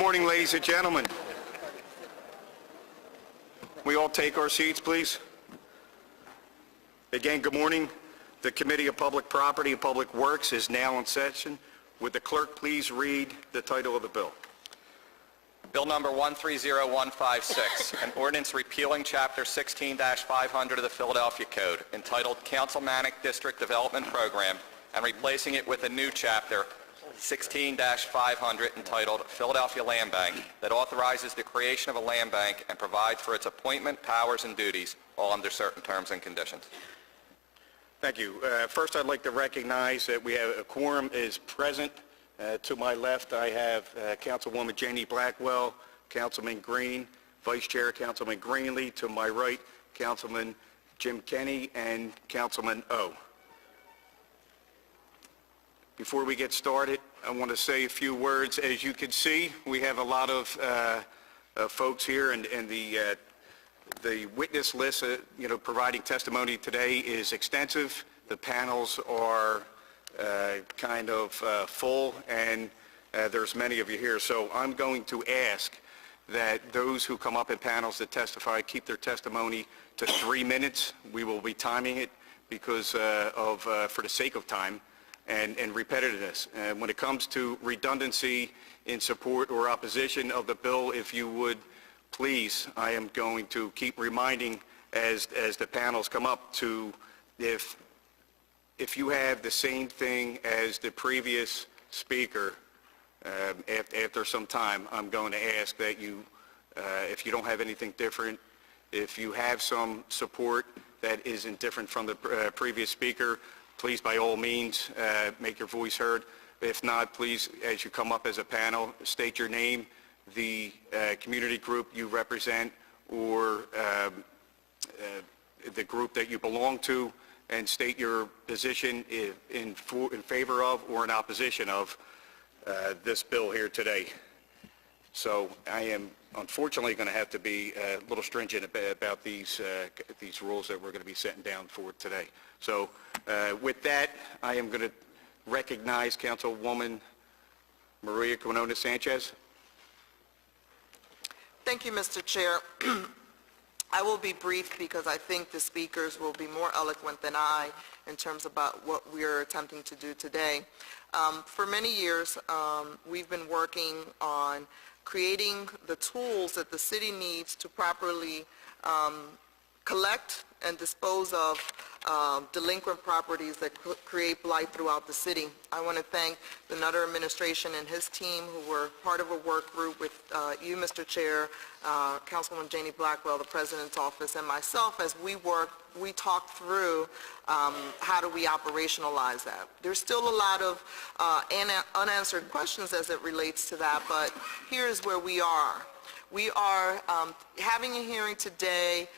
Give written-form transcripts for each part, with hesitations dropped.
morning, ladies and gentlemen. We all take our seats, please. Again, good morning. The Committee of Public Property and Public Works is now in session. Would the clerk please read the title of the bill? Bill number 130156, an ordinance repealing Chapter 16-500 of the Philadelphia Code, entitled Councilmanic District Development Program, and replacing it with a new chapter, 16-500, entitled Philadelphia Land Bank, that authorizes the creation of a land bank and provides for its appointment, powers, and duties, all under certain terms and conditions. Thank you. First, I'd like to recognize that we have a quorum is present. To my left, I have Councilwoman Janie Blackwell, Councilman Green, Vice Chair Councilman Greenlee. To my right, Councilman Jim Kenny and Councilman O. Before we get started, I want to say a few words. As you can see, we have a lot of folks here, and the witness list, providing testimony today is extensive. The panels are kind of full, and there's many of you here. So I'm going to ask that those who come up in panels to testify keep their testimony to 3 minutes. We will be timing it because for the sake of time and repetitiveness. And when it comes to redundancy in support or opposition of the bill, if you would please, I am going to keep reminding as the panels come up to, if you have the same thing as the previous speaker, after some time, I'm going to ask that you, if you don't have anything different, if you have some support that isn't different from the previous speaker, please, by all means, make your voice heard. If not, please, as you come up as a panel, state your name, the community group you represent, or the group that you belong to, and state your position in favor of or in opposition of this bill here today. So I am unfortunately going to have to be a little stringent about these rules that we're going to be setting down for today. So with that, I am going to recognize Councilwoman Maria Quinona Sanchez. Thank you, Mr. Chair. I will be brief because I think the speakers will be more eloquent than I in terms about what we're attempting to do today. For many years, we've been working on creating the tools that the city needs to properly collect and dispose of delinquent properties that create blight throughout the city. I want to thank the Nutter administration and his team who were part of a work group with you, Mr. Chair, Councilwoman Janie Blackwell, the President's office, and myself as we talked through how do we operationalize that. There's still a lot of unanswered questions as it relates to that, but here's where we are. We are having a hearing today,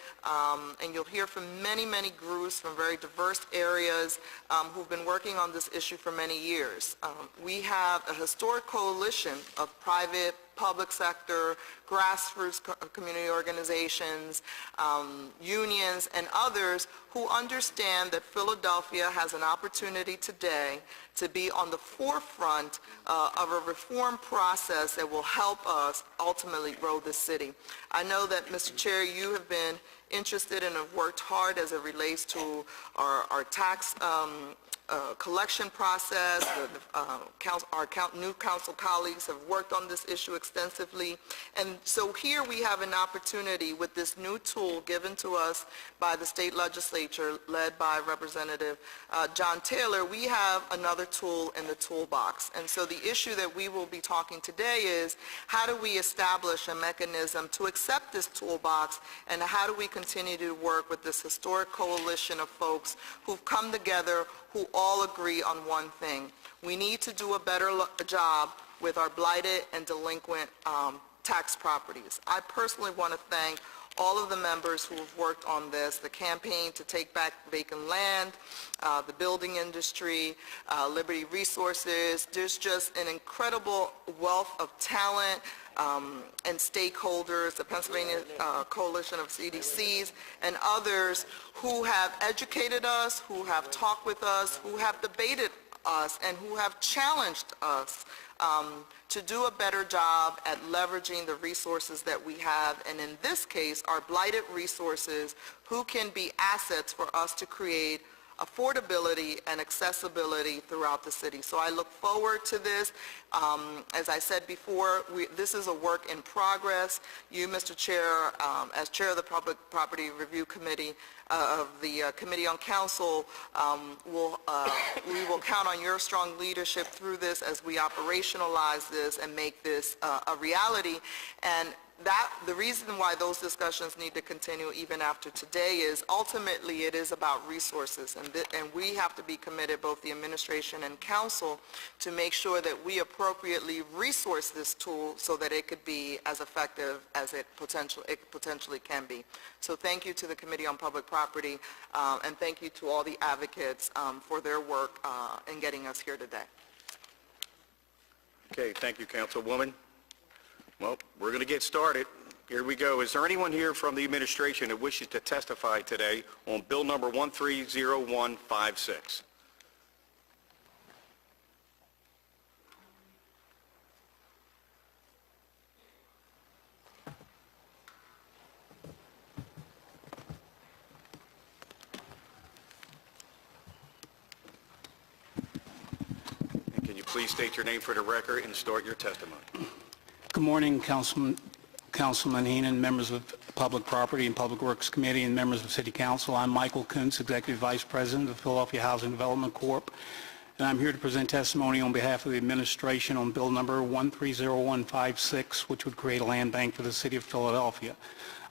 and you'll hear from many, many groups from very diverse areas who've been working on this issue for many years. We have a historic coalition of private, public sector, grassroots community organizations, unions, and others who understand that Philadelphia has an opportunity today to be on the forefront of a reform process that will help us ultimately grow this city. I know that, Mr. Chair, you have been interested and have worked hard as it relates to our tax collection process. Our new council colleagues have worked on this issue extensively. And so here we have an opportunity with this new tool given to us by the state legislature led by Representative John Taylor. We have another tool in the toolbox. And so the issue that we will be talking today is how do we establish a mechanism to accept this toolbox, and how do we continue to work with this historic coalition of folks who've come together who all agree on one thing. We need to do a better job with our blighted and delinquent tax properties. I personally want to thank all of the members who have worked on this, the campaign to take back vacant land, the building industry, Liberty Resources. There's just an incredible wealth of talent and stakeholders, the Pennsylvania Coalition of CDCs, and others who have educated us, who have talked with us, who have debated us and who have challenged us to do a better job at leveraging the resources that we have, and in this case, our blighted resources, who can be assets for us to create affordability and accessibility throughout the city. So I look forward to this. As I said before, this is a work in progress. You, Mr. Chair, as Chair of the Public Property Review Committee, of the Committee on Council, we will count on your strong leadership through this as we operationalize this and make this a reality. And the reason why those discussions need to continue even after today is ultimately it is about resources, and we have to be committed, both the administration and council, to make sure that we appropriately resource this tool so that it could be as effective as it potentially can be. So thank you to the Committee on Public Property, and thank you to all the advocates for their work in getting us here today. Okay, thank you, Councilwoman. Well, we're going to get started. Here we go. Is there anyone here from the administration that wishes to testify today on Bill number 130156? And can you please state your name for the record and start your testimony? Good morning, Councilman Heenan, members of the Public Property and Public Works Committee, and members of City Council. I'm Michael Kuntz, Executive Vice President of Philadelphia Housing Development Corp., and I'm here to present testimony on behalf of the administration on Bill number 130156, which would create a land bank for the City of Philadelphia.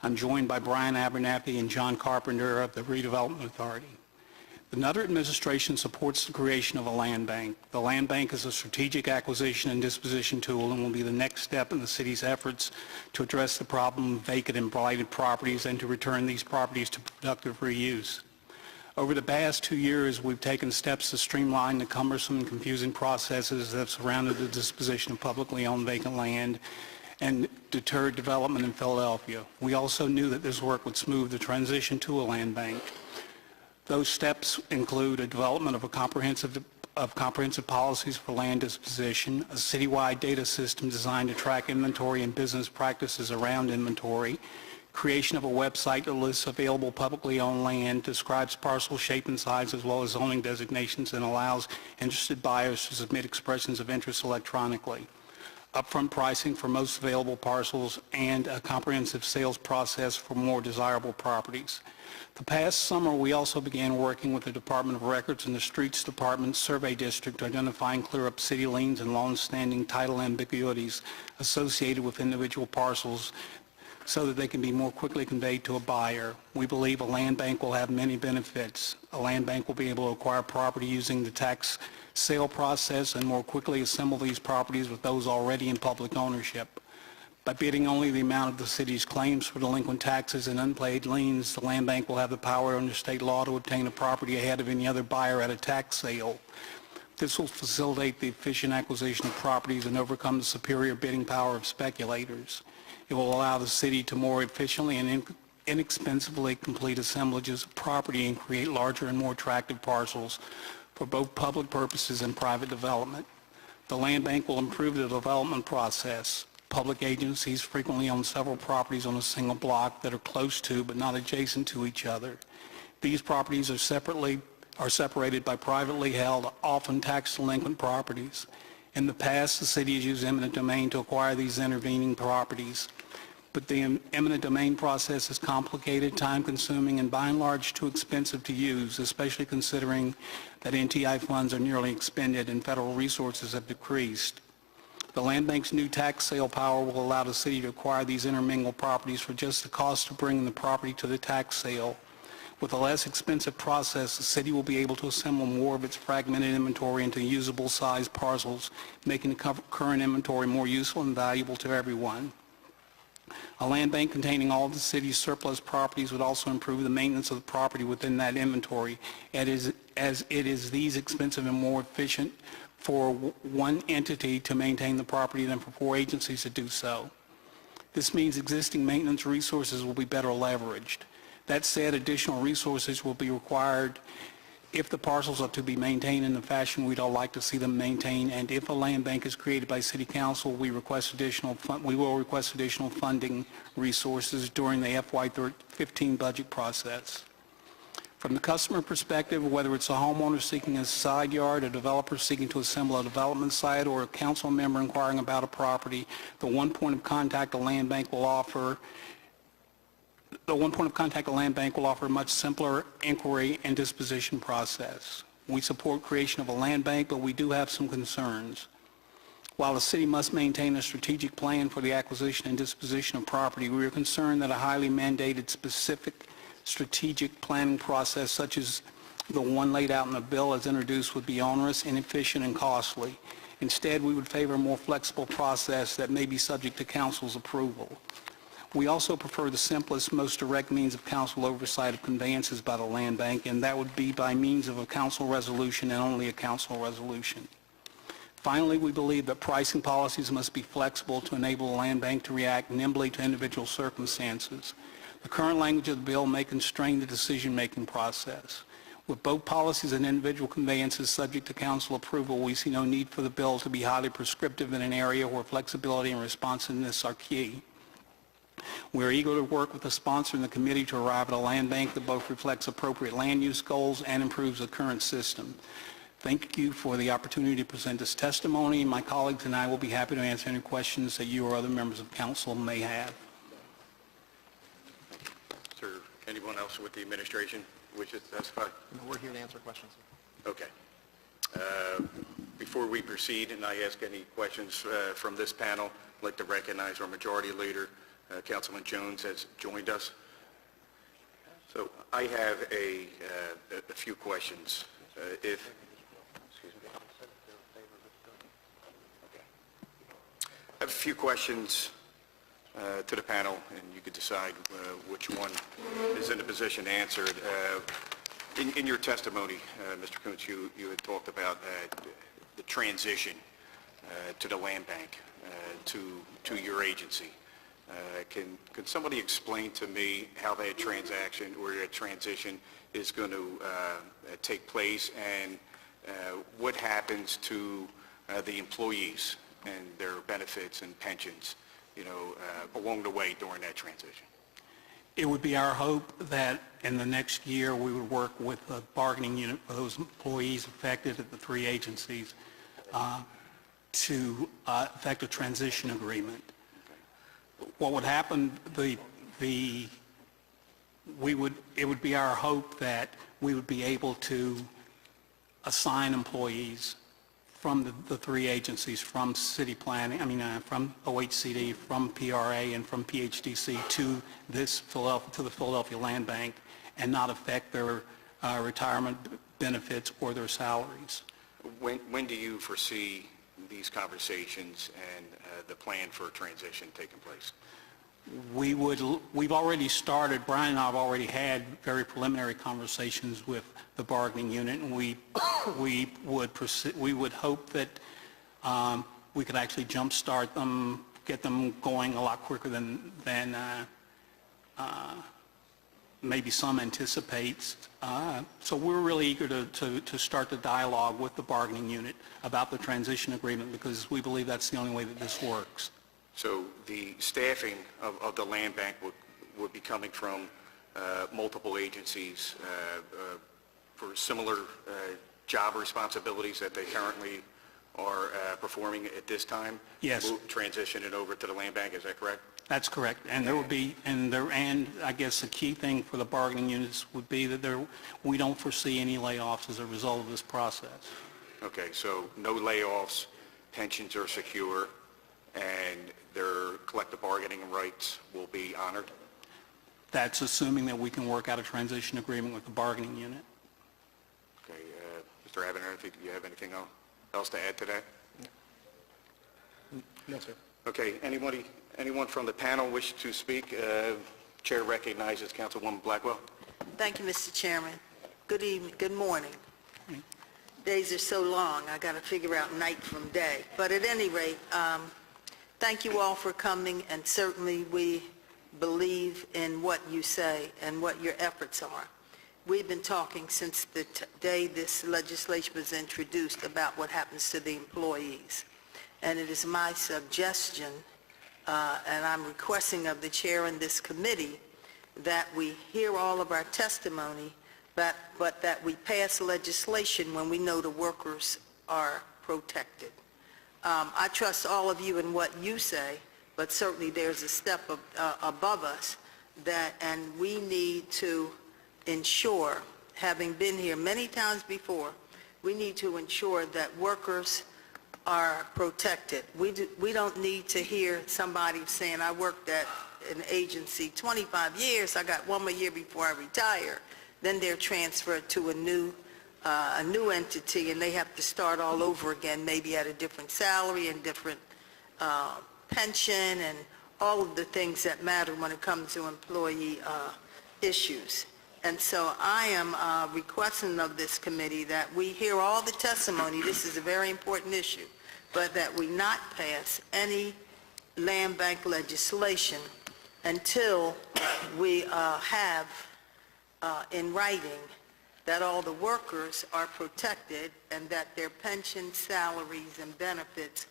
I'm joined by Brian Abernathy and John Carpenter of the Redevelopment Authority. The Nutter administration supports the creation of a land bank. The land bank is a strategic acquisition and disposition tool and will be the next step in the city's efforts to address the problem of vacant and blighted properties and to return these properties to productive reuse. Over the past 2 years, we've taken steps to streamline the cumbersome and confusing processes that have surrounded the disposition of publicly owned vacant land and deterred development in Philadelphia. We also knew that this work would smooth the transition to a land bank. Those steps include a development of comprehensive policies for land disposition, a citywide data system designed to track inventory and business practices around inventory, creation of a website that lists available publicly owned land, describes parcel shape and size as well as zoning designations, and allows interested buyers to submit expressions of interest electronically, upfront pricing for most available parcels, and a comprehensive sales process for more desirable properties. The past summer, we also began working with the Department of Records and the Streets Department Survey District to identify and clear up city liens and long-standing title ambiguities associated with individual parcels so that they can be more quickly conveyed to a buyer. We believe a land bank will have many benefits. A land bank will be able to acquire property using the tax sale process and more quickly assemble these properties with those already in public ownership. By bidding only the amount of the city's claims for delinquent taxes and unpaid liens, the land bank will have the power under state law to obtain a property ahead of any other buyer at a tax sale. This will facilitate the efficient acquisition of properties and overcome the superior bidding power of speculators. It will allow the city to more efficiently and inexpensively complete assemblages of property and create larger and more attractive parcels for both public purposes and private development. The land bank will improve the development process. Public agencies frequently own several properties on a single block that are close to but not adjacent to each other. These properties are separated by privately held, often tax-delinquent properties. In the past, the city has used eminent domain to acquire these intervening properties, but the eminent domain process is complicated, time-consuming, and by and large too expensive to use, especially considering that NTI funds are nearly expended and federal resources have decreased. The land bank's new tax sale power will allow the city to acquire these intermingled properties for just the cost of bringing the property to the tax sale. With a less expensive process, the city will be able to assemble more of its fragmented inventory into usable sized parcels, making the current inventory more useful and valuable to everyone. A land bank containing all of the city's surplus properties would also improve the maintenance of the property within that inventory, as it is these expensive and more efficient for one entity to maintain the property than for 4 agencies to do so. This means existing maintenance resources will be better leveraged. That said, additional resources will be required if the parcels are to be maintained in the fashion we'd all like to see them maintained, and if a land bank is created by City Council, we will request additional funding resources during the FY15 budget process. From the customer perspective, whether it's a homeowner seeking a side yard, a developer seeking to assemble a development site, or a council member inquiring about a property, the one point of contact a land bank will offer a much simpler inquiry and disposition process. We support creation of a land bank, but we do have some concerns. While the city must maintain a strategic plan for the acquisition and disposition of property, we are concerned that a highly mandated specific strategic planning process such as the one laid out in the bill as introduced would be onerous, inefficient, and costly. Instead, we would favor a more flexible process that may be subject to council's approval. We also prefer the simplest, most direct means of council oversight of conveyances by the land bank, and that would be by means of a council resolution and only a council resolution. Finally, we believe that pricing policies must be flexible to enable the land bank to react nimbly to individual circumstances. The current language of the bill may constrain the decision-making process. With both policies and individual conveyances subject to council approval, we see no need for the bill to be highly prescriptive in an area where flexibility and responsiveness are key. We are eager to work with the sponsor and the committee to arrive at a land bank that both reflects appropriate land use goals and improves the current system. Thank you for the opportunity to present this testimony. My colleagues and I will be happy to answer any questions that you or other members of council may have. Is there anyone else with the administration wishes to testify? No, we're here to answer questions. Okay. Before we proceed and I ask any questions from this panel, I'd like to recognize our majority leader, Councilman Jones, has joined us. So I have a few questions. Excuse me. Okay. I have a few questions to the panel, and you could decide which one is in a position to answer it. In your testimony, Mr. Kuntz, you had talked about the transition to the land bank, to your agency. Can somebody explain to me how that transaction or that transition is going to take place, and what happens to the employees and their benefits and pensions, along the way during that transition? It would be our hope that in the next year we would work with the bargaining unit for those employees affected at the three agencies to effect a transition agreement. What would happen, it would be our hope that we would be able to assign employees from the three agencies, from city planning, from OHCD, from PRA, and from PHDC to the Philadelphia Land Bank, and not affect their retirement benefits or their salaries. When do you foresee these conversations and the plan for transition taking place? We've already started, Brian and I have already had very preliminary conversations with the bargaining unit, and we would hope that we could actually jumpstart them, get them going a lot quicker than maybe some anticipates. So we're really eager to start the dialogue with the bargaining unit about the transition agreement, because we believe that's the only way that this works. So the staffing of the land bank would be coming from multiple agencies for similar job responsibilities that they currently are performing at this time? Yes. Transition it over to the land bank, is that correct? That's correct. And there would be, and I guess the key thing for the bargaining units would be that we don't foresee any layoffs as a result of this process. Okay, so no layoffs, pensions are secure, and their collective bargaining rights will be honored? That's assuming that we can work out a transition agreement with the bargaining unit. Okay, Mr. Abner, do you have anything else to add to that? No, sir. Okay, anyone from the panel wish to speak? Chair recognizes Councilwoman Blackwell. Thank you, Mr. Chairman. Good evening, good morning. Days are so long, I got to figure out night from day. But at any rate, thank you all for coming, and certainly we believe in what you say and what your efforts are. we've been talking since the day this legislation was introduced about what happens to the employees. And it is my suggestion, and I'm requesting of the chair in this committee, that we hear all of our testimony, but that we pass legislation when we know the workers are protected. I trust all of you in what you say, but certainly there's a step above us and we need to ensure, having been here many times before, we need to ensure that workers are protected. We don't need to hear somebody saying, I worked at an agency 25 years, I got one more year before I retire. Then they're transferred to a new entity, and they have to start all over again, maybe at a different salary and different pension and all of the things that matter when it comes to employee issues. And so I am requesting of this committee that we hear all the testimony. This is a very important issue, but that we not pass any land bank legislation until we have in writing that all the workers are protected and that their pension, salaries, and benefits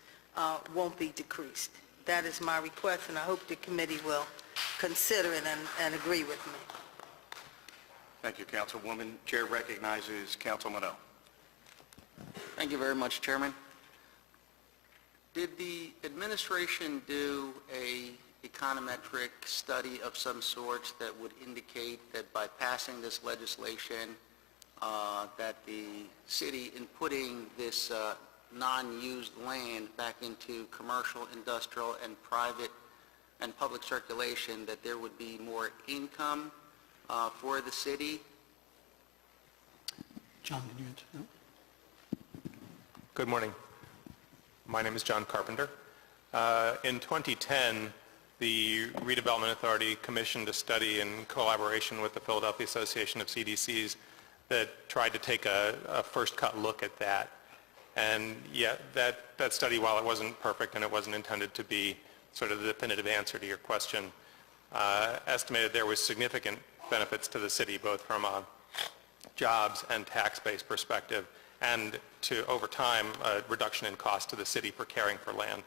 won't be decreased. That is my request, and I hope the committee will consider it and agree with me. Thank you, Councilwoman. Chair recognizes Councilman O. Thank you very much, Chairman. Did the administration do a econometric study of some sort that would indicate that by passing this legislation that the city, in putting this non-used land back into commercial, industrial, and private and public circulation, that there would be more income for the city? John, did you answer that? Good morning. My name is John Carpenter. In 2010, the Redevelopment Authority commissioned a study in collaboration with the Philadelphia Association of CDCs that tried to take a first cut look at that. And yeah, that study, while it wasn't perfect and it wasn't intended to be sort of the definitive answer to your question, estimated there was significant benefits to the city, both from a jobs and tax-based perspective, and to, over time, a reduction in cost to the city for caring for land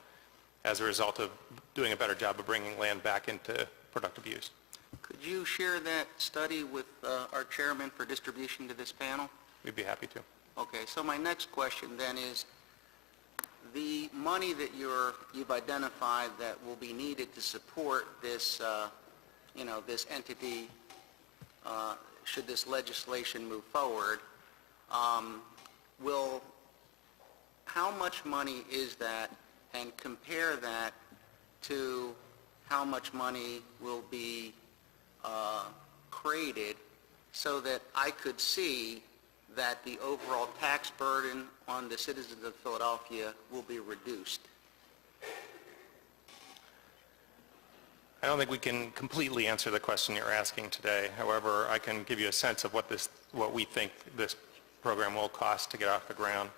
as a result of doing a better job of bringing land back into productive use. Could you share that study with our chairman for distribution to this panel? We'd be happy to. Okay, so my next question then is, the money that you've identified that will be needed to support this, this entity, should this legislation move forward, how much money is that, and compare that to how much money will be created so that I could see that the overall tax burden on the citizens of Philadelphia will be reduced? I don't think we can completely answer the question you're asking today. However, I can give you a sense of what we think this program will cost to get off the ground.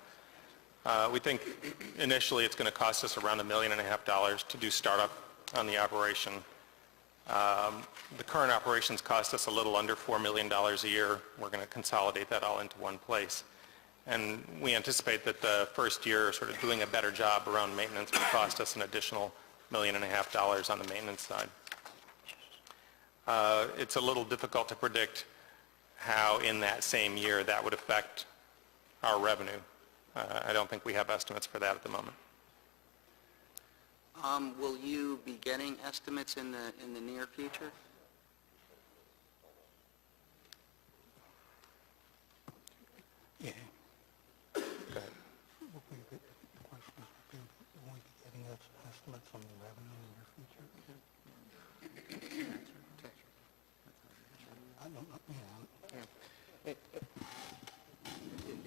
We think initially it's going to cost us around $1.5 million to do startup on the operation. The current operations cost us a little under $4 million a year. We're going to consolidate that all into one place. And we anticipate that the first year, sort of doing a better job around maintenance, will cost us an additional $1.5 million on the maintenance side. It's a little difficult to predict how in that same year that would affect our revenue. I don't think we have estimates for that at the moment. Will you be getting estimates in the near future? Yeah. Go ahead. The question is, will we be getting estimates on the revenue in the near future? I don't know. Yeah.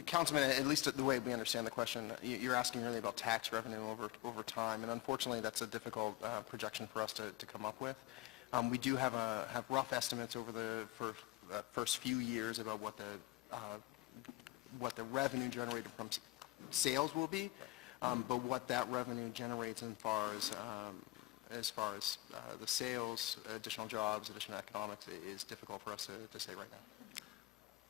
Councilman, at least the way we understand the question, you're asking really about tax revenue over time, and unfortunately that's a difficult projection for us to come up with. We do have rough estimates over the first few years about what the revenue generated from sales will be, but what that revenue generates as far as the sales, additional jobs, additional economics is difficult for us to say right now.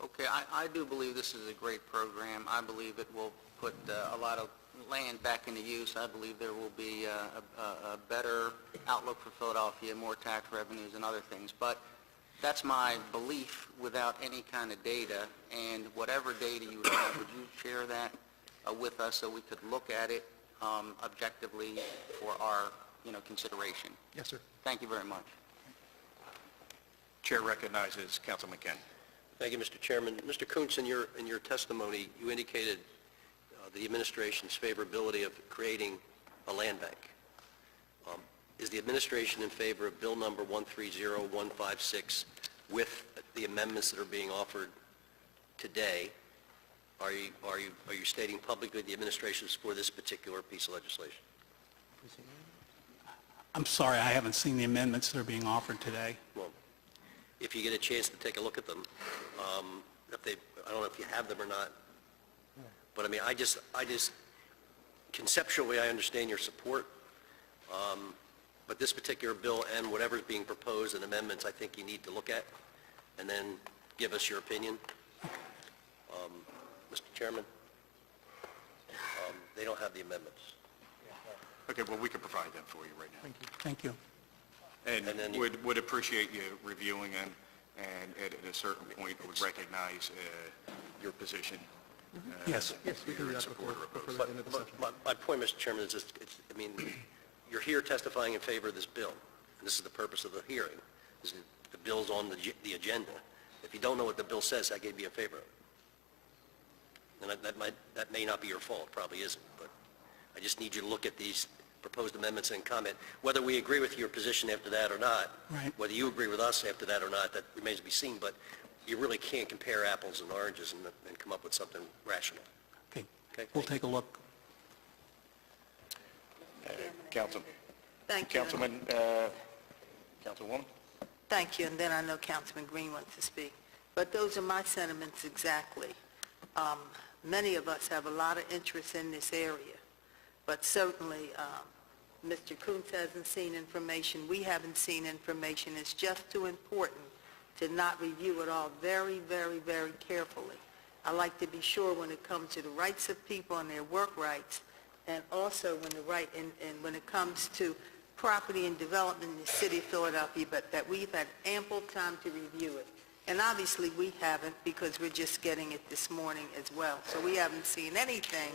Okay, I do believe this is a great program. I believe it will put a lot of land back into use. I believe there will be a better outlook for Philadelphia, more tax revenues and other things. But that's my belief without any kind of data. And whatever data you have, would you share that with us so we could look at it objectively for our, consideration? Yes, sir. Thank you very much. Chair recognizes Councilman Ken. Thank you, Mr. Chairman. Mr. Kuntz, in your testimony, you indicated the administration's favorability of creating a land bank. Is the administration in favor of Bill number 130156 with the amendments that are being offered today? Are you stating publicly the administration is for this particular piece of legislation? I'm sorry, I haven't seen the amendments that are being offered today. Well, if you get a chance to take a look at them, I don't know if you have them or not, but I mean, I just conceptually, I understand your support, but this particular bill and whatever's being proposed and amendments, I think you need to look at and then give us your opinion. Mr. Chairman, they don't have the amendments. Okay, well, we can provide them for you right now. Thank you. And And then would appreciate you reviewing them, and at a certain point, would recognize your position. Yes. Yes, we can do that before the end of the session. My point, Mr. Chairman, is just, you're here testifying in favor of this bill, and this is the purpose of the hearing. The bill's on the agenda. If you don't know what the bill says, I gave you in favor of it. And that may not be your fault, probably isn't, but I just need you to look at these proposed amendments and comment. Whether we agree with your position after that or not, Right. whether you agree with us after that or not, that remains to be seen, but you really can't compare apples and oranges and come up with something rational. Okay. Okay, We'll thank take a look. Council, Thank you. Councilwoman? Thank you, and then I know Councilman Green wants to speak. But those are my sentiments exactly. Many of us have a lot of interest in this area, but certainly Mr. Kuntz hasn't seen information, we haven't seen information. It's just too important to not review it all very, very, very carefully. I like to be sure when it comes to the rights of people and their work rights, and also when it comes to property and development in the city of Philadelphia, but that we've had ample time to review it. And obviously we haven't, because we're just getting it this morning as well. So we haven't seen anything,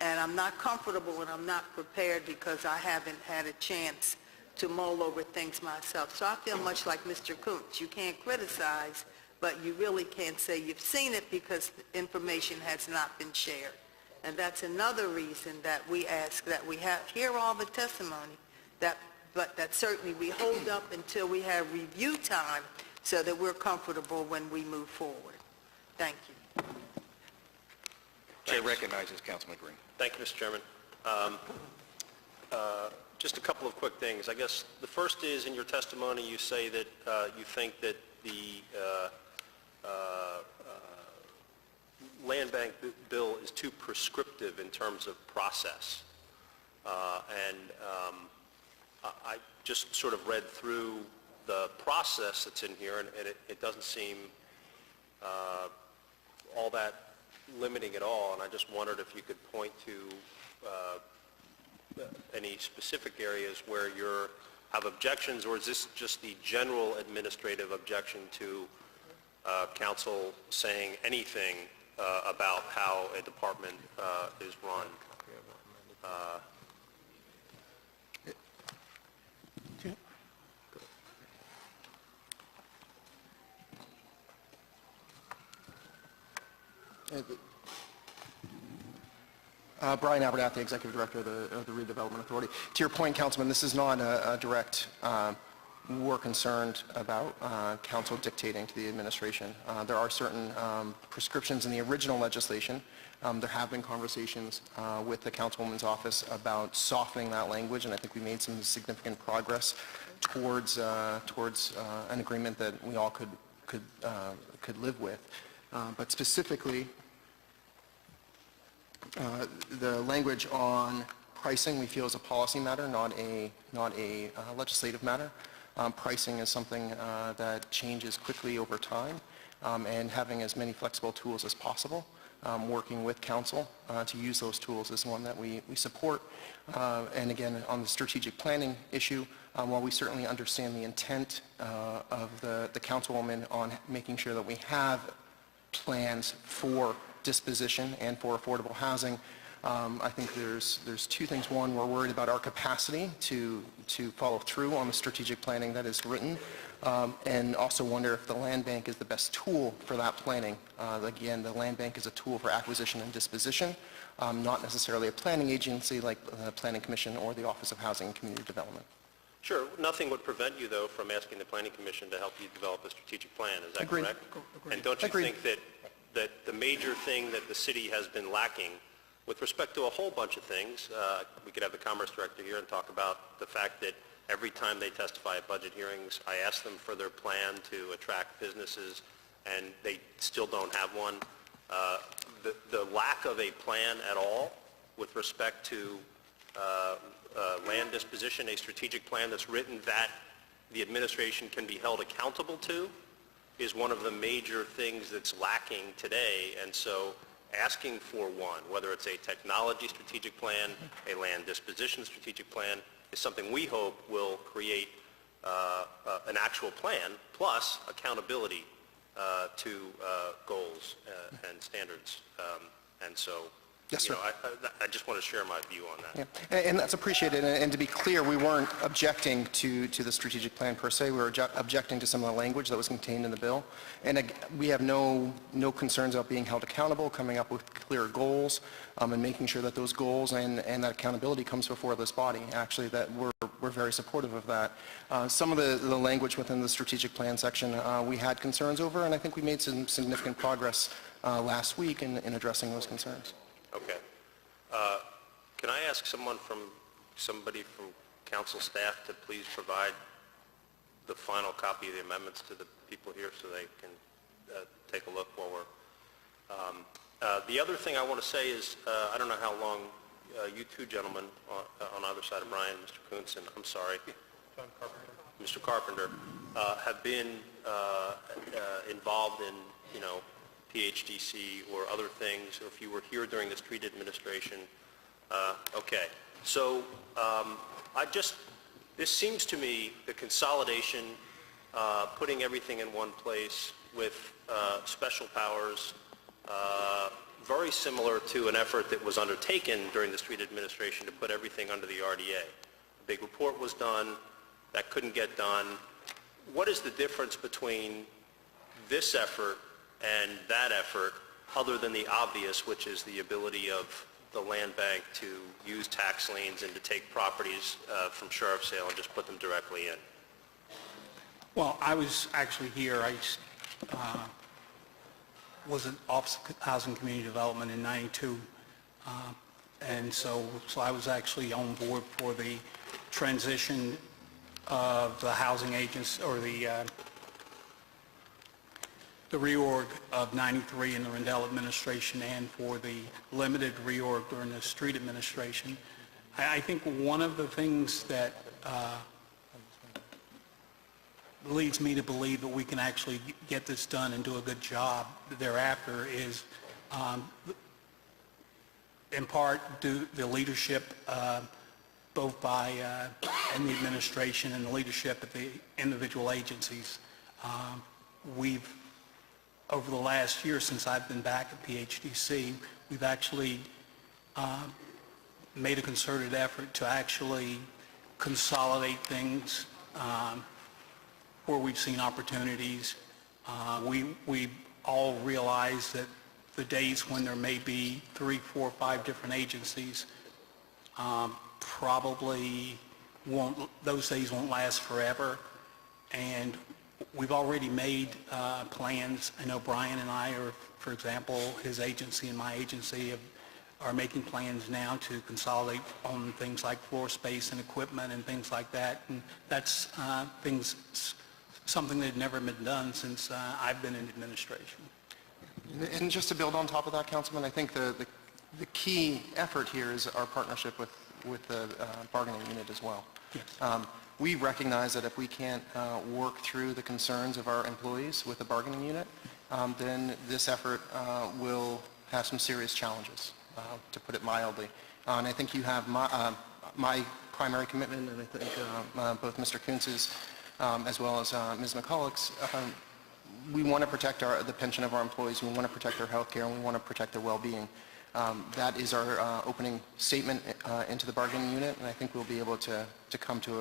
and I'm not comfortable and I'm not prepared because I haven't had a chance to mull over things myself. So I feel much like Mr. Kuntz. You can't criticize, but you really can't say you've seen it because the information has not been shared. And that's another reason that we ask that we hear all the testimony, but that certainly we hold up until we have review time so that we're comfortable when we move forward. Thank you. Chair recognizes Councilman Green. Thank you, Mr. Chairman. Just a couple of quick things. I guess the first is, in your testimony, you say that you think that the land bank bill is too prescriptive in terms of process. I just sort of read through the process that's in here, and it doesn't seem all that limiting at all, and I just wondered if you could point to any specific areas where you have objections, or is this just the general administrative objection to council saying anything about how a department is run? Brian Abernathy, Executive Director of the Redevelopment Authority. To your point, Councilman, this is not a direct, we're concerned about council dictating to the administration. There are certain prescriptions in the original legislation. There have been conversations with the Councilwoman's office about softening that language, and I think we made some significant progress towards an agreement that we all could live with. But specifically, the language on pricing we feel is a policy matter, not a legislative matter. Pricing is something that changes quickly over time, and having as many flexible tools as possible. Working with council to use those tools is one that we support. And again, on the strategic planning issue, while we certainly understand the intent of the councilwoman on making sure that we have plans for disposition and for affordable housing, I think there's two things. One, we're worried about our capacity to follow through on the strategic planning that is written, and also wonder if the land bank is the best tool for that planning. Again, the land bank is a tool for acquisition and disposition, not necessarily a planning agency like the Planning Commission or the Office of Housing and Community Development. Sure. Nothing would prevent you, though, from asking the Planning Commission to help you develop a strategic plan. Is that Agreed. correct? Agreed. And don't you Agreed. think that the major thing that the city has been lacking with respect to a whole bunch of things, we could have the Commerce Director here and talk about the fact that every time they testify at budget hearings, I ask them for their plan to attract businesses, and they still don't have one. The lack of a plan at all with respect to land disposition, a strategic plan that's written that the administration can be held accountable to, is one of the major things that's lacking today. And so asking for one, whether it's a technology strategic plan, a land disposition strategic plan, is something we hope will create an actual plan plus accountability to goals and standards. And so, Yes, sir. I just want to share my view on that. Yeah. And that's appreciated. And to be clear, we weren't objecting to the strategic plan per se. We were objecting to some of the language that was contained in the bill. And we have no concerns about being held accountable, coming up with clear goals, and making sure that those goals and that accountability comes before this body. Actually, that we're very supportive of that. Some of the language within the strategic plan section we had concerns over, and I think we made some significant progress last week in addressing those concerns. Okay. Can I ask somebody from council staff to please provide the final copy of the amendments to the people here so they can take a look while we're... the other thing I want to say is, I don't know how long you two gentlemen on either side of Brian, Mr. Kuntz, and I'm sorry, Mr. Carpenter, have been involved in, PHDC or other things, or if you were here during the street administration. Okay. So this seems to me the consolidation, putting everything in one place with special powers, very similar to an effort that was undertaken during the street administration to put everything under the RDA. A big report was done. That couldn't get done. What is the difference between this effort and that effort, other than the obvious, which is the ability of the land bank to use tax liens and to take properties from sheriff's sale and just put them directly in? Well, I was actually here. I was at Office of Housing and Community Development in '92, and so I was actually on board for the transition of the housing agents, or the reorg of '93 in the Rendell administration, and for the limited reorg during the street administration. I think one of the things that leads me to believe that we can actually get this done and do a good job thereafter is in part due to the leadership both by in the administration and the leadership at the individual agencies. We've, over the last year since I've been back at PHDC, we've actually made a concerted effort to actually consolidate things where we've seen opportunities. We all realize that the days when there may be 3, 4, 5 different agencies probably won't, those days won't last forever. And we've already made plans. I know Brian and I are, for example, his agency and my agency are making plans now to consolidate on things like floor space and equipment and things like that. And that's something that had never been done since I've been in administration. And just to build on top of that, Councilman, I think the key effort here is our partnership with the bargaining unit as well. Yes. We recognize that if we can't work through the concerns of our employees with the bargaining unit, then this effort will have some serious challenges, to put it mildly. And I think you have my primary commitment, and I think both Mr. Kuntz's as well as Ms. McCulloch's. We want to protect the pension of our employees, we want to protect their health care, and we want to protect their well-being. That is our opening statement into the bargaining unit, and I think we'll be able to come to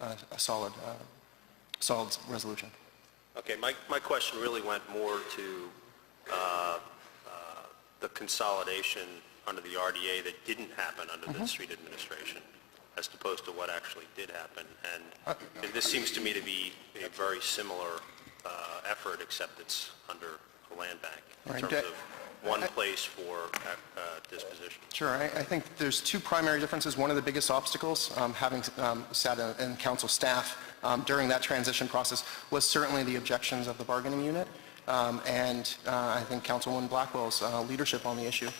a solid resolution. Okay, my question really went more to the consolidation under the RDA that didn't happen under the street administration, as opposed to what actually did happen. And this seems to me to be a very similar effort, except it's under a land bank in terms of one place for disposition. Sure. I think there's two primary differences. One of the biggest obstacles, having sat in council staff during that transition process, was certainly the objections of the bargaining unit. And I think Councilwoman Blackwell's leadership on the issue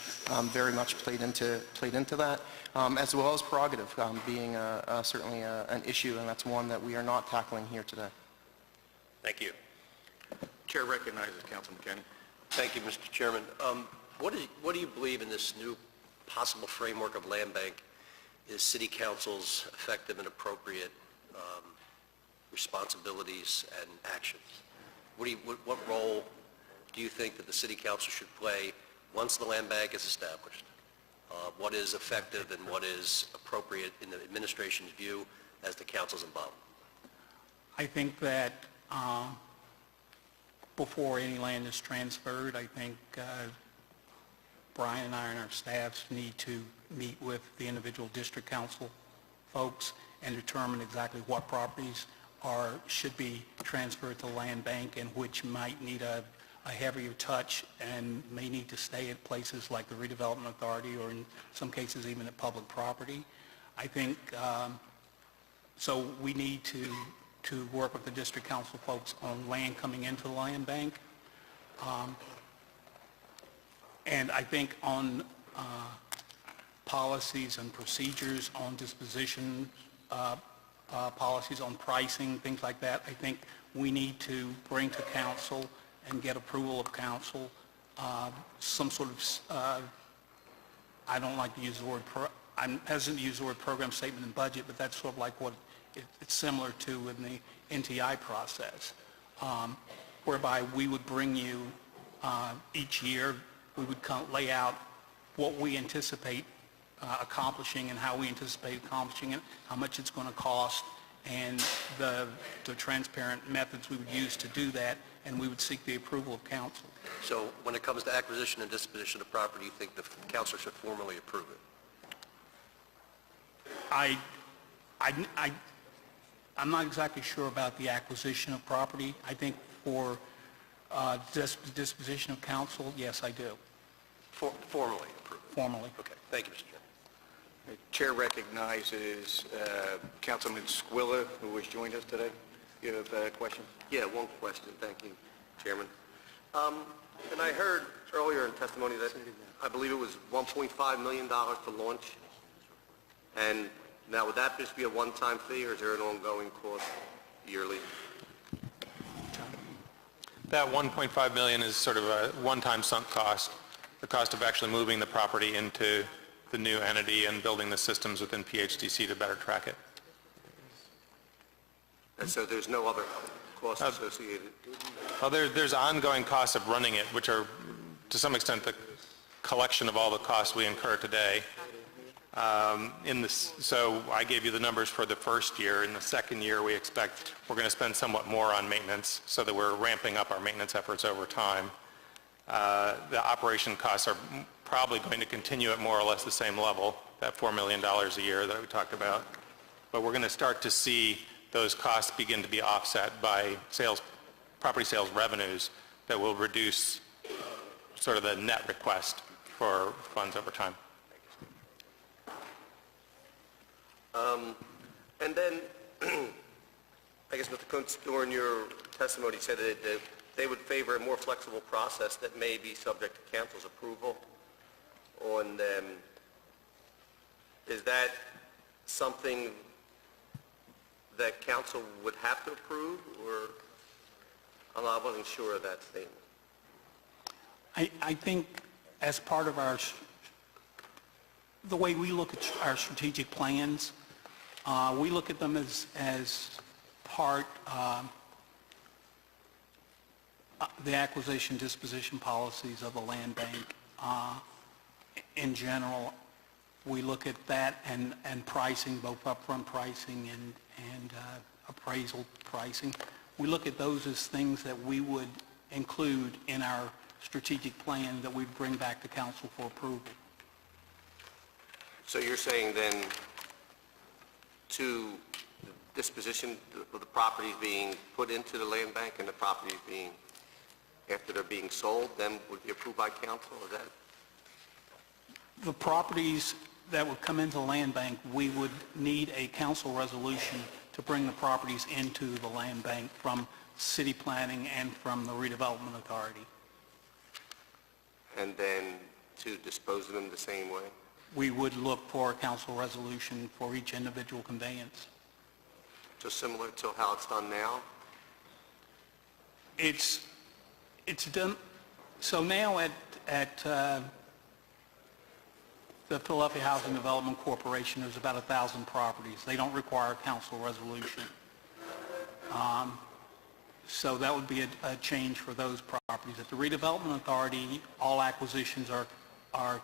very much played into that, as well as prerogative being certainly an issue, and that's one that we are not tackling here today. Thank you. Chair recognizes Councilman Kenny. Thank you, Mr. Chairman. What do you believe in this new possible framework of land bank is City Council's effective and appropriate responsibilities and actions? What role do you think that the City Council should play once the land bank is established? What is effective and what is appropriate in the administration's view as the council's involved? I think that before any land is transferred, I think Brian and I and our staffs need to meet with the individual district council folks and determine exactly what properties should be transferred to the land bank and which might need a heavier touch and may need to stay at places like the redevelopment authority or in some cases even at public property. I think so we need to work with the district council folks on land coming into the land bank. And I think on policies and procedures on disposition, policies on pricing, things like that, I think we need to bring to council and get approval of council some sort of, I don't like to use the word, I'm hesitant to use the word program statement and budget, but that's sort of like what it's similar to in the NTI process, whereby we would bring you each year, we would lay out what we anticipate accomplishing and how we anticipate accomplishing it, how much it's going to cost, and the transparent methods we would use to do that, and we would seek the approval of council. So when it comes to acquisition and disposition of property, you think the council should formally approve it? I'm not exactly sure about the acquisition of property. I think for disposition of council, yes, I do. Formally approve it? Formally. Okay. Thank you, Mr. Chairman. The chair recognizes Councilman Squilla, who has joined us today. You have a question? Yeah, one question. Thank you, Chairman. And I heard earlier in testimony that I believe it was $1.5 million to launch. And now, would that just be a one-time fee, or is there an ongoing cost yearly? That $1.5 million is sort of a one-time sunk cost, the cost of actually moving the property into the new entity and building the systems within PHDC to better track it. And so there's no other costs associated? Well, there's ongoing costs of running it, which are, to some extent, the collection of all the costs we incur today. So I gave you the numbers for the first year. In the second year, we expect we're going to spend somewhat more on maintenance so that we're ramping up our maintenance efforts over time. The operation costs are probably going to continue at more or less the same level, that $4 million a year that we talked about. But we're going to start to see those costs begin to be offset by property sales revenues that will reduce sort of the net request for funds over time. And then, I guess Mr. Kuntz, during your testimony, said that they would favor a more flexible process that may be subject to council's approval on them. Is that something that council would have to approve, or? I wasn't sure of that statement. I think as part of the way we look at our strategic plans, we look at them as part, the acquisition disposition policies of the land bank. In general, we look at that and pricing, both upfront pricing and appraisal pricing. We look at those as things that we would include in our strategic plan that we bring back to council for approval. So you're saying then to disposition of the properties being put into the land bank and the properties being, after they're being sold, then would be approved by council? Is that? The properties that would come into the land bank, we would need a council resolution to bring the properties into the land bank from city planning and from the redevelopment authority. And then to dispose of them the same way? We would look for a council resolution for each individual conveyance. Just similar to how it's done now? It's done, so now at the Philadelphia Housing Development Corporation, there's about 1,000 properties. They don't require a council resolution. So that would be a change for those properties. At the redevelopment authority, all acquisitions are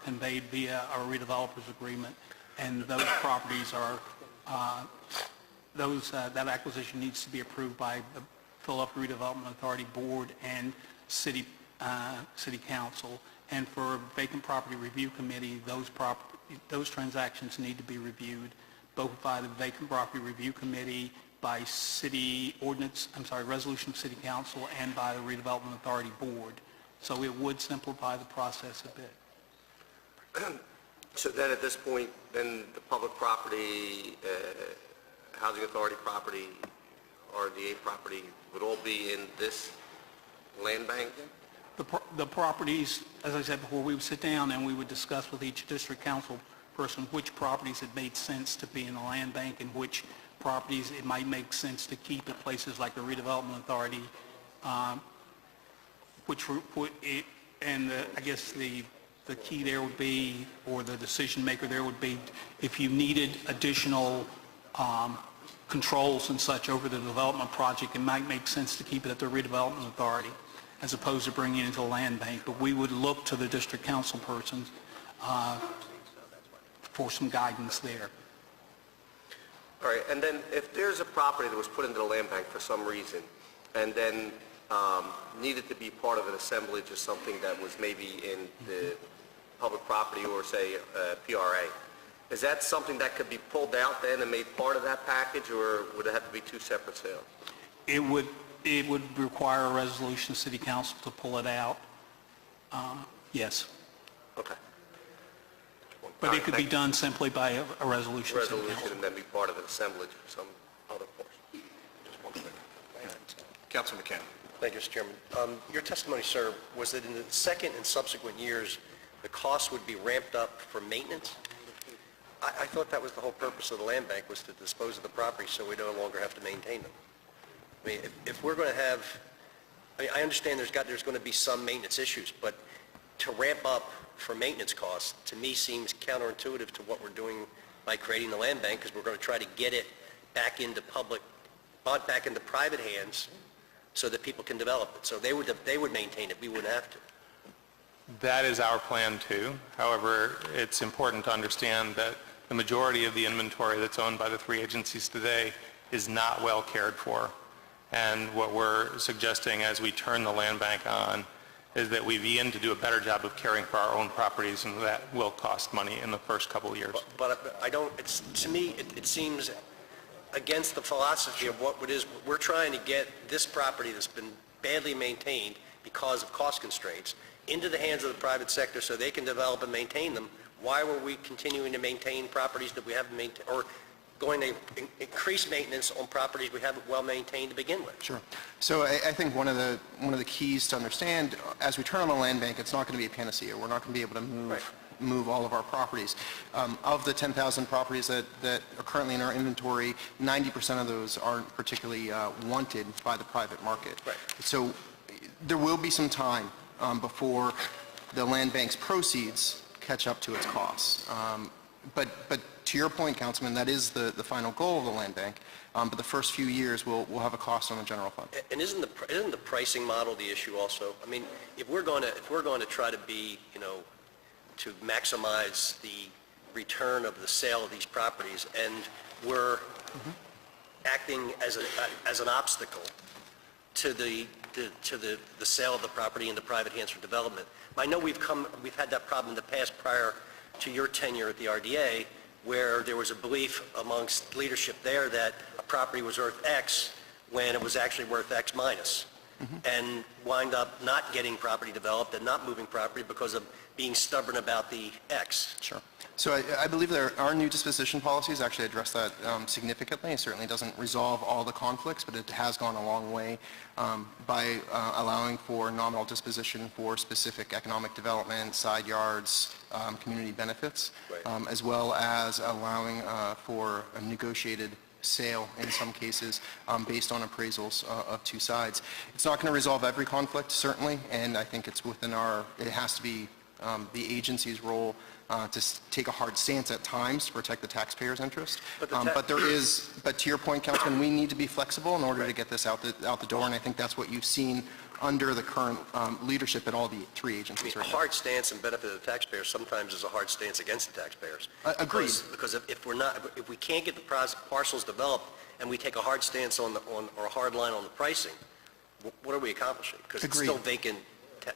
conveyed via our redevelopers agreement, and those properties are, that acquisition needs to be approved by the Philadelphia Redevelopment Authority Board and City Council. And for Vacant Property Review Committee, those transactions need to be reviewed both by the Vacant Property Review Committee, by resolution of City Council, and by the Redevelopment Authority Board. So it would simplify the process a bit. So then at this point, then the public property, housing authority property, RDA property would all be in this land bank? The properties, as I said before, we would sit down and we would discuss with each district council person which properties it made sense to be in the land bank and which properties it might make sense to keep at places like the redevelopment authority, I guess the key there would be, or the decision maker there would be, if you needed additional controls and such over the development project, it might make sense to keep it at the redevelopment authority as opposed to bringing it into the land bank. But we would look to the district council persons for some guidance there. All right, and then if there's a property that was put into the land bank for some reason, and then needed to be part of an assemblage of something that was maybe in the public property or, say, PRA, is that something that could be pulled out then and made part of that package, or would it have to be two separate sales? It would require a resolution of City Council to pull it out. Yes. Okay. But it could be done simply by a resolution of City Resolution Council. and then be part of an assemblage or some other portion. Just one quick. Councilman McCann. Thank you, Mr. Chairman. Your testimony, sir, was that in the second and subsequent years, the cost would be ramped up for maintenance? I thought that was the whole purpose of the land bank, was to dispose of the property so we no longer have to maintain them. I mean, if we're going to have, I understand there's going to be some maintenance issues, but to ramp up for maintenance costs, to me, seems counterintuitive to what we're doing by creating the land bank, because we're going to try to get it back into back into private hands so that people can develop it. So they would maintain it, we wouldn't have to. That is our plan too. However, it's important to understand that the majority of the inventory that's owned by the three agencies today is not well cared for. And what we're suggesting as we turn the land bank on is that we begin to do a better job of caring for our own properties, and that will cost money in the first couple of years. But I don't, to me, it seems against the philosophy of what it is. We're trying to get this property that's been badly maintained because of cost constraints into the hands of the private sector so they can develop and maintain them. Why were we continuing to maintain properties that we haven't maintained, or going to increase maintenance on properties we haven't well maintained to begin with? Sure. So I think one of the keys to understand, as we turn on the land bank, it's not going to be a panacea. We're not going to be able to move move all of our properties. Of the 10,000 properties that are currently in our inventory, 90% of those aren't particularly wanted by the private market. Right. So there will be some time before the land bank's proceeds catch up to its costs. But to your point, Councilman, that is the final goal of the land bank. But the first few years will have a cost on the general fund. And isn't the pricing model the issue also? I mean, if we're going to try to be, to maximize the return of the sale of these properties, and we're acting as an obstacle to the sale of the property into private hands for development. I know we've had that problem in the past prior to your tenure at the RDA, where there was a belief amongst leadership there that a property was worth X when it was actually worth X minus, and wind up not getting property developed and not moving property because of being stubborn about the X. Sure. So I believe our new disposition policies actually address that significantly. It certainly doesn't resolve all the conflicts, but it has gone a long way by allowing for nominal disposition for specific economic development, side yards, community benefits, Right. As well as allowing for a negotiated sale in some cases based on appraisals of two sides. It's not going to resolve every conflict, certainly, and I think it's it has to be the agency's role to take a hard stance at times to protect the taxpayer's interest. But to your point, Councilman, we need to be flexible in order to get this out the door, and I think that's what you've seen under the current leadership at all the three agencies A right now. hard stance in benefit of the taxpayers sometimes is a hard stance against the taxpayers. Agreed. Because if we can't get the parcels developed and we take a hard stance or a hard line on the pricing, what are we accomplishing? Because it's Agreed. still vacant,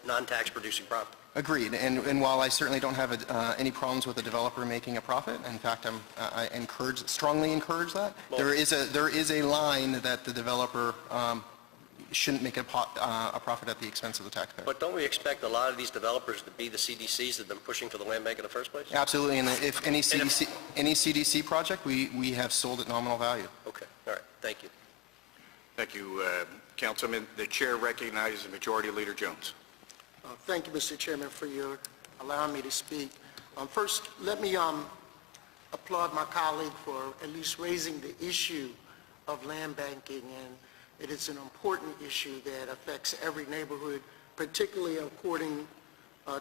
non-tax producing property. Agreed. And while I certainly don't have any problems with a developer making a profit, in fact, I strongly encourage that. Well, there is a line that the developer shouldn't make a profit at the expense of the taxpayer. But don't we expect a lot of these developers to be the CDCs that have been pushing for the land bank in the first place? Absolutely. And if any CDC project, we have sold at nominal value. Okay, all right, thank you. Thank you, Councilman. The chair recognizes Majority Leader Jones. Thank you, Mr. Chairman, for your allowing me to speak. First, let me applaud my colleague for at least raising the issue of land banking, and it is an important issue that affects every neighborhood, particularly according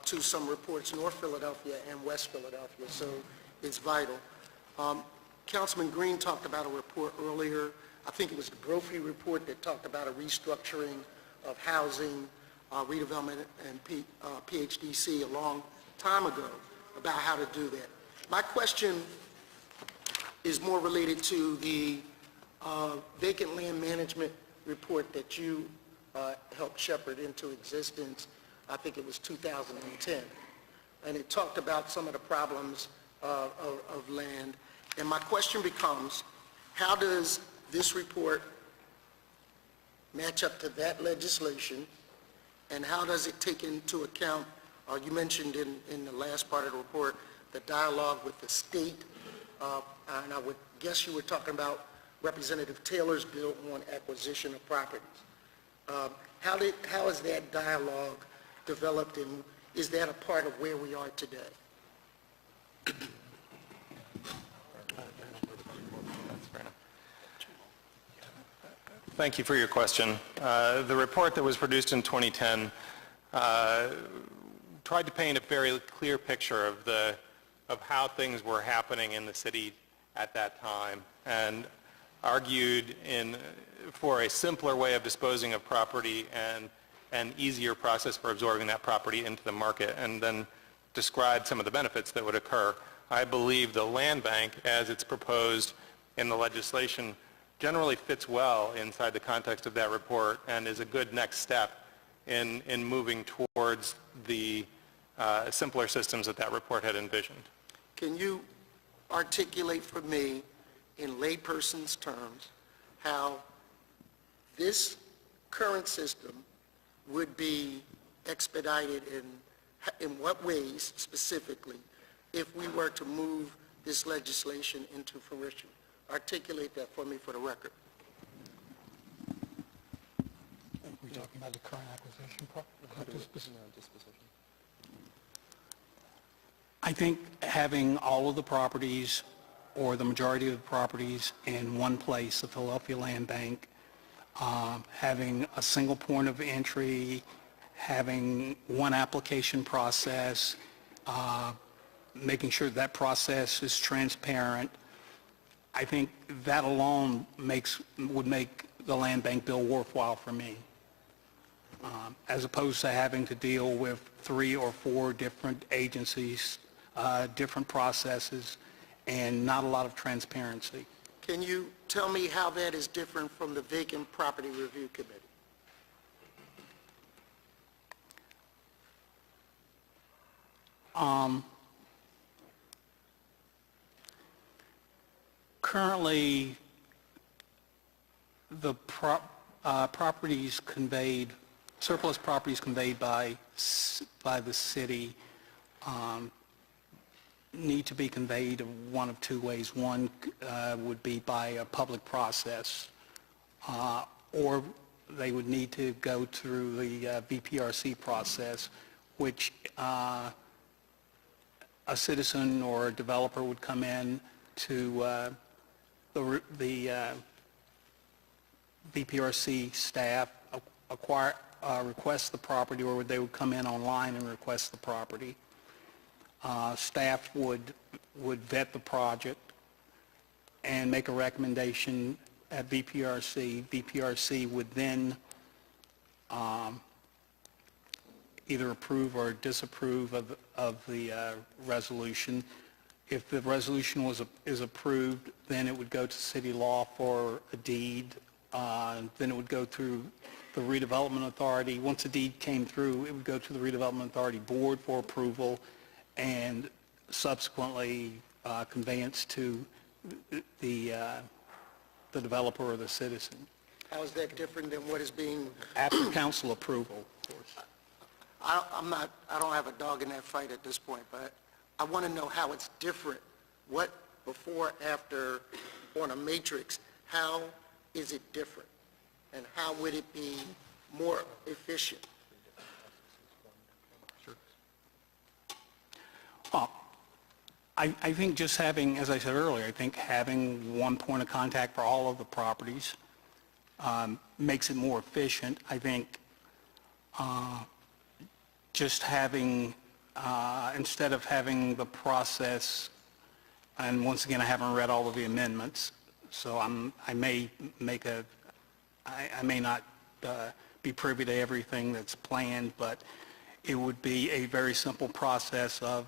to some reports, North Philadelphia and West Philadelphia, so it's vital. Councilman Green talked about a report earlier. I think it was the Brophy report that talked about a restructuring of housing, redevelopment, and PHDC a long time ago about how to do that. My question is more related to the vacant land management report that you helped shepherd into existence. I think it was 2010. And it talked about some of the problems of land. And my question becomes, how does this report match up to that legislation? And how does it take into account, you mentioned in the last part of the report, the dialogue with the state, and I would guess you were talking about Representative Taylor's bill on acquisition of properties. How is that dialogue developed, and is that a part of where we are today? Thank you for your question. The report that was produced in 2010 tried to paint a very clear picture of how things were happening in the city at that time, and argued for a simpler way of disposing of property and an easier process for absorbing that property into the market, and then described some of the benefits that would occur. I believe the land bank, as it's proposed in the legislation, generally fits well inside the context of that report and is a good next step in moving towards the simpler systems that report had envisioned. Can you articulate for me in layperson's terms how this current system would be expedited, in what ways specifically, if we were to move this legislation into fruition? Articulate that for me for the record. We're talking about the current acquisition disposition. I think having all of the properties, or the majority of the properties, in one place, the Philadelphia Land Bank, having a single point of entry, having one application process, making sure that process is transparent, I think that alone would make the land bank bill worthwhile for me, as opposed to having to deal with 3 or 4 different agencies, different processes, and not a lot of transparency. Can you tell me how that is different from the Vacant Property Review Committee? Currently, the properties conveyed, surplus properties conveyed by the city need to be conveyed one of 2 ways. One would be by a public process, or they would need to go through the VPRC process, which a citizen or a developer would come in to the VPRC staff, request the property, or they would come in online and request the property. Staff would vet the project and make a recommendation at VPRC. VPRC would then either approve or disapprove of the resolution. If the resolution is approved, then it would go to city law for a deed. Then it would go through the redevelopment authority. Once a deed came through, it would go to the redevelopment authority board for approval, and subsequently conveyance to the developer or the citizen. How is that different than what is being, After council approval, of course. I don't have a dog in that fight at this point, but I want to know how it's different. What before, after, on a matrix, how is it different? And how would it be more efficient? Well, I think just having, as I said earlier, I think having one point of contact for all of the properties makes it more efficient. I think just having, instead of having the process, and once again, I haven't read all of the amendments, so I may not be privy to everything that's planned, but it would be a very simple process of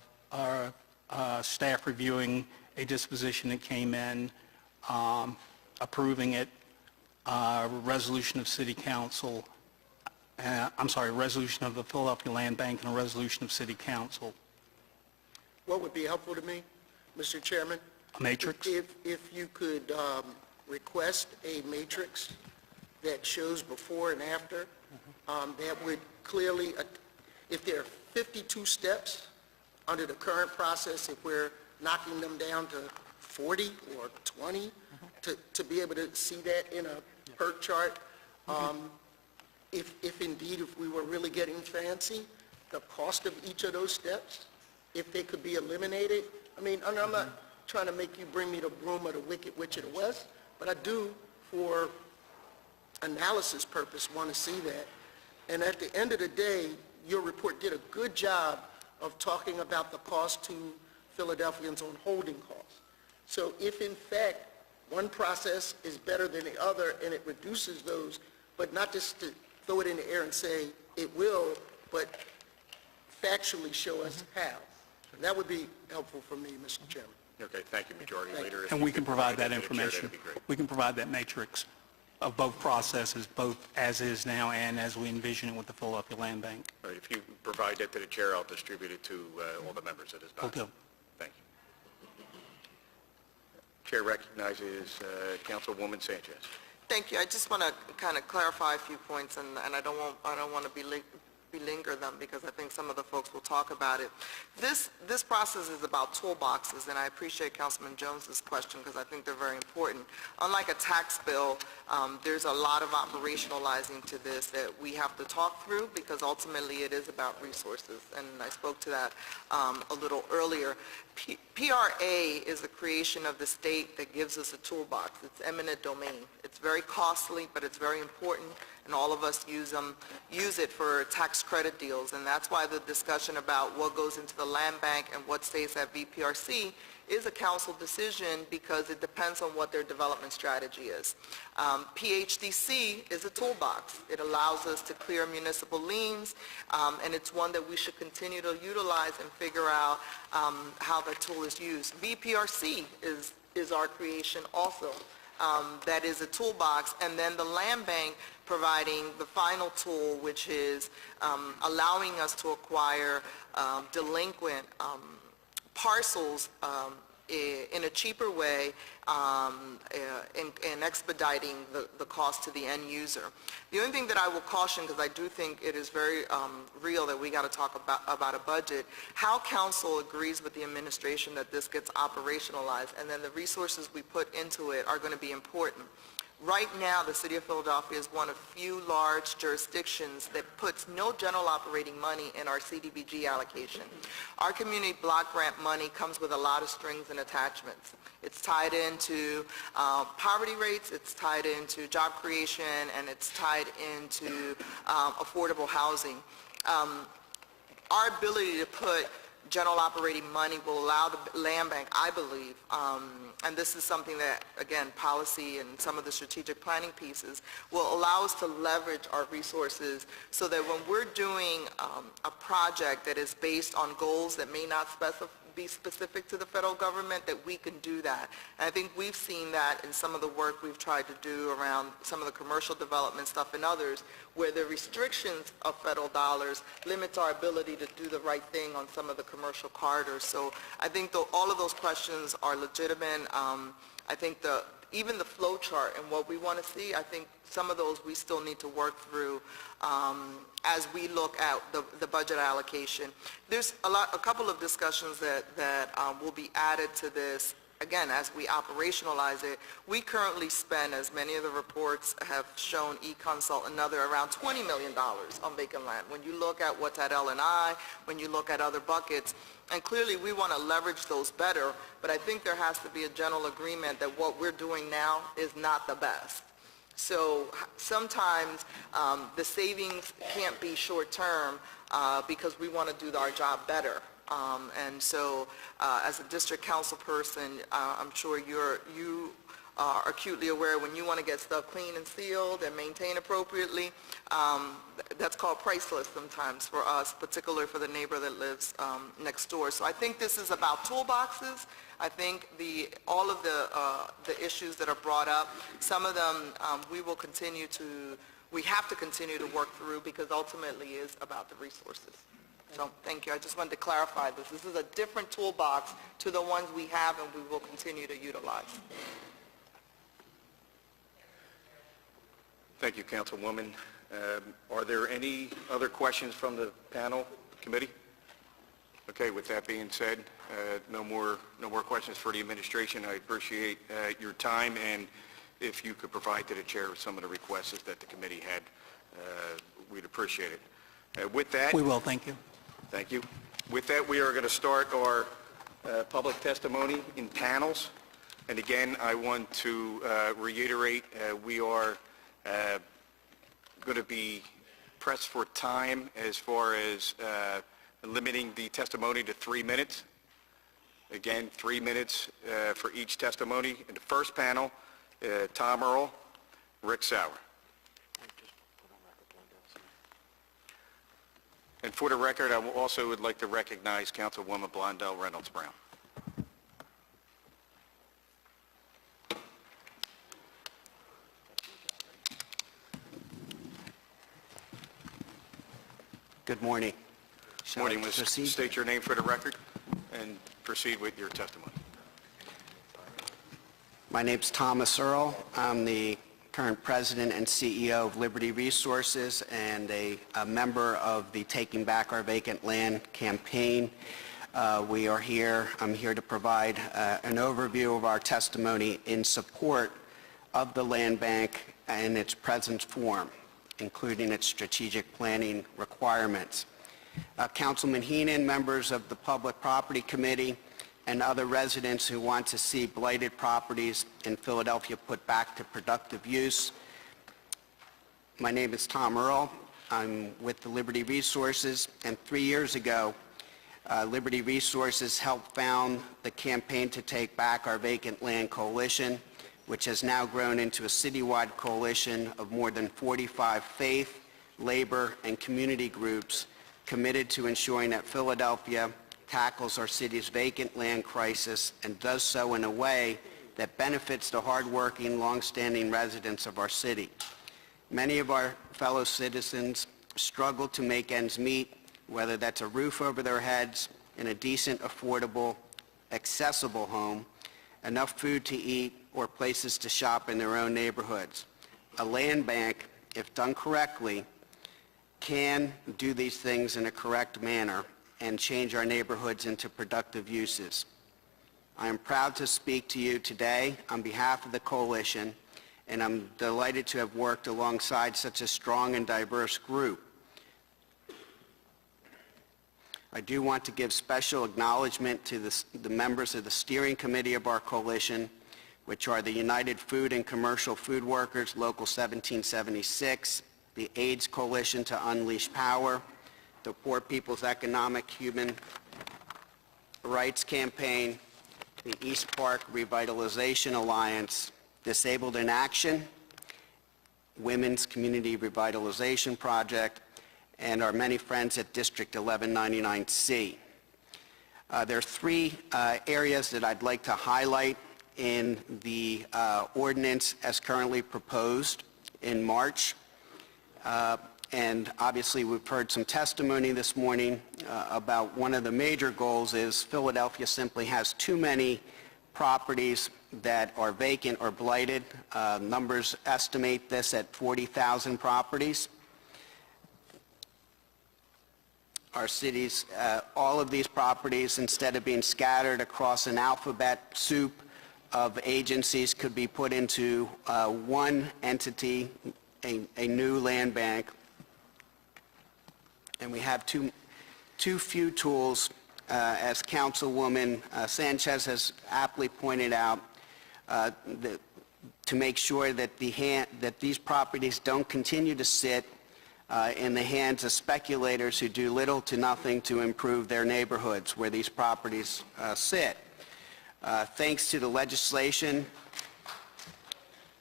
staff reviewing a disposition that came in, approving it, resolution of city council, resolution of the Philadelphia Land Bank, and a resolution of city council. What would be helpful to me, Mr. Chairman? A matrix? If you could request a matrix that shows before and after, that would clearly, if there are 52 steps under the current process, if we're knocking them down to 40 or 20, to be able to see that in a PERT chart, if indeed, if we were really getting fancy, the cost of each of those steps, if they could be eliminated. I mean, I'm not trying to make you bring me the broom or the wicked witch of the West, but I do, for analysis purpose, want to see that. And at the end of the day, your report did a good job of talking about the cost to Philadelphians on holding costs. So if in fact one process is better than the other and it reduces those, but not just to throw it in the air and say it will, but factually show us how. That would be helpful for me, Mr. Chairman. Okay, thank you, Majority Leader. If And you we can could provide that to the chair, information. that'd be great. We can provide that matrix of both processes, both as is now and as we envision it with the Philadelphia Land Bank. All right, if you provide that to the chair, I'll distribute it to all the members of this body. Will do. Thank you. Chair recognizes Councilwoman Sanchez. Thank you. I just want to kind of clarify a few points, and I don't want to belinger them because I think some of the folks will talk about it. This process is about toolboxes, and I appreciate Councilman Jones's question because I think they're very important. Unlike a tax bill, there's a lot of operationalizing to this that we have to talk through because ultimately it is about resources, and I spoke to that a little earlier. PRA is the creation of the state that gives us a toolbox. It's eminent domain. It's very costly, but it's very important, and all of us use it for tax credit deals, and that's why the discussion about what goes into the land bank and what stays at VPRC is a council decision because it depends on what their development strategy is. PHDC is a toolbox. It allows us to clear municipal liens, and it's one that we should continue to utilize and figure out how the tool is used. VPRC is our creation also. That is a toolbox, and then the land bank providing the final tool, which is allowing us to acquire delinquent parcels in a cheaper way and expediting the cost to the end user. The only thing that I will caution, because I do think it is very real that we got to talk about a budget, how council agrees with the administration that this gets operationalized, and then the resources we put into it are going to be important. Right now, the City of Philadelphia is one of few large jurisdictions that puts no general operating money in our CDBG allocation. Our community block grant money comes with a lot of strings and attachments. It's tied into poverty rates, it's tied into job creation, and it's tied into affordable housing. Our ability to put general operating money will allow the land bank, I believe, and this is something that, again, policy and some of the strategic planning pieces will allow us to leverage our resources so that when we're doing a project that is based on goals that may not be specific to the federal government, that we can do that. And I think we've seen that in some of the work we've tried to do around some of the commercial development stuff and others, where the restrictions of federal dollars limits our ability to do the right thing on some of the commercial corridors. So I think all of those questions are legitimate. I think even the flow chart and what we want to see, I think some of those we still need to work through as we look at the budget allocation. There's a couple of discussions that will be added to this, again, as we operationalize it. We currently spend, as many of the reports have shown, eConsult, another around $20 million on vacant land. When you look at what's at L&I, when you look at other buckets, and clearly we want to leverage those better, but I think there has to be a general agreement that what we're doing now is not the best. So sometimes the savings can't be short-term because we want to do our job better. And so as a district council person, I'm sure you are acutely aware when you want to get stuff clean and sealed and maintained appropriately, that's called priceless sometimes for us, particularly for the neighbor that lives next door. So I think this is about toolboxes. I think all of the issues that are brought up, some of them we have to continue to work through because ultimately it is about the resources. So thank you. I just wanted to clarify this. This is a different toolbox to the ones we have and we will continue to utilize. Thank you, Councilwoman. Are there any other questions from the panel, committee? Okay, with that being said, no more questions for the administration. I appreciate your time, and if you could provide to the chair some of the requests that the committee had, we'd appreciate it. With that... We will, thank you. Thank you. With that, we are going to start our public testimony in panels. And again, I want to reiterate, we are going to be pressed for time as far as limiting the testimony to 3 minutes. Again, 3 minutes for each testimony. In the first panel, Tom Earl, Rick Sauer. And for the record, I also would like to recognize Councilwoman Blondell Reynolds Brown. Good morning. Good morning. Please state your name for the record and proceed with your testimony. My name's Thomas Earl. I'm the current president and CEO of Liberty Resources and a member of the Taking Back Our Vacant Land campaign. I'm here to provide an overview of our testimony in support of the land bank in its present form, including its strategic planning requirements. Councilman Heenan, members of the Public Property Committee, and other residents who want to see blighted properties in Philadelphia put back to productive use. My name is Tom Earl. I'm with the Liberty Resources, and 3 years ago, Liberty Resources helped found the Campaign to Take Back Our Vacant Land Coalition, which has now grown into a citywide coalition of more than 45 faith, labor, and community groups committed to ensuring that Philadelphia tackles our city's vacant land crisis and does so in a way that benefits the hardworking, long-standing residents of our city. Many of our fellow citizens struggle to make ends meet, whether that's a roof over their heads, in a decent, affordable, accessible home, enough food to eat, or places to shop in their own neighborhoods. A land bank, if done correctly, can do these things in a correct manner and change our neighborhoods into productive uses. I am proud to speak to you today on behalf of the coalition, and I'm delighted to have worked alongside such a strong and diverse group. I do want to give special acknowledgement to the members of the steering committee of our coalition, which are the United Food and Commercial Food Workers, Local 1776, the AIDS Coalition to Unleash Power, the Poor People's Economic Human Rights Campaign, the East Park Revitalization Alliance, Disabled in Action, Women's Community Revitalization Project, and our many friends at District 1199C. There are three areas that I'd like to highlight in the ordinance as currently proposed in March. And obviously, we've heard some testimony this morning about one of the major goals is Philadelphia simply has too many properties that are vacant or blighted. Numbers estimate this at 40,000 properties. Our cities, all of these properties, instead of being scattered across an alphabet soup of agencies, could be put into one entity, a new land bank. And we have too few tools, as Councilwoman Sanchez has aptly pointed out, to make sure that that these properties don't continue to sit in the hands of speculators who do little to nothing to improve their neighborhoods where these properties sit. Thanks to the legislation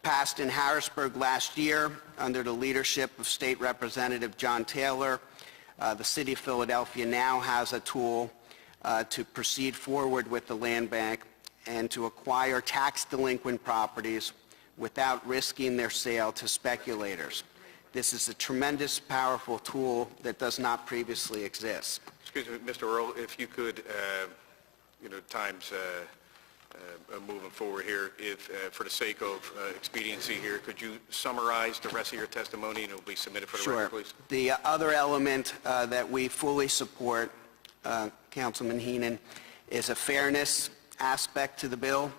passed in Harrisburg last year under the leadership of State Representative John Taylor, the City of Philadelphia now has a tool to proceed forward with the land bank and to acquire tax-delinquent properties without risking their sale to speculators. This is a tremendous, powerful tool that does not previously exist. Excuse me, Mr. Earl, if you could, time's moving forward here, if for the sake of expediency here, could you summarize the rest of your testimony and it will be submitted for the record, please? The other element that we fully support, Councilman Heenan, is a fairness aspect to the bill,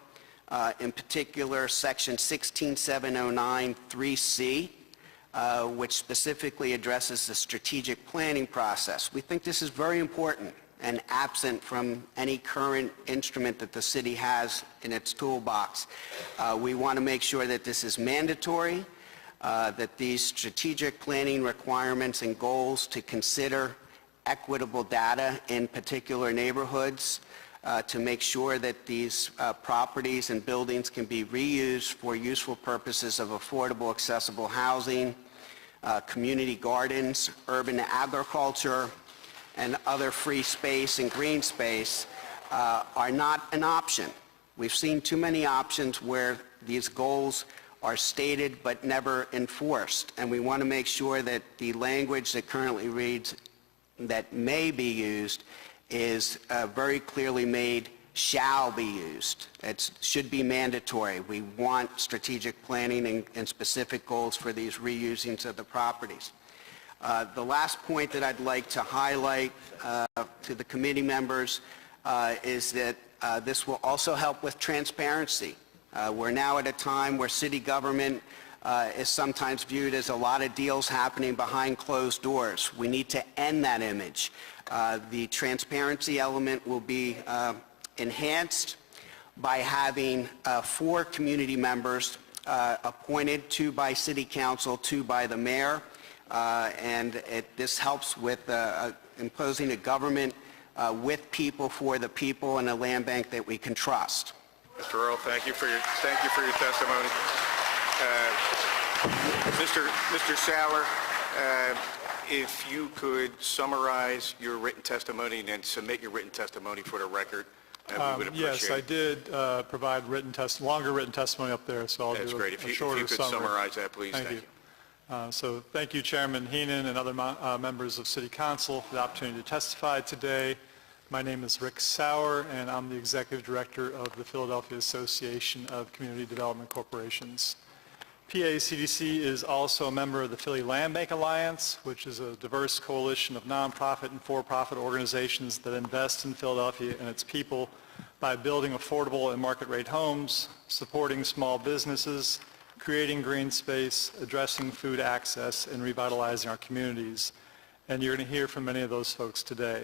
in particular Section 16709 3C, which specifically addresses the strategic planning process. We think this is very important and absent from any current instrument that the city has in its toolbox. We want to make sure that this is mandatory, that these strategic planning requirements and goals to consider equitable data in particular neighborhoods, to make sure that these properties and buildings can be reused for useful purposes of affordable, accessible housing, community gardens, urban agriculture, and other free space and green space are not an option. We've seen too many options where these goals are stated but never enforced, and we want to make sure that the language that currently reads that may be used is very clearly made shall be used. It should be mandatory. We want strategic planning and specific goals for these reusings of the properties. The last point that I'd like to highlight to the committee members is that this will also help with transparency. We're now at a time where city government is sometimes viewed as a lot of deals happening behind closed doors. We need to end that image. The transparency element will be enhanced by having 4 community members appointed, 2 by City Council, 2 by the mayor, and this helps with imposing a government with people, for the people, and a land bank that we can trust. Mr. Earl, thank you for your testimony. Mr. Sauer, if you could summarize your written testimony and then submit your written testimony for the record, we would appreciate it. Yes, I did provide longer written testimony up there, so I'll That's do great. a If you shorter could summary. summarize that, please. Thank you. So thank you, Chairman Heenan and other members of City Council, for the opportunity to testify today. My name is Rick Sauer, and I'm the Executive Director of the Philadelphia Association of Community Development Corporations. PACDC is also a member of the Philly Land Bank Alliance, which is a diverse coalition of nonprofit and for-profit organizations that invest in Philadelphia and its people by building affordable and market-rate homes, supporting small businesses, creating green space, addressing food access, and revitalizing our communities. And you're going to hear from many of those folks today.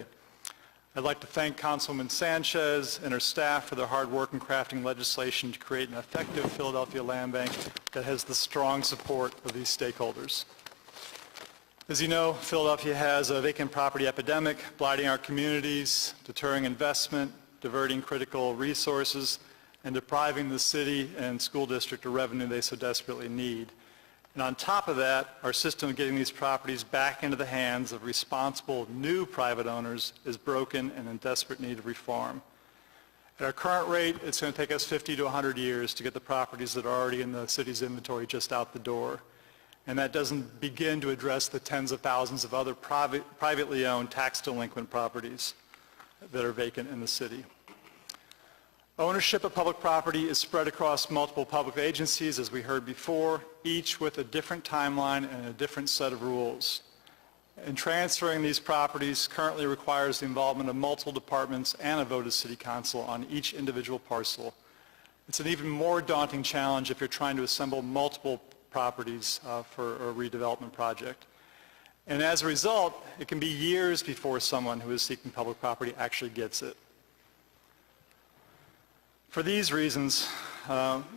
I'd like to thank Councilwoman Sanchez and her staff for their hard work in crafting legislation to create an effective Philadelphia land bank that has the strong support of these stakeholders. As you know, Philadelphia has a vacant property epidemic, blighting our communities, deterring investment, diverting critical resources, and depriving the city and school district of revenue they so desperately need. And on top of that, our system of getting these properties back into the hands of responsible new private owners is broken and in desperate need of reform. At our current rate, it's going to take us 50 to 100 years to get the properties that are already in the city's inventory just out the door. And that doesn't begin to address the tens of thousands of other privately owned tax delinquent properties that are vacant in the city. Ownership of public property is spread across multiple public agencies, as we heard before, each with a different timeline and a different set of rules. And transferring these properties currently requires the involvement of multiple departments and a vote of City Council on each individual parcel. It's an even more daunting challenge if you're trying to assemble multiple properties for a redevelopment project. And as a result, it can be years before someone who is seeking public property actually gets it. For these reasons,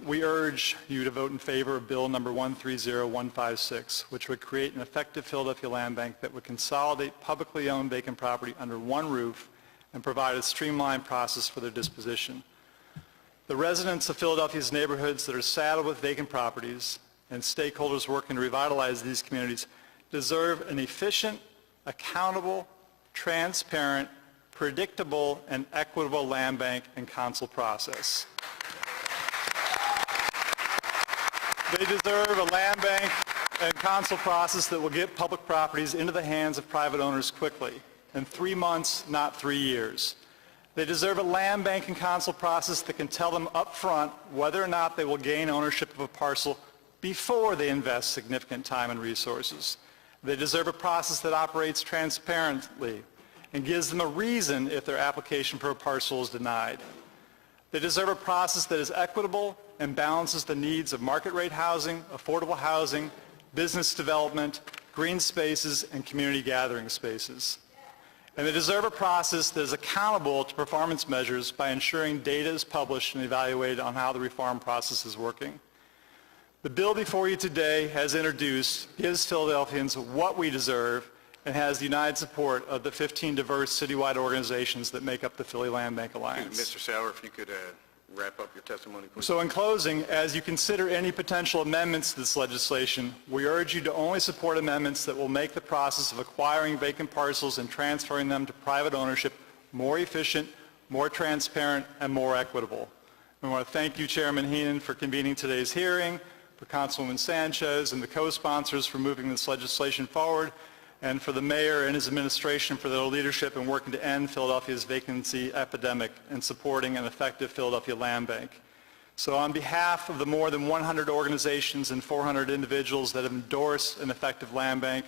we urge you to vote in favor of Bill number 130156, which would create an effective Philadelphia land bank that would consolidate publicly owned vacant property under one roof and provide a streamlined process for their disposition. The residents of Philadelphia's neighborhoods that are saddled with vacant properties and stakeholders working to revitalize these communities deserve an efficient, accountable, transparent, predictable, and equitable land bank and council process. They deserve a land bank and council process that will get public properties into the hands of private owners quickly, in 3 months, not 3 years. They deserve a land bank and council process that can tell them up front whether or not they will gain ownership of a parcel before they invest significant time and resources. They deserve a process that operates transparently and gives them a reason if their application for a parcel is denied. They deserve a process that is equitable and balances the needs of market-rate housing, affordable housing, business development, green spaces, and community gathering spaces. And they deserve a process that is accountable to performance measures by ensuring data is published and evaluated on how the reform process is working. The bill before you today has introduced, gives Philadelphians what we deserve, and has the united support of the 15 diverse citywide organizations that make up the Philly Land Bank Alliance. Mr. Sauer, if you could wrap up your testimony, please. So in closing, as you consider any potential amendments to this legislation, we urge you to only support amendments that will make the process of acquiring vacant parcels and transferring them to private ownership more efficient, more transparent, and more equitable. We want to thank you, Chairman Heenan, for convening today's hearing, for Councilwoman Sanchez and the co-sponsors for moving this legislation forward, and for the mayor and his administration for their leadership in working to end Philadelphia's vacancy epidemic and supporting an effective Philadelphia land bank. So on behalf of the more than 100 organizations and 400 individuals that have endorsed an effective land bank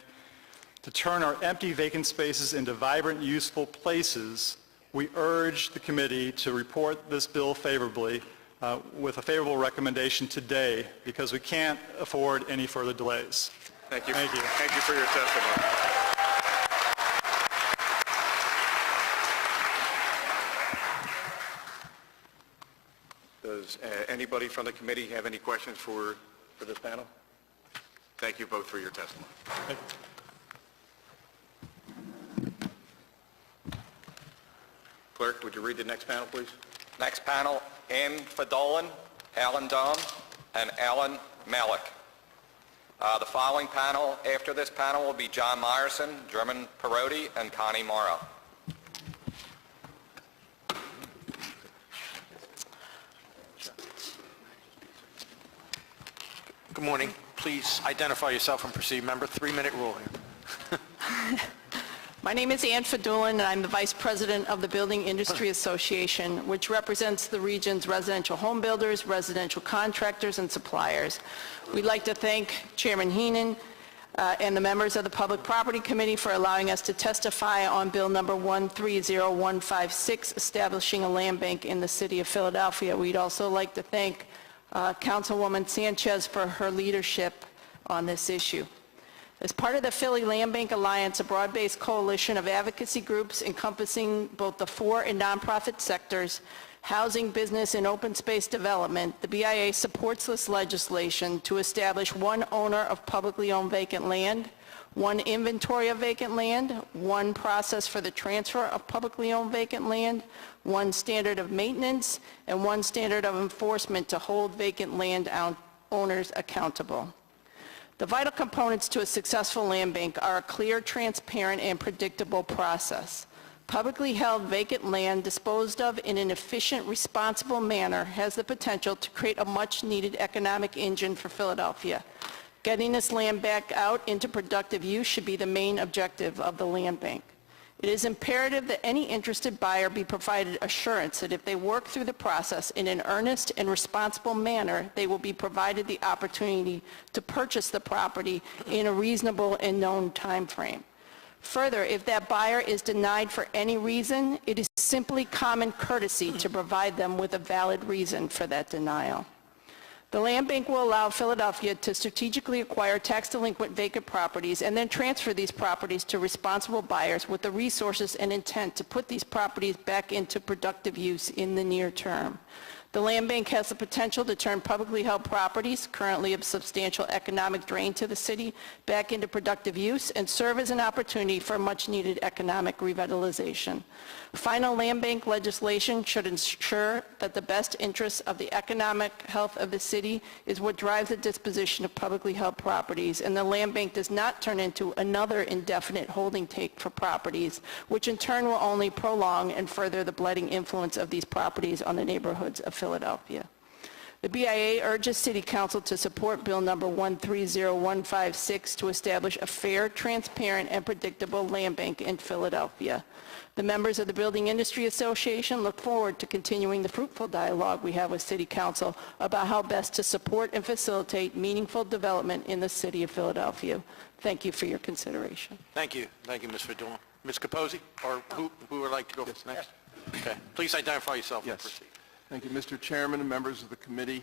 to turn our empty vacant spaces into vibrant, useful places, we urge the committee to report this bill favorably with a favorable recommendation today because we can't afford any further delays. Thank you. Thank you. Thank you for your testimony. Does anybody from the committee have any questions for this panel? Thank you both for your testimony. Clerk, would you read the next panel, please? Next panel, Ann Fadolin, Alan Dahm, and Alan Malik. The following panel, after this panel, will be John Meyerson, German Perotti, and Connie Morrow. Good morning. Please identify yourself and proceed. Remember, 3-minute rule here. My name is Ann Fadulin, and I'm the Vice President of the Building Industry Association, which represents the region's residential home builders, residential contractors, and suppliers. We'd like to thank Chairman Heenan and the members of the Public Property Committee for allowing us to testify on Bill number 130156, establishing a land bank in the city of Philadelphia. We'd also like to thank Councilwoman Sanchez for her leadership on this issue. As part of the Philly Land Bank Alliance, a broad-based coalition of advocacy groups encompassing both the for and nonprofit sectors, housing, business, and open space development, the BIA supports this legislation to establish one owner of publicly owned vacant land, one inventory of vacant land, one process for the transfer of publicly owned vacant land, one standard of maintenance, and one standard of enforcement to hold vacant land owners accountable. The vital components to a successful land bank are a clear, transparent, and predictable process. Publicly held vacant land disposed of in an efficient, responsible manner has the potential to create a much-needed economic engine for Philadelphia. Getting this land back out into productive use should be the main objective of the land bank. It is imperative that any interested buyer be provided assurance that if they work through the process in an earnest and responsible manner, they will be provided the opportunity to purchase the property in a reasonable and known time frame. Further, if that buyer is denied for any reason, it is simply common courtesy to provide them with a valid reason for that denial. The land bank will allow Philadelphia to strategically acquire tax-delinquent vacant properties and then transfer these properties to responsible buyers with the resources and intent to put these properties back into productive use in the near term. The land bank has the potential to turn publicly held properties, currently of substantial economic drain to the city, back into productive use and serve as an opportunity for much-needed economic revitalization. Final land bank legislation should ensure that the best interests of the economic health of the city is what drives the disposition of publicly held properties, and the land bank does not turn into another indefinite holding take for properties, which in turn will only prolong and further the blighting influence of these properties on the neighborhoods of Philadelphia. The BIA urges City Council to support Bill number 130156 to establish a fair, transparent, and predictable land bank in Philadelphia. The members of the Building Industry Association look forward to continuing the fruitful dialogue we have with City Council about how best to support and facilitate meaningful development in the city of Philadelphia. Thank you for your consideration. Thank you. Thank you, Ms. Fadulin. Ms. Capozzi, or who would like to go next? Okay. Please identify yourself and proceed. Thank you, Mr. Chairman and members of the committee.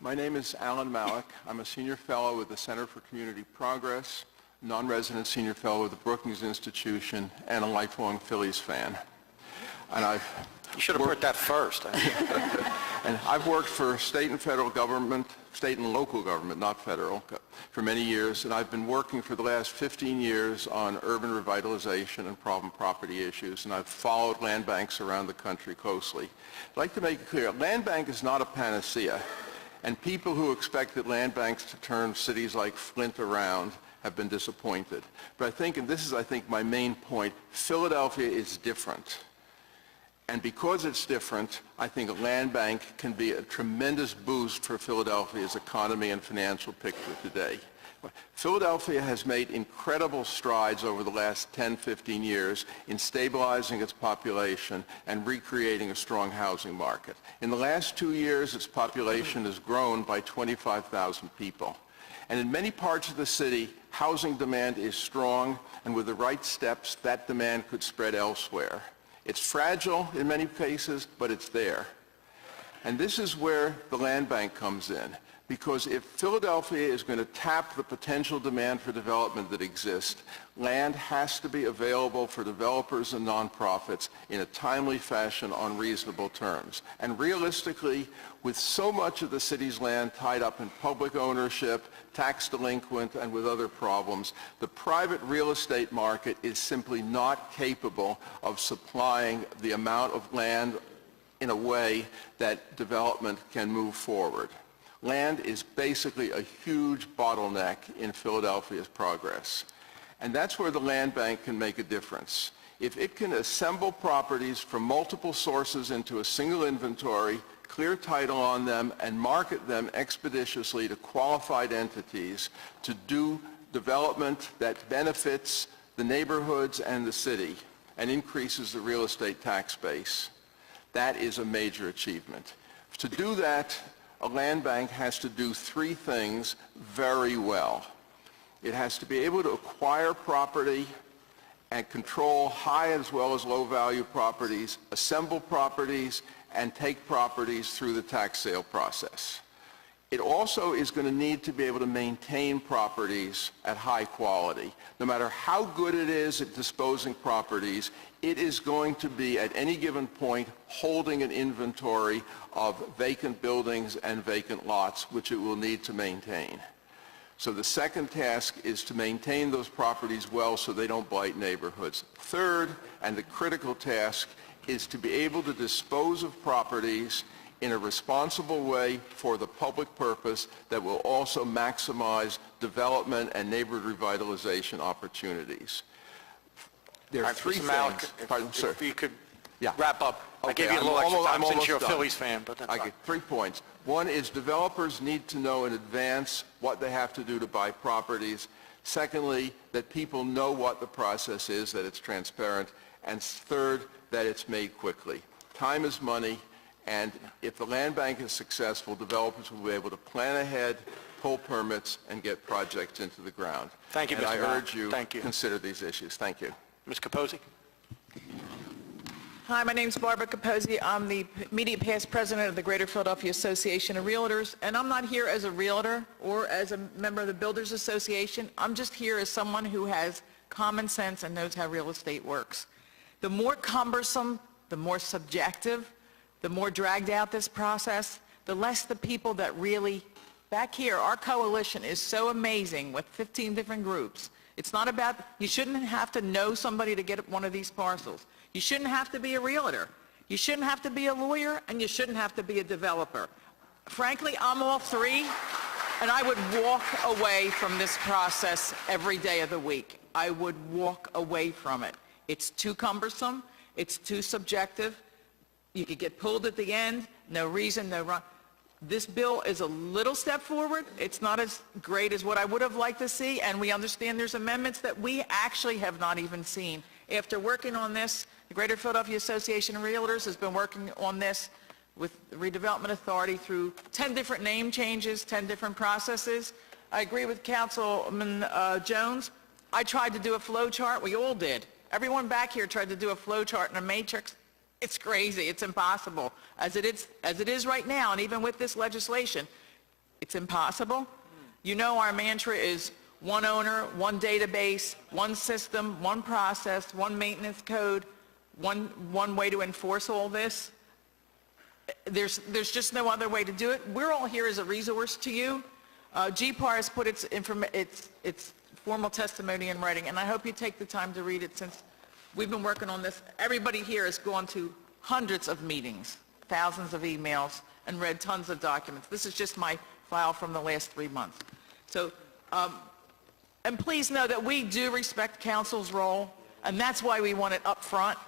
My name is Alan Malik. I'm a senior fellow with the Center for Community Progress, non-resident senior fellow with the Brookings Institution, and a lifelong Phillies fan. And you should have put that first. And I've worked for state and federal government, state and local government, not federal, for many years, and I've been working for the last 15 years on urban revitalization and problem property issues, and I've followed land banks around the country closely. I'd like to make it clear, land bank is not a panacea, and people who expected land banks to turn cities like Flint around have been disappointed. But I think, and this is, I think, my main point, Philadelphia is different. And because it's different, I think a land bank can be a tremendous boost for Philadelphia's economy and financial picture today. Philadelphia has made incredible strides over the last 10, 15 years in stabilizing its population and recreating a strong housing market. In the last 2 years, its population has grown by 25,000 people. And in many parts of the city, housing demand is strong, and with the right steps, that demand could spread elsewhere. It's fragile in many cases, but it's there. And this is where the land bank comes in, because if Philadelphia is going to tap the potential demand for development that exists, land has to be available for developers and nonprofits in a timely fashion on reasonable terms. And realistically, with so much of the city's land tied up in public ownership, tax delinquent, and with other problems, the private real estate market is simply not capable of supplying the amount of land in a way that development can move forward. Land is basically a huge bottleneck in Philadelphia's progress. And that's where the land bank can make a difference. If it can assemble properties from multiple sources into a single inventory, clear title on them, and market them expeditiously to qualified entities to do development that benefits the neighborhoods and the city and increases the real estate tax base, that is a major achievement. To do that, a land bank has to do three things very well. It has to be able to acquire property and control high as well as low value properties, assemble properties, and take properties through the tax sale process. It also is going to need to be able to maintain properties at high quality. No matter how good it is at disposing properties, it is going to be at any given point holding an inventory of vacant buildings and vacant lots, which it will need to maintain. So the second task is to maintain those properties well so they don't blight neighborhoods. Third, and the critical task, is to be able to dispose of properties in a responsible way for the public purpose that will also maximize development and neighborhood revitalization opportunities. There are three Mr. Malik, things. Pardon, sir. If you could Yeah. wrap up. I Okay, gave you a little extra time since you're a done. Phillies fan, but that's I fine. get 3 points. One is developers need to know in advance what they have to do to buy properties. Secondly, that people know what the process is, that it's transparent. And third, that it's made quickly. Time is money, and if the land bank is successful, developers will be able to plan ahead, pull permits, and get projects into the ground. Thank you, and Mr. I Malik. urge you to consider these issues. Thank you. Ms. Capozzi? Hi, my name's Barbara Capozzi. I'm the immediate past president of the Greater Philadelphia Association of Realtors, and I'm not here as a realtor or as a member of the Builders Association. I'm just here as someone who has common sense and knows how real estate works. The more cumbersome, the more subjective, the more dragged out this process, the less the people that really, back here, our coalition is so amazing with 15 different groups. It's not about, you shouldn't have to know somebody to get one of these parcels. You shouldn't have to be a realtor. You shouldn't have to be a lawyer, and you shouldn't have to be a developer. Frankly, I'm all three, and I would walk away from this process every day of the week. I would walk away from it. It's too cumbersome. It's too subjective. You could get pulled at the end. No reason, no wrong. This bill is a little step forward. It's not as great as what I would have liked to see, and we understand there's amendments that we actually have not even seen. After working on this, the Greater Philadelphia Association of Realtors has been working on this with the Redevelopment Authority through 10 different name changes, 10 different processes. I agree with Councilman Jones. I tried to do a flow chart. We all did. Everyone back here tried to do a flow chart and a matrix. It's crazy. It's impossible. As it is right now, and even with this legislation, it's impossible. You know our mantra is one owner, one database, one system, one process, one maintenance code, one way to enforce all this. There's just no other way to do it. We're all here as a resource to you. GPAR has put its formal testimony in writing, and I hope you take the time to read it since we've been working on this. Everybody here has gone to hundreds of meetings, thousands of emails, and read tons of documents. This is just my file from the last 3 months. So, and please know that we do respect council's role, and that's why we want it up front.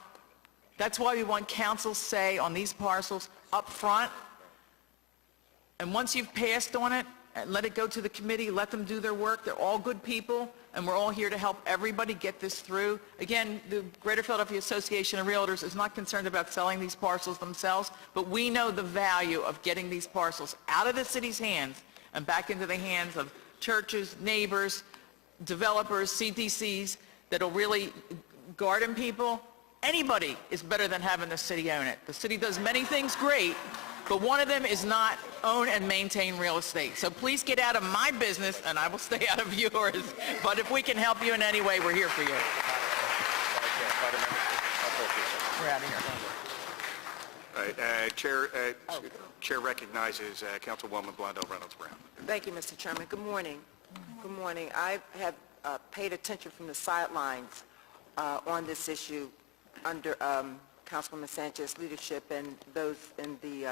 That's why we want council's say on these parcels up front. And once you've passed on it, and let it go to the committee, let them do their work. They're all good people, and we're all here to help everybody get this through. Again, the Greater Philadelphia Association of Realtors is not concerned about selling these parcels themselves, but we know the value of getting these parcels out of the city's hands and back into the hands of churches, neighbors, developers, CDCs, that'll really garden people. Anybody is better than having the city own it. The city does many things great, but one of them is not own and maintain real estate. So please get out of my business, and I will stay out of yours. But if we can help you in any way, we're here for you. We're out of here. All right, Chair recognizes Councilwoman Blondell Reynolds-Brown. Thank you, Mr. Chairman. Good morning. Good morning. I have paid attention from the sidelines on this issue under Councilwoman Sanchez's leadership and those in the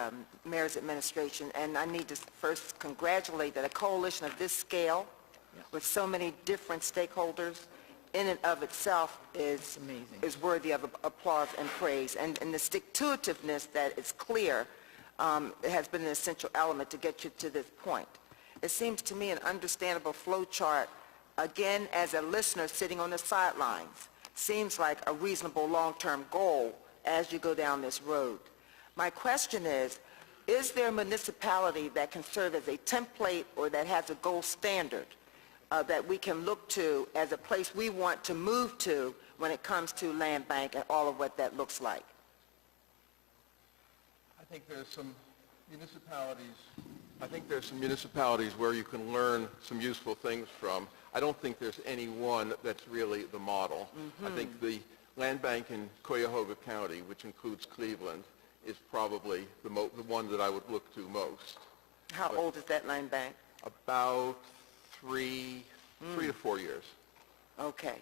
mayor's administration. And I need to first congratulate that a coalition of this scale with so many different stakeholders in and of itself is worthy of applause and praise. And the stick-to-itiveness that it's clear it has been an essential element to get you to this point. It seems to me an understandable flow chart, again, as a listener sitting on the sidelines, seems like a reasonable long-term goal as you go down this road. My question is there a municipality that can serve as a template or that has a gold standard that we can look to as a place we want to move to when it comes to land bank and all of what that looks like? I think there's some municipalities where you can learn some useful things from. I don't think there's any one that's really the model. I think the land bank in Cuyahoga County, which includes Cleveland, is probably the one that I would look to most. How old is that land bank? About three to 4 years. Okay.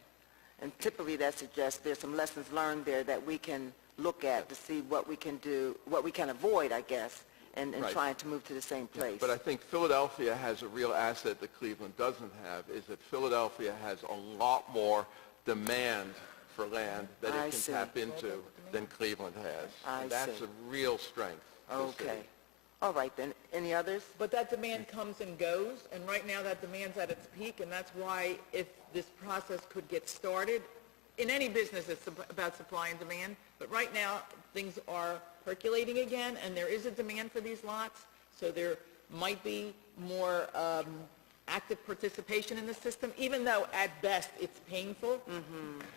And typically that suggests there's some lessons learned there that we can look at to see what we can do, what we can avoid, I guess, in trying to move to the same place. But I think Philadelphia has a real asset that Cleveland doesn't have, is that Philadelphia has a lot more demand for land that it can tap into than Cleveland has. And that's a real strength. Okay. All right, then. Any others? But that demand comes and goes, and right now that demand's at its peak, and that's why if this process could get started, in any business it's about supply and demand, but right now things are percolating again, and there is a demand for these lots, so there might be more active participation in the system, even though at best it's painful,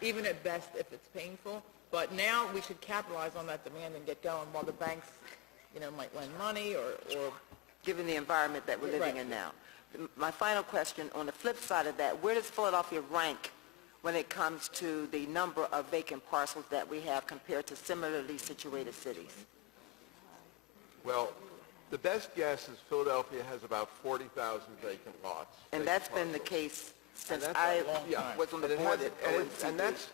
even at best if it's painful. But now we should capitalize on that demand and get going while the banks, might lend money or given the environment that we're living in now. My final question, on the flip side of that, where does Philadelphia rank when it comes to the number of vacant parcels that we have compared to similarly situated cities? Well, the best guess is Philadelphia has about 40,000 vacant lots. And that's been the case since I was on the board at OECD. And that's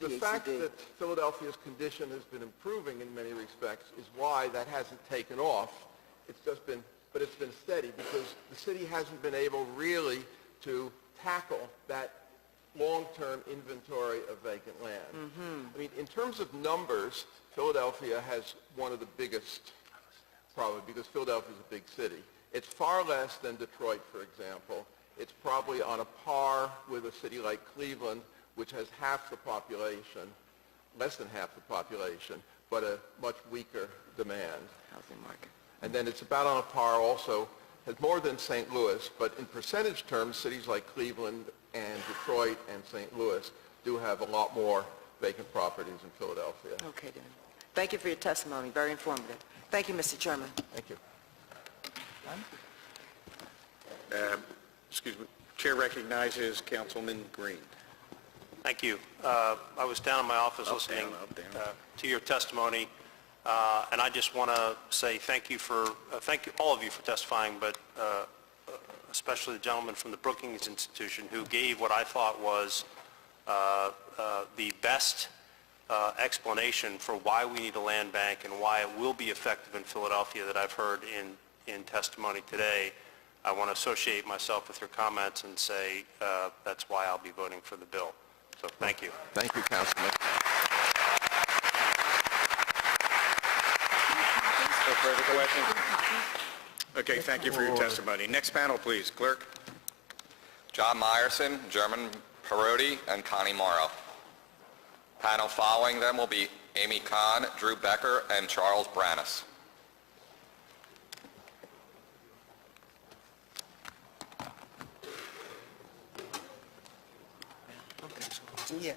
the fact that Philadelphia's condition has been improving in many respects is why that hasn't taken off. It's just been, but it's been steady because the city hasn't been able really to tackle that long-term inventory of vacant land. I mean, in terms of numbers, Philadelphia has one of the biggest, probably because Philadelphia is a big city. It's far less than Detroit, for example. It's probably on a par with a city like Cleveland, which has half the population, less than half the population, but a much weaker demand. Housing market. And then it's about on a par also, has more than St. Louis, but in percentage terms, cities like Cleveland and Detroit and St. Louis do have a lot more vacant properties in Philadelphia. Okay, then. Thank you for your testimony. Very informative. Thank you, Mr. Chairman. Thank you. Excuse me. Chair recognizes Councilman Green. Thank you. I was down in my office listening to your testimony, and I just want to say thank you all of you for testifying, but especially the gentleman from the Brookings Institution who gave what I thought was the best explanation for why we need a land bank and why it will be effective in Philadelphia that I've heard in testimony today. I want to associate myself with your comments and say that's why I'll be voting for the bill. So thank you. Thank you, Councilman. No further questions? Okay, thank you for your testimony. Next panel, please. Clerk. John Meyerson, German Parodi, and Connie Morrow. Panel following them will be Amy Kahn, Drew Becker, and Charles Brannis. Yeah.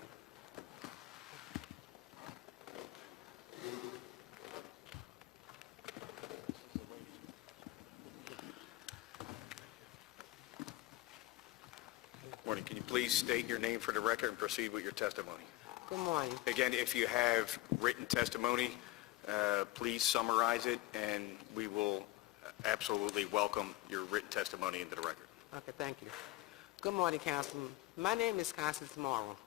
Morning. Can you please state your name for the record and proceed with your testimony? Good morning. Again, if you have written testimony, please summarize it, and we will absolutely welcome your written testimony into the record. Okay, thank you. Good morning, Councilman. My name is Constance Morrow.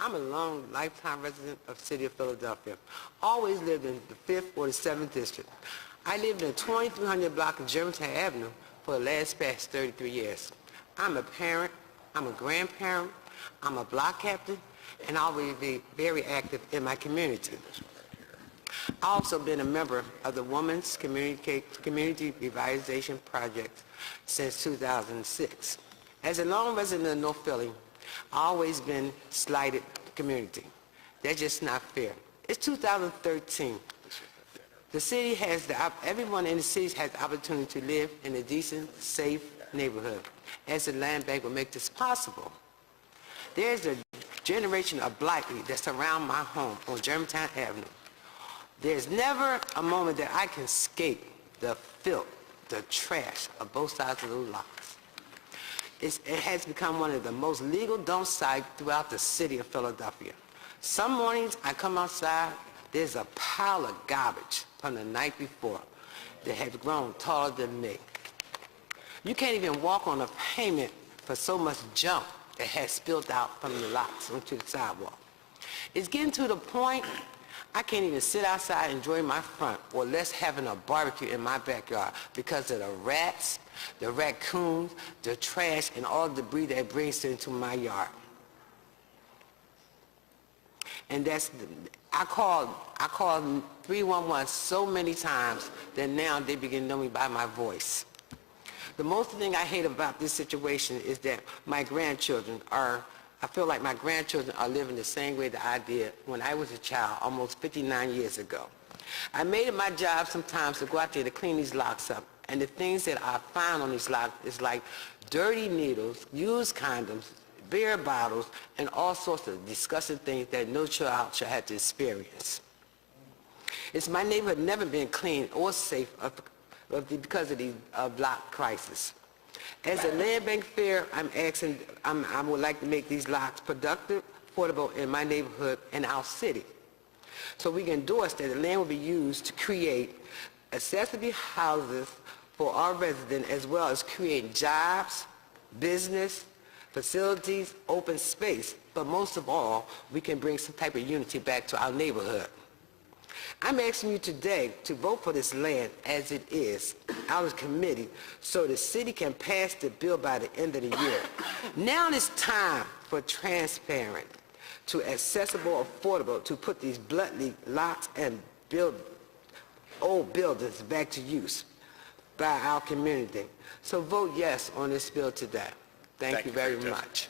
I'm a long lifetime resident of the city of Philadelphia. Always lived in the 5th or the 7th district. I lived in the 2300 block of Germantown Avenue for the last past 33 years. I'm a parent, I'm a grandparent, I'm a block captain, and I'll be very active in my community. I've also been a member of the Women's Community Revitalization Project since 2006. As a long resident of North Philly, I've always been slighted in the community. That's just not fair. It's 2013. The city has everyone in the city has the opportunity to live in a decent, safe neighborhood, as the land bank will make this possible. There's a generation of blighty that surround my home on Germantown Avenue. There's never a moment that I can escape the filth, the trash of both sides of those lots. It has become one of the most legal dump sites throughout the city of Philadelphia. Some mornings I come outside, there's a pile of garbage from the night before that has grown taller than me. You can't even walk on a pavement for so much junk that has spilled out from the lots onto the sidewalk. It's getting to the point I can't even sit outside and enjoy my front, or less having a barbecue in my backyard because of the rats, the raccoons, the trash, and all the debris that brings into my yard. And I called 311 so many times that now they begin to know me by my voice. The most thing I hate about this situation is that my grandchildren I feel like my grandchildren are living the same way that I did when I was a child almost 59 years ago. I made it my job sometimes to go out there to clean these locks up, and the things that I found on these locks is like dirty needles, used condoms, beer bottles, and all sorts of disgusting things that no child should have to experience. My neighborhood never been clean or safe because of the block crisis. As a land bank fair, I would like to make these lots productive, affordable in my neighborhood and our city. So we can endorse that the land will be used to create accessible houses for our residents, as well as create jobs, business, facilities, open space. But most of all, we can bring some type of unity back to our neighborhood. I'm asking you today to vote for this land as it is, our committee, so the city can pass the bill by the end of the year. Now it's time for transparent, to accessible, affordable, to put these bloody lots and old buildings back to use by our community. So vote yes on this bill today. Thank you very much.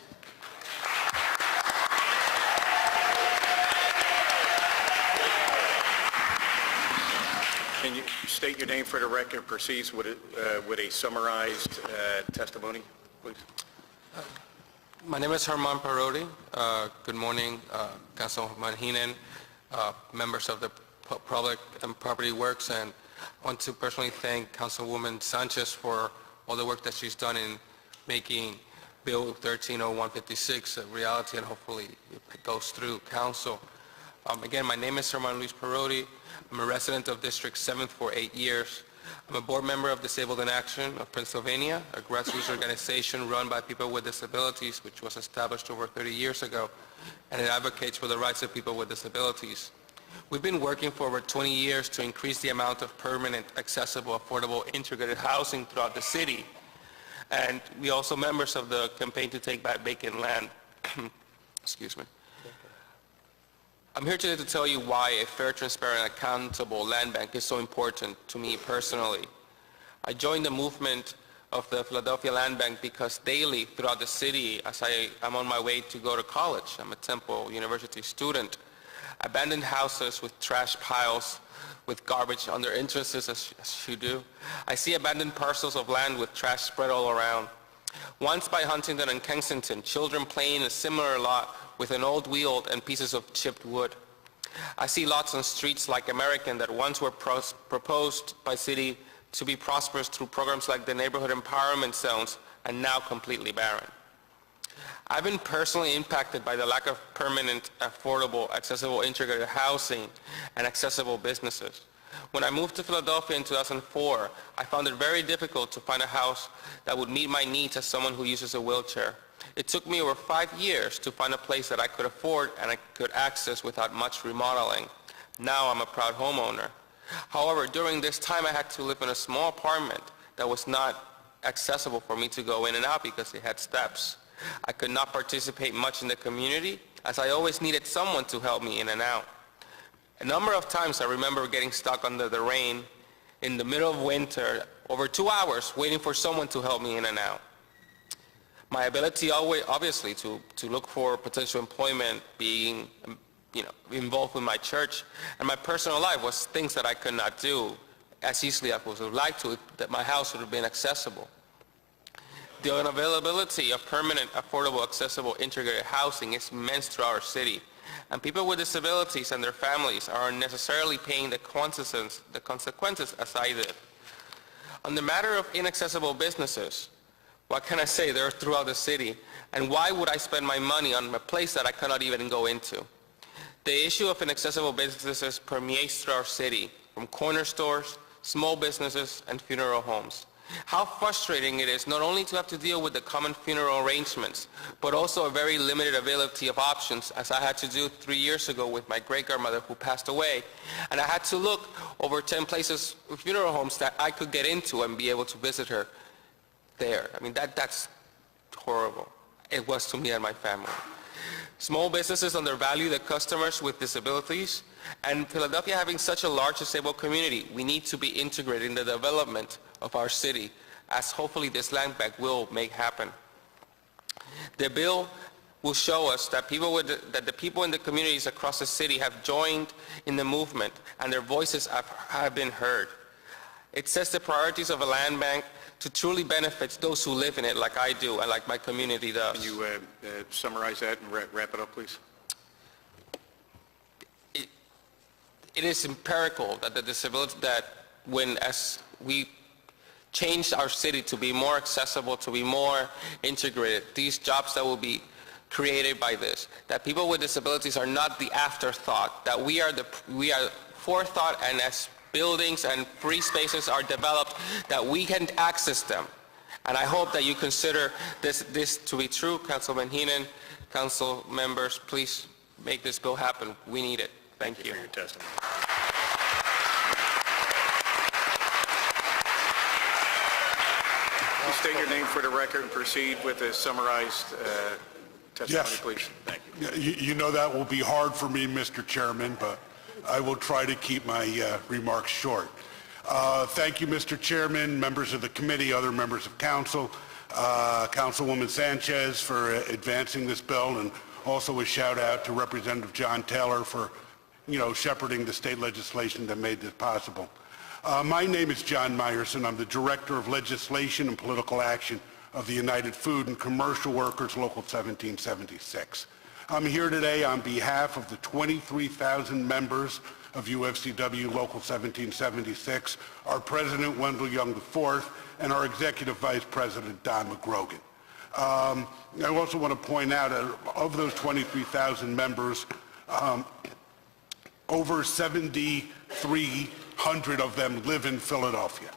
Can you state your name for the record and proceed with a summarized testimony, please? My name is Herman Parodi. Good morning, Councilman Heenan, members of the Public and Property Works, and I want to personally thank Councilwoman Sanchez for all the work that she's done in making Bill 130156 a reality, and hopefully it goes through Council. Again, my name is Herman Luis Parodi. I'm a resident of District 7th for 8 years. I'm a board member of Disabled in Action of Pennsylvania, a grassroots organization run by people with disabilities, which was established over 30 years ago, and it advocates for the rights of people with disabilities. We've been working for over 20 years to increase the amount of permanent, accessible, affordable, integrated housing throughout the city. And we also members of the campaign to take back vacant land. Excuse me. I'm here today to tell you why a fair, transparent, accountable land bank is so important to me personally. I joined the movement of the Philadelphia Land Bank because daily throughout the city, as I'm on my way to go to college, I'm a Temple University student, abandoned houses with trash piles, with garbage on their entrances, as you do. I see abandoned parcels of land with trash spread all around. Once by Huntington and Kensington, children playing in a similar lot with an old wheel and pieces of chipped wood. I see lots on streets like American that once were proposed by city to be prosperous through programs like the neighborhood empowerment zones and now completely barren. I've been personally impacted by the lack of permanent, affordable, accessible integrated housing and accessible businesses. When I moved to Philadelphia in 2004, I found it very difficult to find a house that would meet my needs as someone who uses a wheelchair. It took me over 5 years to find a place that I could afford and I could access without much remodeling. Now I'm a proud homeowner. However, during this time, I had to live in a small apartment that was not accessible for me to go in and out because it had steps. I could not participate much in the community as I always needed someone to help me in and out. A number of times I remember getting stuck under the rain in the middle of winter, over 2 hours waiting for someone to help me in and out. My ability obviously to look for potential employment, being involved with my church, and my personal life was things that I could not do as easily as I would like to, that my house would have been accessible. The unavailability of permanent, affordable, accessible, integrated housing is immense throughout our city, and people with disabilities and their families are unnecessarily paying the consequences as I did. On the matter of inaccessible businesses, what can I say? They're throughout the city, and why would I spend my money on a place that I cannot even go into? The issue of inaccessible businesses permeates through our city, from corner stores, small businesses, and funeral homes. How frustrating it is not only to have to deal with the common funeral arrangements, but also a very limited availability of options, as I had to do 3 years ago with my great-grandmother who passed away. And I had to look over 10 places, funeral homes that I could get into and be able to visit her there. I mean, that's horrible. It was to me and my family. Small businesses undervalue the customers with disabilities, and Philadelphia having such a large disabled community, we need to be integrated in the development of our city, as hopefully this land bank will make happen. The bill will show us that the people in the communities across the city have joined in the movement, and their voices have been heard. It sets the priorities of a land bank to truly benefit those who live in it like I do and like my community does. Can you summarize that and wrap it up, please? It is empirical that as we change our city to be more accessible, to be more integrated, these jobs that will be created by this, that people with disabilities are not the afterthought, that we are forethought, and as buildings and free spaces are developed, that we can access them. And I hope that you consider this to be true. Councilman Heenan, council members, please make this bill happen. We need it. Thank you. For your testimony. Please state your name for the record and proceed with a summarized testimony, Yes. please. Thank you. You know that will be hard for me, Mr. Chairman, but I will try to keep my remarks short. Thank you, Mr. Chairman, members of the committee, other members of council, Councilwoman Sanchez for advancing this bill, and also a shout out to Representative John Taylor for, shepherding the state legislation that made this possible. My name is John Meyerson. I'm the Director of Legislation and Political Action of the United Food and Commercial Workers Local 1776. I'm here today on behalf of the 23,000 members of UFCW Local 1776, our President Wendell Young IV, and our Executive Vice President Don McGrogan. I also want to point out, of those 23,000 members, over 7,300 of them live in Philadelphia.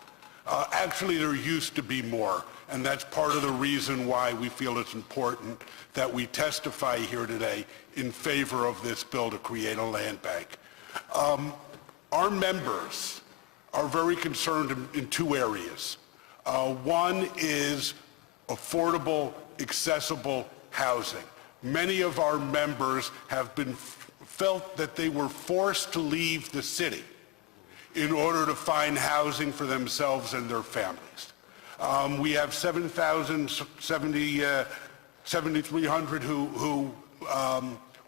Actually, there used to be more, and that's part of the reason why we feel it's important that we testify here today in favor of this bill to create a land bank. Our members are very concerned in two areas. One is affordable, accessible housing. Many of our members have felt that they were forced to leave the city in order to find housing for themselves and their families. We have 7,300 who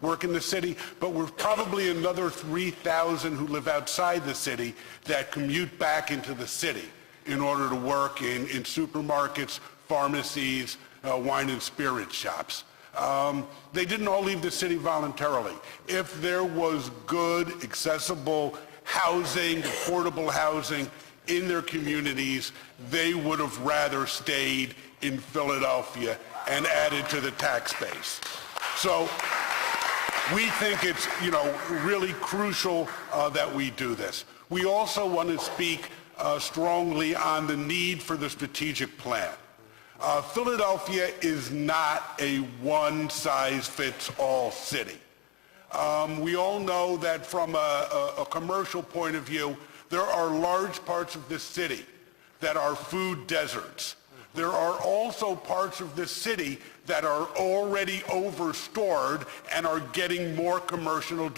work in the city, but we're probably another 3,000 who live outside the city that commute back into the city in order to work in supermarkets, pharmacies, wine and spirit shops. They didn't all leave the city voluntarily. If there was good, accessible housing, affordable housing in their communities, they would have rather stayed in Philadelphia and added to the tax base. So we think it's, really crucial that we do this. We also want to speak strongly on the need for the strategic plan. Philadelphia is not a one-size-fits-all city. We all know that from a commercial point of view, there are large parts of this city that are food deserts. There are also parts of this city that are already overstored and are getting more commercial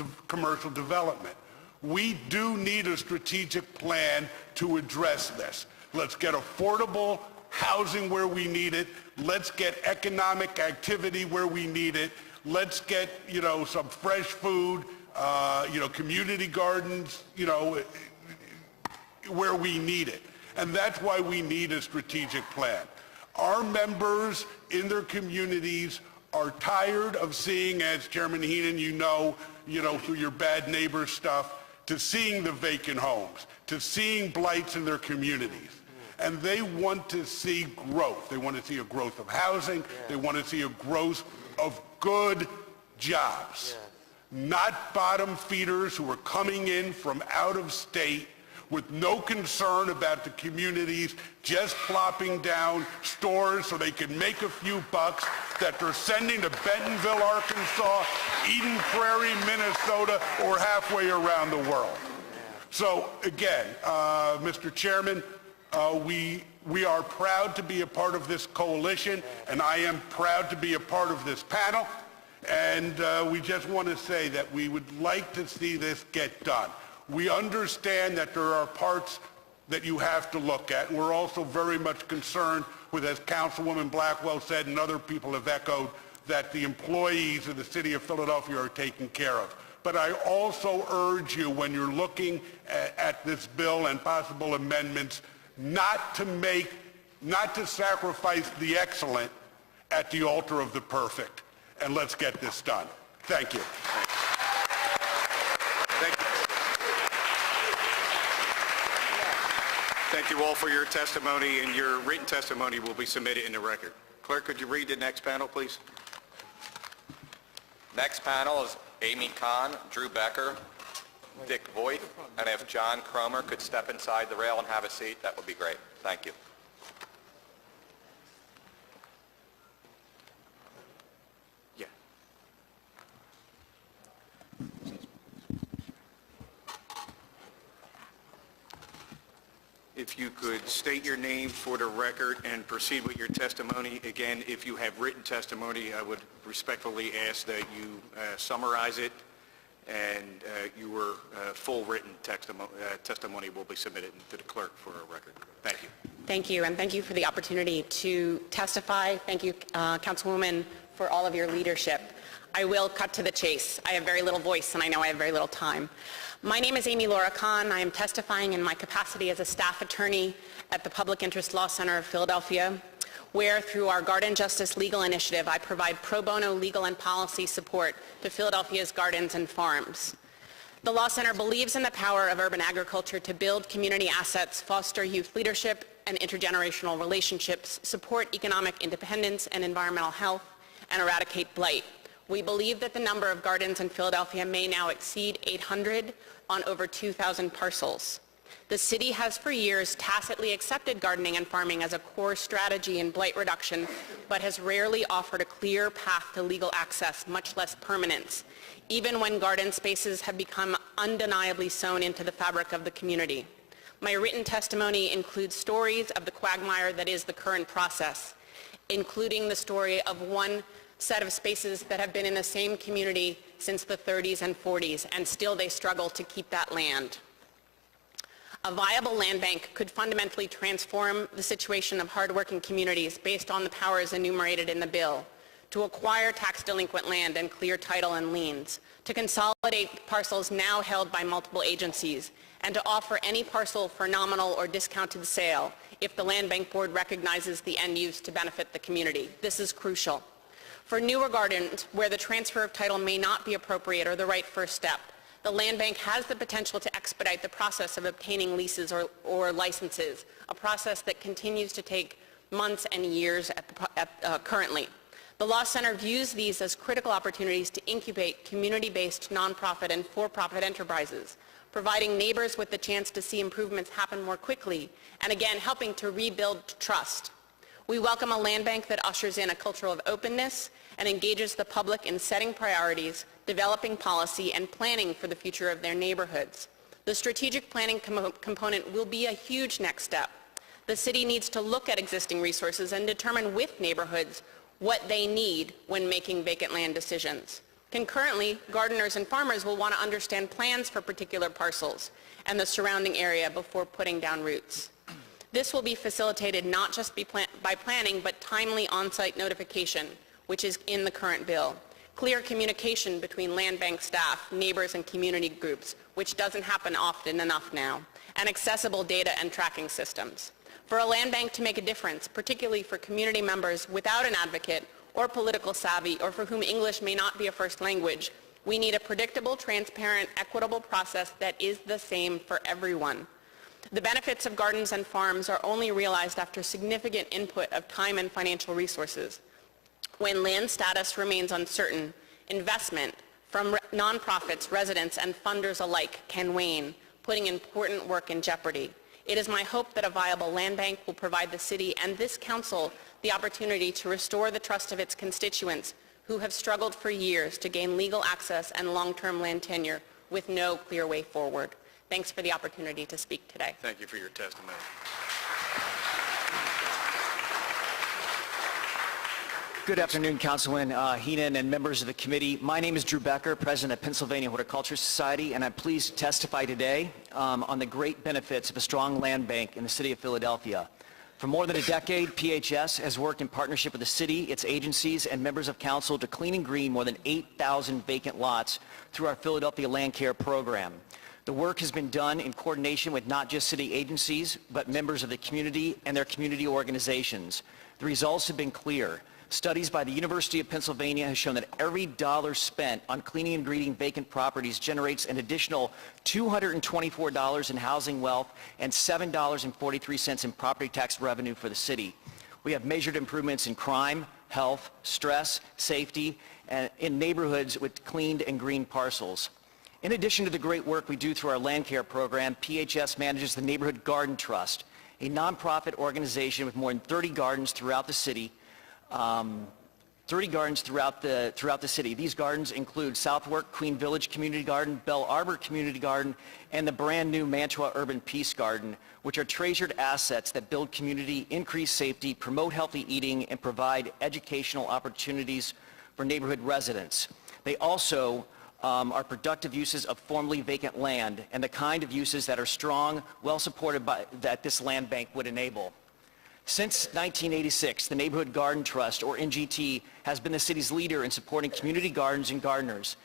development. We do need a strategic plan to address this. Let's get affordable housing where we need it. Let's get economic activity where we need it. Let's get, some fresh food, community gardens, where we need it. And that's why we need a strategic plan. Our members in their communities are tired of seeing, as Chairman Heenan, through your bad neighbor stuff, to seeing the vacant homes, to seeing blights in their communities. And they want to see growth. They want to see a growth of housing. They want to see a growth of good jobs, not bottom feeders who are coming in from out of state with no concern about the communities, just plopping down stores so they can make a few bucks that they're sending to Bentonville, Arkansas, Eden Prairie, Minnesota, or halfway around the world. So again, Mr. Chairman, we are proud to be a part of this coalition, and I am proud to be a part of this panel. And we just want to say that we would like to see this get done. We understand that there are parts that you have to look at. We're also very much concerned with, as Councilwoman Blackwell said and other people have echoed, that the employees of the city of Philadelphia are taken care of. But I also urge you, when you're looking at this bill and possible amendments, not to sacrifice the excellent at the altar of the perfect. And let's get this done. Thank you. Thank you all for your testimony, and your written testimony will be submitted in the record. Clerk, could you read the next panel, please? Next panel is Amy Kahn, Drew Becker, Dick Voigt, and if John Cromer could step inside the rail and have a seat, that would be great. Thank you. Yeah. If you could state your name for the record and proceed with your testimony. Again, if you have written testimony, I would respectfully ask that you summarize it, and your full written testimony will be submitted to the clerk for a record. Thank you. Thank you, and thank you for the opportunity to testify. Thank you, Councilwoman, for all of your leadership. I will cut to the chase. I have very little voice, and I know I have very little time. My name is Amy Laura Kahn. I am testifying in my capacity as a staff attorney at the Public Interest Law Center of Philadelphia, where through our Garden Justice Legal Initiative, I provide pro bono legal and policy support to Philadelphia's gardens and farms. The Law Center believes in the power of urban agriculture to build community assets, foster youth leadership and intergenerational relationships, support economic independence and environmental health, and eradicate blight. We believe that the number of gardens in Philadelphia may now exceed 800 on over 2,000 parcels. The city has for years tacitly accepted gardening and farming as a core strategy in blight reduction, but has rarely offered a clear path to legal access, much less permanence, even when garden spaces have become undeniably sewn into the fabric of the community. My written testimony includes stories of the quagmire that is the current process, including the story of one set of spaces that have been in the same community since the 30s and 40s, and still they struggle to keep that land. A viable land bank could fundamentally transform the situation of hardworking communities based on the powers enumerated in the bill, to acquire tax-delinquent land and clear title and liens, to consolidate parcels now held by multiple agencies, and to offer any parcel for nominal or discounted sale if the Land Bank Board recognizes the end use to benefit the community. This is crucial. For newer gardens, where the transfer of title may not be appropriate or the right first step, the Land Bank has the potential to expedite the process of obtaining leases or licenses, a process that continues to take months and years currently. The Law Center views these as critical opportunities to incubate community-based nonprofit and for-profit enterprises, providing neighbors with the chance to see improvements happen more quickly, and again, helping to rebuild trust. We welcome a land bank that ushers in a culture of openness and engages the public in setting priorities, developing policy, and planning for the future of their neighborhoods. The strategic planning component will be a huge next step. The city needs to look at existing resources and determine with neighborhoods what they need when making vacant land decisions. Concurrently, gardeners and farmers will want to understand plans for particular parcels and the surrounding area before putting down roots. This will be facilitated not just by planning, but timely on-site notification, which is in the current bill. Clear communication between land bank staff, neighbors, and community groups, which doesn't happen often enough now, and accessible data and tracking systems. For a land bank to make a difference, particularly for community members without an advocate or political savvy, or for whom English may not be a first language, we need a predictable, transparent, equitable process that is the same for everyone. The benefits of gardens and farms are only realized after significant input of time and financial resources. When land status remains uncertain, investment from nonprofits, residents, and funders alike can wane, putting important work in jeopardy. It is my hope that a viable land bank will provide the city and this council the opportunity to restore the trust of its constituents who have struggled for years to gain legal access and long-term land tenure with no clear way forward. Thanks for the opportunity to speak today. Thank you for your testimony. Good afternoon, Councilman Heenan and members of the committee. My name is Drew Becker, President of Pennsylvania Horticulture Society, and I'm pleased to testify today on the great benefits of a strong land bank in the city of Philadelphia. For more than a decade, PHS has worked in partnership with the city, its agencies, and members of council to clean and green more than 8,000 vacant lots through our Philadelphia Land Care program. The work has been done in coordination with not just city agencies, but members of the community and their community organizations. The results have been clear. Studies by the University of Pennsylvania have shown that every dollar spent on cleaning and greening vacant properties generates an additional $224 in housing wealth and $7.43 in property tax revenue for the city. We have measured improvements in crime, health, stress, safety, and in neighborhoods with cleaned and green parcels. In addition to the great work we do through our land care program, PHS manages the Neighborhood Garden Trust, a nonprofit organization with more than 30 gardens throughout the city. 30 gardens throughout the city. These gardens include Southwark Queen Village Community Garden, Bell Arbor Community Garden, and the brand new Mantua Urban Peace Garden, which are treasured assets that build community, increase safety, promote healthy eating, and provide educational opportunities for neighborhood residents. They also are productive uses of formerly vacant land and the kind of uses that are strong, well supported by that this land bank would enable. Since 1986, the Neighborhood Garden Trust, or NGT, has been the city's leader in supporting community gardens and gardeners.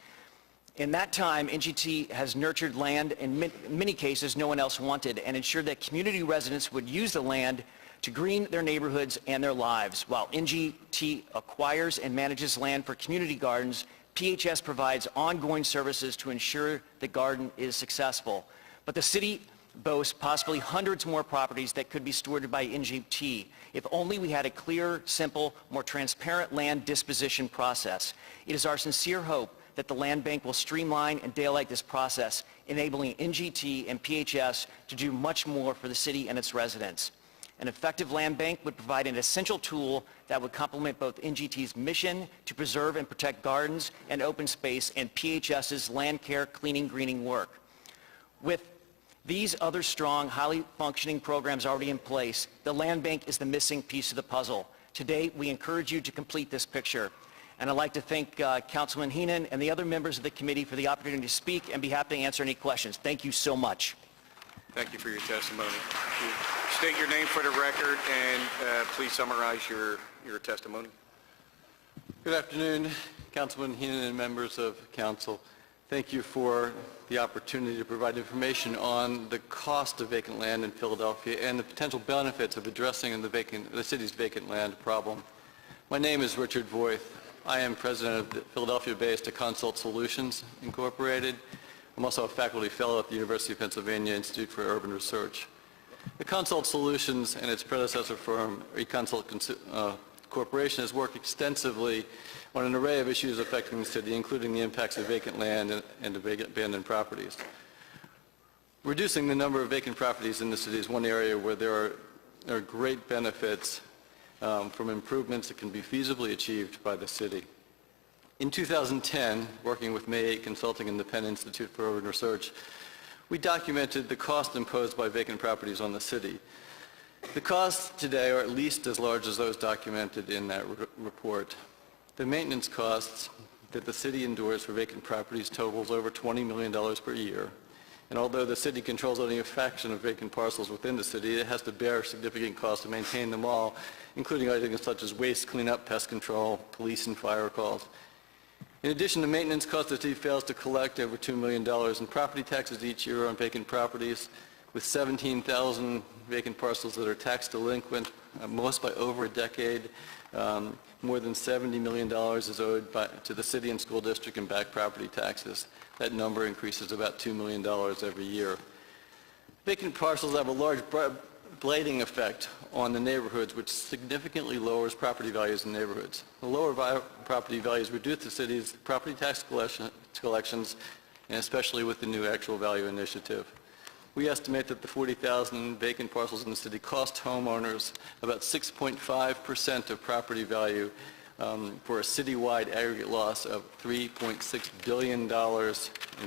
In that time, NGT has nurtured land in many cases no one else wanted and ensured that community residents would use the land to green their neighborhoods and their lives. While NGT acquires and manages land for community gardens, PHS provides ongoing services to ensure the garden is successful. But the city boasts possibly hundreds more properties that could be stewarded by NGT if only we had a clear, simple, more transparent land disposition process. It is our sincere hope that the land bank will streamline and daylight this process, enabling NGT and PHS to do much more for the city and its residents. An effective land bank would provide an essential tool that would complement both NGT's mission to preserve and protect gardens and open space and PHS's land care, cleaning, greening work. With these other strong, highly functioning programs already in place, the land bank is the missing piece of the puzzle. Today, we encourage you to complete this picture. And I'd like to thank Councilman Heenan and the other members of the committee for the opportunity to speak and be happy to answer any questions. Thank you so much. Thank you for your testimony. State your name for the record and please summarize your testimony. Good afternoon, Councilman Heenan and members of council. Thank you for the opportunity to provide information on the cost of vacant land in Philadelphia and the potential benefits of addressing the city's vacant land problem. My name is Richard Voith. I am president of the Philadelphia-based Consult Solutions Incorporated. I'm also a faculty fellow at the University of Pennsylvania Institute for Urban Research. The Consult Solutions and its predecessor firm, eConsult Corporation, has worked extensively on an array of issues affecting the city, including the impacts of vacant land and abandoned properties. Reducing the number of vacant properties in the city is one area where there are great benefits from improvements that can be feasibly achieved by the city. In 2010, working with May 8 Consulting and the Penn Institute for Urban Research, we documented the cost imposed by vacant properties on the city. The costs today are at least as large as those documented in that report. The maintenance costs that the city endures for vacant properties totals over $20 million per year. And although the city controls only a fraction of vacant parcels within the city, it has to bear significant costs to maintain them all, including items such as waste cleanup, pest control, police and fire calls. In addition to maintenance costs, the city fails to collect over $2 million in property taxes each year on vacant properties, with 17,000 vacant parcels that are tax delinquent, most by over a decade. More than $70 million is owed to the city and school district in back property taxes. That number increases about $2 million every year. Vacant parcels have a large blading effect on the neighborhoods, which significantly lowers property values in neighborhoods. The lower property values reduce the city's property tax collections, and especially with the new actual value initiative. We estimate that the 40,000 vacant parcels in the city cost homeowners about 6.5% of property value for a citywide aggregate loss of $3.6 billion in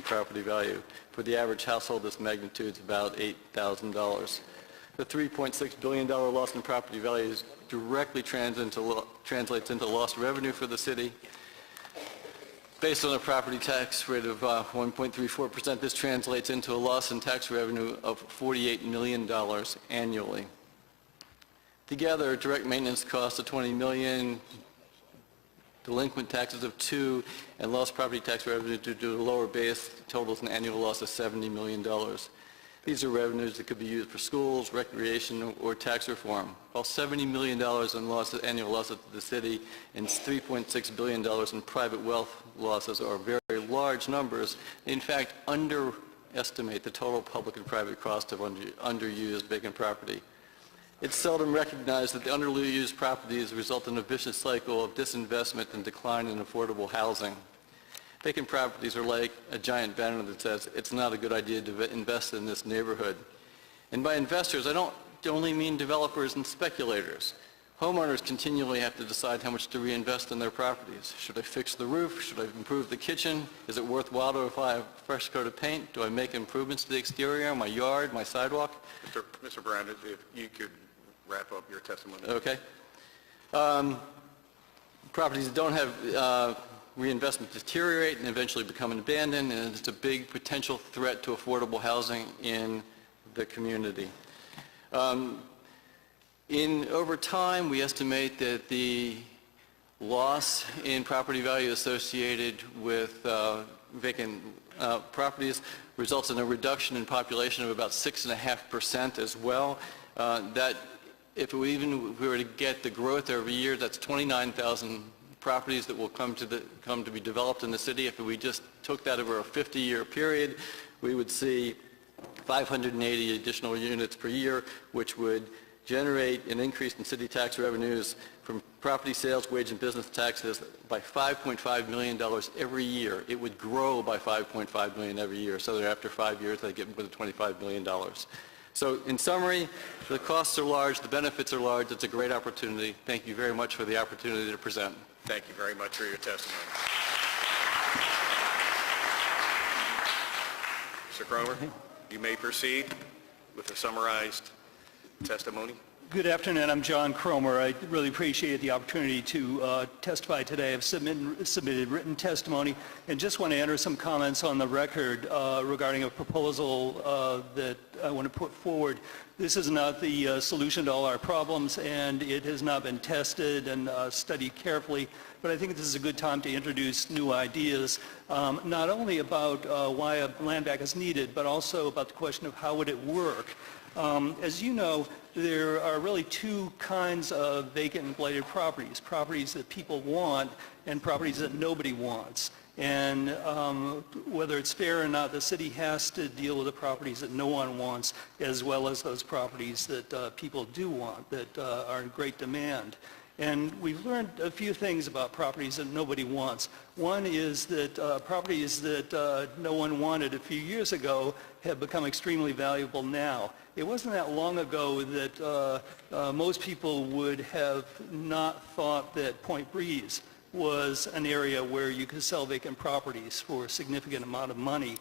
property value. For the average household, this magnitude is about $8,000. The $3.6 billion loss in property values directly translates into lost revenue for the city. Based on a property tax rate of 1.34%, this translates into a loss in tax revenue of $48 million annually. Together, direct maintenance costs of $20 million, delinquent taxes of $2 million, and lost property tax revenue due to a lower base totals an annual loss of $70 million. These are revenues that could be used for schools, recreation, or tax reform. While $70 million in annual losses to the city and $3.6 billion in private wealth losses are very large numbers, they in fact underestimate the total public and private cost of underused vacant property. It's seldom recognized that the underused properties result in a vicious cycle of disinvestment and decline in affordable housing. Vacant properties are like a giant banner that says it's not a good idea to invest in this neighborhood. And by investors, I don't only mean developers and speculators. Homeowners continually have to decide how much to reinvest in their properties. Should I fix the roof? Should I improve the kitchen? Is it worthwhile to apply a fresh coat of paint? Do I make improvements to the exterior, my yard, my sidewalk? Mr. Brown, if you could wrap up your testimony. Okay. Properties that don't have reinvestment deteriorate and eventually become abandoned, and it's a big potential threat to affordable housing in the community. Over time, we estimate that the loss in property value associated with vacant properties results in a reduction in population of about 6.5% as well. That if we were to get the growth every year, that's 29,000 properties that will come to be developed in the city. If we just took that over a 50-year period, we would see 580 additional units per year, which would generate an increase in city tax revenues from property sales, wage, and business taxes by $5.5 million every year. It would grow by $5.5 million every year, so that after 5 years they get more than $25 million. So in summary, the costs are large, the benefits are large, it's a great opportunity. Thank you very much for the opportunity to present. Thank you very much for your testimony. Mr. Cromer, you may proceed with the summarized testimony. Good afternoon. I'm John Cromer. I really appreciate the opportunity to testify today. I've submitted written testimony and just want to enter some comments on the record regarding a proposal that I want to put forward. This is not the solution to all our problems, and it has not been tested and studied carefully, but I think this is a good time to introduce new ideas, not only about why a land bank is needed, but also about the question of how would it work. As you know, there are really two kinds of vacant and blighted properties, properties that people want and properties that nobody wants. And whether it's fair or not, the city has to deal with the properties that no one wants, as well as those properties that people do want, that are in great demand. And we've learned a few things about properties that nobody wants. One is that properties that no one wanted a few years ago have become extremely valuable now. It wasn't that long ago that most people would have not thought that Point Breeze was an area where you could sell vacant properties for a significant amount of money.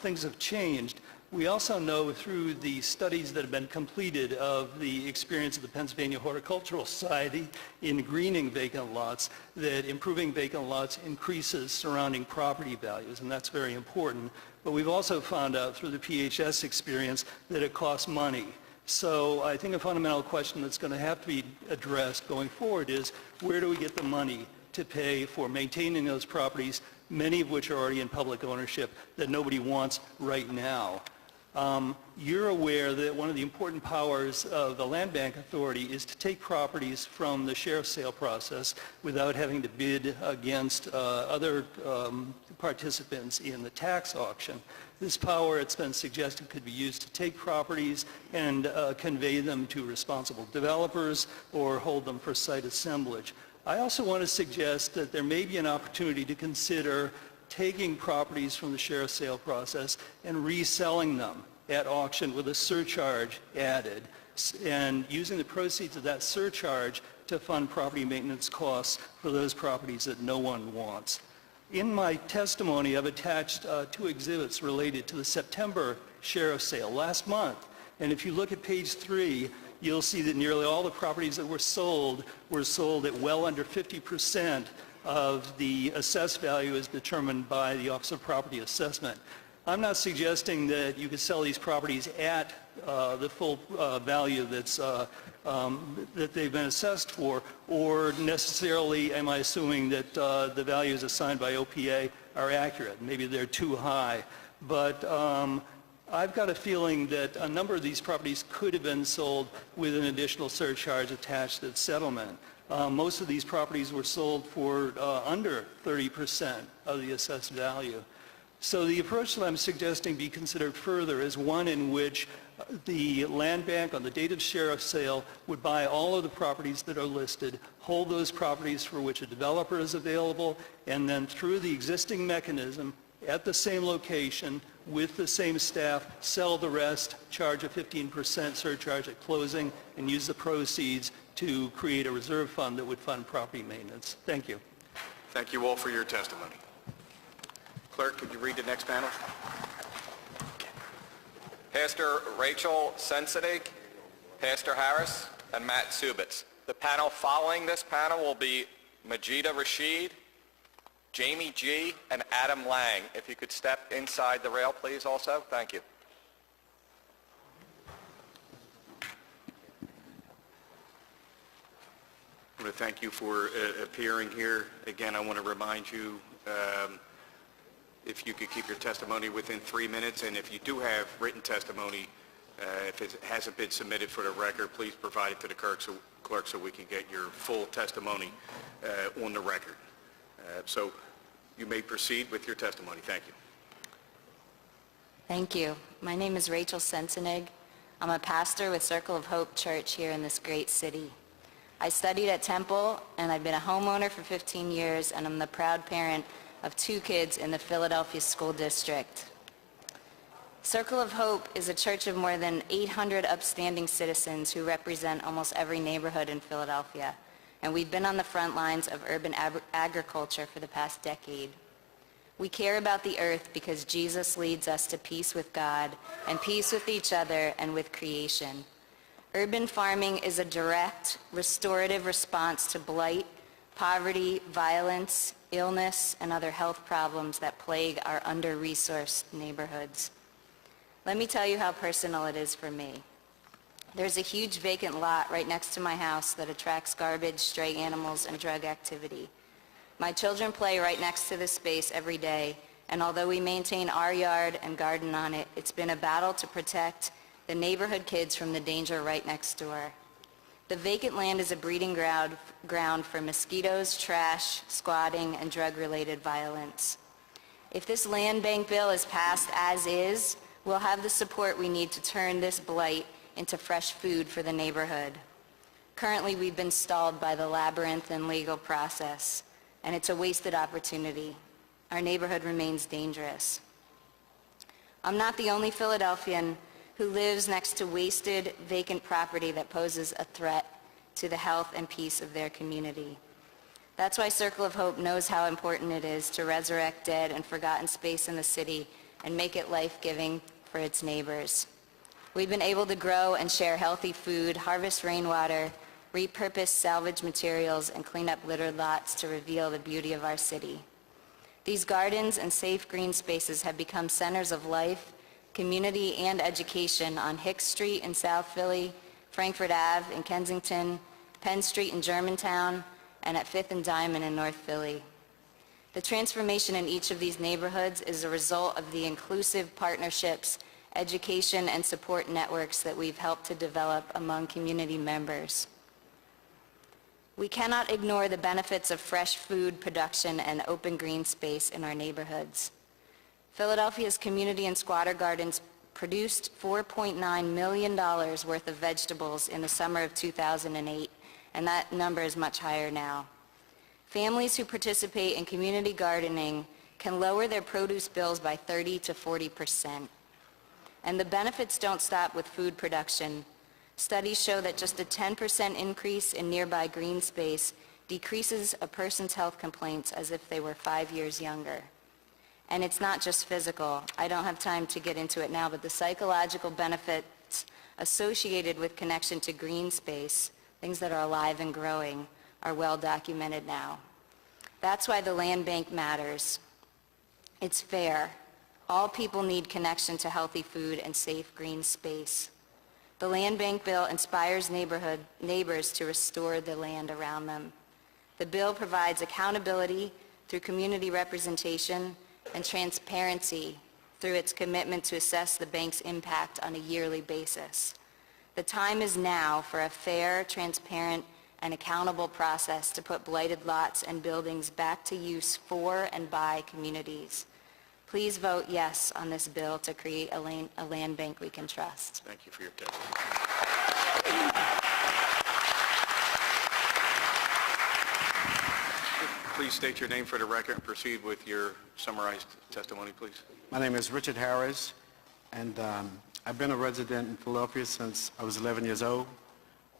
Things have changed. We also know through the studies that have been completed of the experience of the Pennsylvania Horticultural Society in greening vacant lots that improving vacant lots increases surrounding property values, and that's very important. But we've also found out through the PHS experience that it costs money. So I think a fundamental question that's going to have to be addressed going forward is, where do we get the money to pay for maintaining those properties, many of which are already in public ownership, that nobody wants right now? You're aware that one of the important powers of the Land Bank Authority is to take properties from the sheriff's sale process without having to bid against other participants in the tax auction. This power, it's been suggested, could be used to take properties and convey them to responsible developers or hold them for site assemblage. I also want to suggest that there may be an opportunity to consider taking properties from the sheriff's sale process and reselling them at auction with a surcharge added, and using the proceeds of that surcharge to fund property maintenance costs for those properties that no one wants. In my testimony, I've attached two exhibits related to the September sheriff's sale last month, and if you look at page 3, you'll see that nearly all the properties that were sold at well under 50% of the assessed value as determined by the Office of Property Assessment. I'm not suggesting that you could sell these properties at the full value that's, that they've been assessed for, or necessarily am I assuming that the values assigned by OPA are accurate. Maybe they're too high. But I've got a feeling that a number of these properties could have been sold with an additional surcharge attached at settlement. Most of these properties were sold for under 30% of the assessed value. So the approach that I'm suggesting be considered further is one in which the land bank on the date of sheriff's sale would buy all of the properties that are listed, hold those properties for which a developer is available, and then through the existing mechanism at the same location with the same staff, sell the rest, charge a 15% surcharge at closing, and use the proceeds to create a reserve fund that would fund property maintenance. Thank you. Thank you all for your testimony. Clerk, could you read the next panel? Pastor Rachel Sensenig, Pastor Harris, and Matt Subitz. The panel following this panel will be Majida Rashid, Jamie G., and Adam Lang. If you could step inside the rail, please, also. Thank you. I want to thank you for appearing here. Again, I want to remind you, if you could keep your testimony within 3 minutes, and if you do have written testimony, if it hasn't been submitted for the record, please provide it to the clerk so we can get your full testimony on the record. So you may proceed with your testimony. Thank you. Thank you. My name is Rachel Sensenig. I'm a pastor with Circle of Hope Church here in this great city. I studied at Temple, and I've been a homeowner for 15 years, and I'm the proud parent of 2 kids in the Philadelphia School District. Circle of Hope is a church of more than 800 upstanding citizens who represent almost every neighborhood in Philadelphia, and we've been on the front lines of urban agriculture for the past decade. We care about the earth because Jesus leads us to peace with God and peace with each other and with creation. Urban farming is a direct, restorative response to blight, poverty, violence, illness, and other health problems that plague our under-resourced neighborhoods. Let me tell you how personal it is for me. There's a huge vacant lot right next to my house that attracts garbage, stray animals, and drug activity. My children play right next to this space every day, and although we maintain our yard and garden on it, it's been a battle to protect the neighborhood kids from the danger right next door. The vacant land is a breeding ground for mosquitoes, trash, squatting, and drug-related violence. If this land bank bill is passed as is, we'll have the support we need to turn this blight into fresh food for the neighborhood. Currently, we've been stalled by the labyrinth and legal process, and it's a wasted opportunity. Our neighborhood remains dangerous. I'm not the only Philadelphian who lives next to wasted, vacant property that poses a threat to the health and peace of their community. That's why Circle of Hope knows how important it is to resurrect dead and forgotten space in the city and make it life-giving for its neighbors. We've been able to grow and share healthy food, harvest rainwater, repurpose salvage materials, and clean up littered lots to reveal the beauty of our city. These gardens and safe green spaces have become centers of life, community, and education on Hicks Street in South Philly, Frankfurt Ave in Kensington, Penn Street in Germantown, and at 5th and Diamond in North Philly. The transformation in each of these neighborhoods is a result of the inclusive partnerships, education, and support networks that we've helped to develop among community members. We cannot ignore the benefits of fresh food production and open green space in our neighborhoods. Philadelphia's community and squatter gardens produced $4.9 million worth of vegetables in the summer of 2008, and that number is much higher now. Families who participate in community gardening can lower their produce bills by 30 to 40%. And the benefits don't stop with food production. Studies show that just a 10% increase in nearby green space decreases a person's health complaints as if they were 5 years younger. And it's not just physical. I don't have time to get into it now, but the psychological benefits associated with connection to green space, things that are alive and growing, are well documented now. That's why the land bank matters. It's fair. All people need connection to healthy food and safe green space. The land bank bill inspires neighbors to restore the land around them. The bill provides accountability through community representation and transparency through its commitment to assess the bank's impact on a yearly basis. The time is now for a fair, transparent, and accountable process to put blighted lots and buildings back to use for and by communities. Please vote yes on this bill to create a land bank we can trust. Thank you for your testimony. Please state your name for the record and proceed with your summarized testimony, please. My name is Richard Harris, and I've been a resident in Philadelphia since I was 11 years old.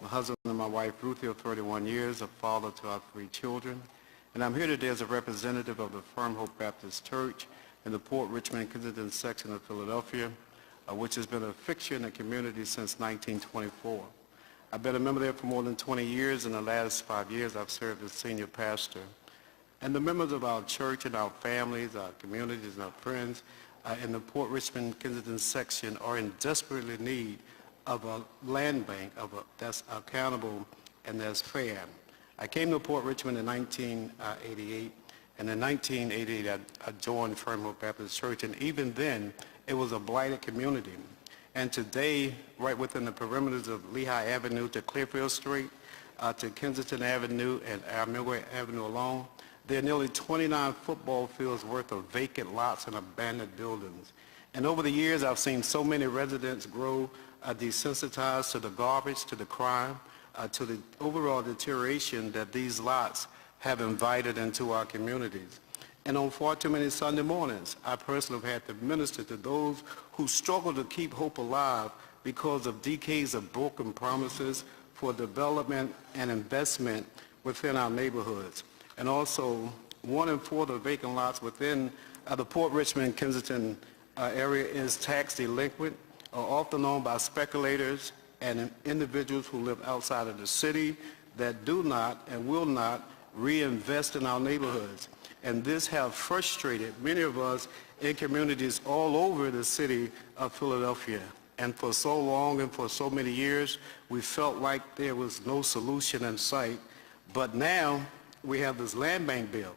My husband and my wife, Ruthie, are 31 years, a father to our 3 children. And I'm here today as a representative of the Firm Hope Baptist Church in the Port Richmond, Kensington section of Philadelphia, which has been a fixture in the community since 1924. I've been a member there for more than 20 years. In the last 5 years, I've served as senior pastor. And the members of our church and our families, our communities, and our friends in the Port Richmond, Kensington section are in desperately need of a land bank that's accountable and that's fair. I came to Port Richmond in 1988, and in 1988 I joined Firm Hope Baptist Church, and even then it was a blighted community. And today, right within the perimeters of Lehigh Avenue to Clearfield Street, to Kensington Avenue and our Millway Avenue alone, there are nearly 29 football fields worth of vacant lots and abandoned buildings. And over the years, I've seen so many residents grow desensitized to the garbage, to the crime, to the overall deterioration that these lots have invited into our communities. And on far too many Sunday mornings, I personally have had to minister to those who struggle to keep hope alive because of decades of broken promises for development and investment within our neighborhoods. And also, 1 in 4 of the vacant lots within the Port Richmond, Kensington area is tax delinquent, or often owned by speculators and individuals who live outside of the city that do not and will not reinvest in our neighborhoods. And this has frustrated many of us in communities all over the city of Philadelphia. And for so long and for so many years, we felt like there was no solution in sight. But now we have this land bank bill,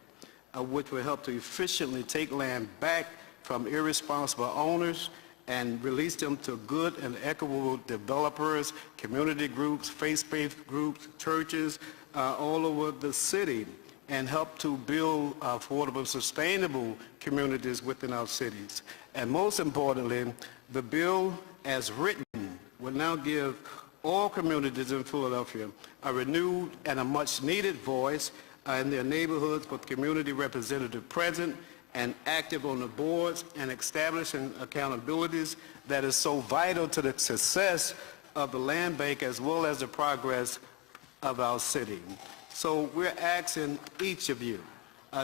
which will help to efficiently take land back from irresponsible owners and release them to good and equitable developers, community groups, faith-based groups, churches, all over the city, and help to build affordable, sustainable communities within our cities. And most importantly, the bill as written will now give all communities in Philadelphia a renewed and a much-needed voice in their neighborhoods, with community representative present and active on the boards, and establishing accountabilities that is so vital to the success of the land bank as well as the progress of our city. So we're asking each of you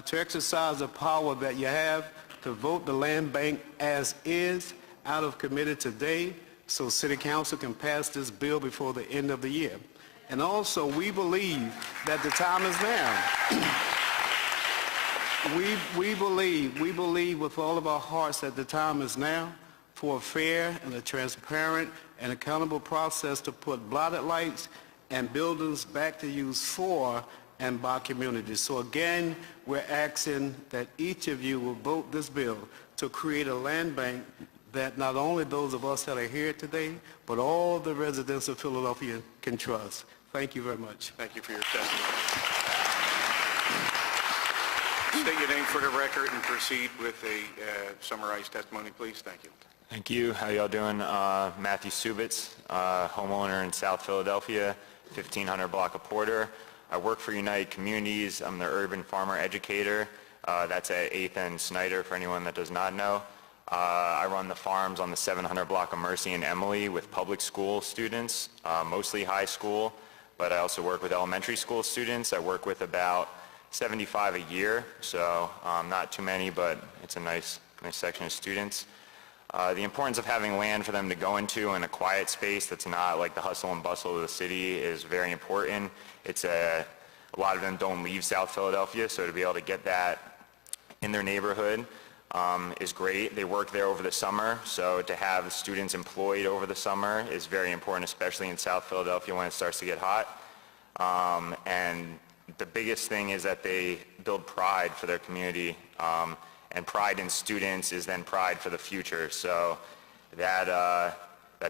to exercise the power that you have to vote the land bank as is out of committee today, so City Council can pass this bill before the end of the year. And also, we believe that the time is now. We believe with all of our hearts that the time is now for a fair and a transparent and accountable process to put blotted lights and buildings back to use for and by communities. So again, we're asking that each of you will vote this bill to create a land bank that not only those of us that are here today, but all the residents of Philadelphia can trust. Thank you very much. Thank you for your testimony. State your name for the record and proceed with a summarized testimony, please. Thank you. Thank you. How y'all doing? Matthew Subitz, homeowner in South Philadelphia, 1500 block of Porter. I work for United Communities. I'm the urban farmer educator. That's at 8th and Snyder for anyone that does not know. I run the farms on the 700 block of Mercy and Emily with public school students, mostly high school, but I also work with elementary school students. I work with about 75 a year, so not too many, but it's a nice section of students. The importance of having land for them to go into in a quiet space that's not like the hustle and bustle of the city is very important. It's a lot of them don't leave South Philadelphia, so to be able to get that in their neighborhood is great. They work there over the summer, so to have students employed over the summer is very important, especially in South Philadelphia when it starts to get hot. And the biggest thing is that they build pride for their community, and pride in students is then pride for the future. So that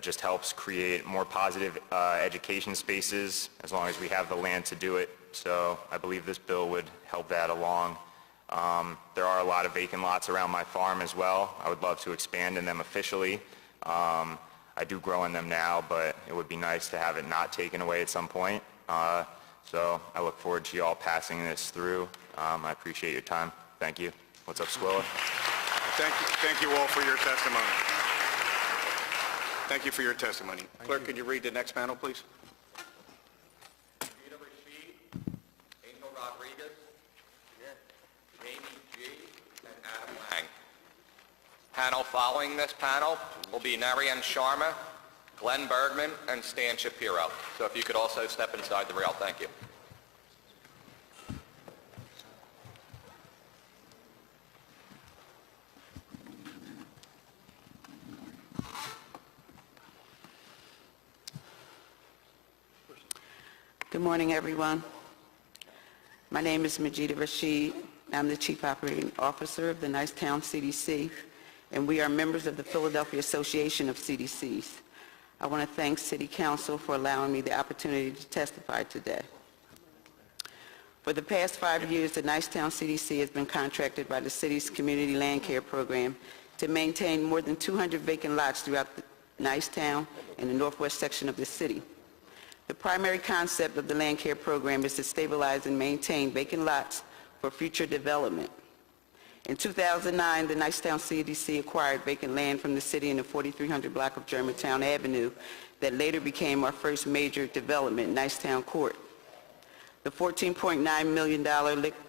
just helps create more positive education spaces as long as we have the land to do it. So I believe this bill would help that along. There are a lot of vacant lots around my farm as well. I would love to expand in them officially. I do grow in them now, but it would be nice to have it not taken away at some point. So I look forward to you all passing this through. I appreciate your time. Thank you. What's up, Squilla? Thank you all for your testimony. Thank you for your testimony. Clerk, could you read the next panel, please? Angel Rodriguez, Jamie G, and Adam Lang. Panel following this panel will be Narayan Sharma, Glenn Bergman, and Stan Shapiro. So if you could also step inside the rail, thank you. Good morning, everyone. My name is Majida Rashid. I'm the Chief Operating Officer of the Nicetown CDC, and we are members of the Philadelphia Association of CDCs. I want to thank City Council for allowing me the opportunity to testify today. For the past 5 years, the Nicetown CDC has been contracted by the city's Community Land Care Program to maintain more than 200 vacant lots throughout Nicetown and the northwest section of the city. The primary concept of the land care program is to stabilize and maintain vacant lots for future development. In 2009, the Nicetown CDC acquired vacant land from the city in the 4300 block of Germantown Avenue that later became our first major development, Nicetown Court. The $14.9 million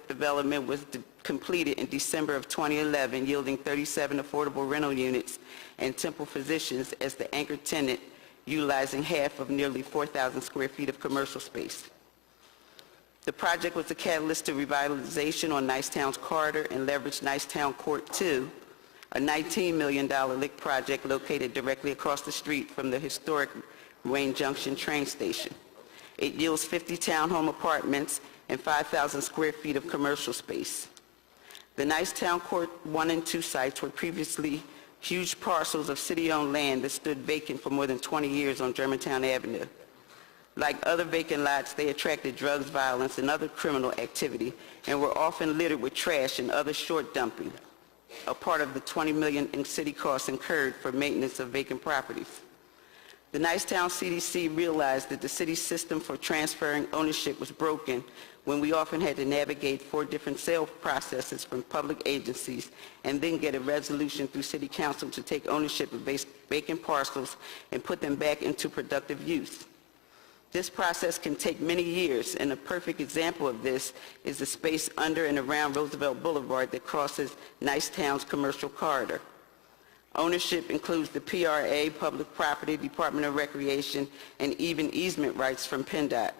development was completed in December of 2011, yielding 37 affordable rental units and Temple Physicians as the anchor tenant, utilizing half of nearly 4,000 square feet of commercial space. The project was a catalyst to revitalization on Nicetown's corridor and leveraged Nicetown Court 2, a $19 million LIC project located directly across the street from the historic Wayne Junction train station. It yields 50 townhome apartments and 5,000 square feet of commercial space. The Nicetown Court 1 and 2 sites were previously huge parcels of city-owned land that stood vacant for more than 20 years on Germantown Avenue. Like other vacant lots, they attracted drugs, violence, and other criminal activity, and were often littered with trash and other short dumping, a part of the $20 million in city costs incurred for maintenance of vacant properties. The Nicetown CDC realized that the city's system for transferring ownership was broken when we often had to navigate 4 different sale processes from public agencies and then get a resolution through City Council to take ownership of vacant parcels and put them back into productive use. This process can take many years, and a perfect example of this is the space under and around Roosevelt Boulevard that crosses Nicetown's commercial corridor. Ownership includes the PRA, Public Property, Department of Recreation, and even easement rights from PennDOT.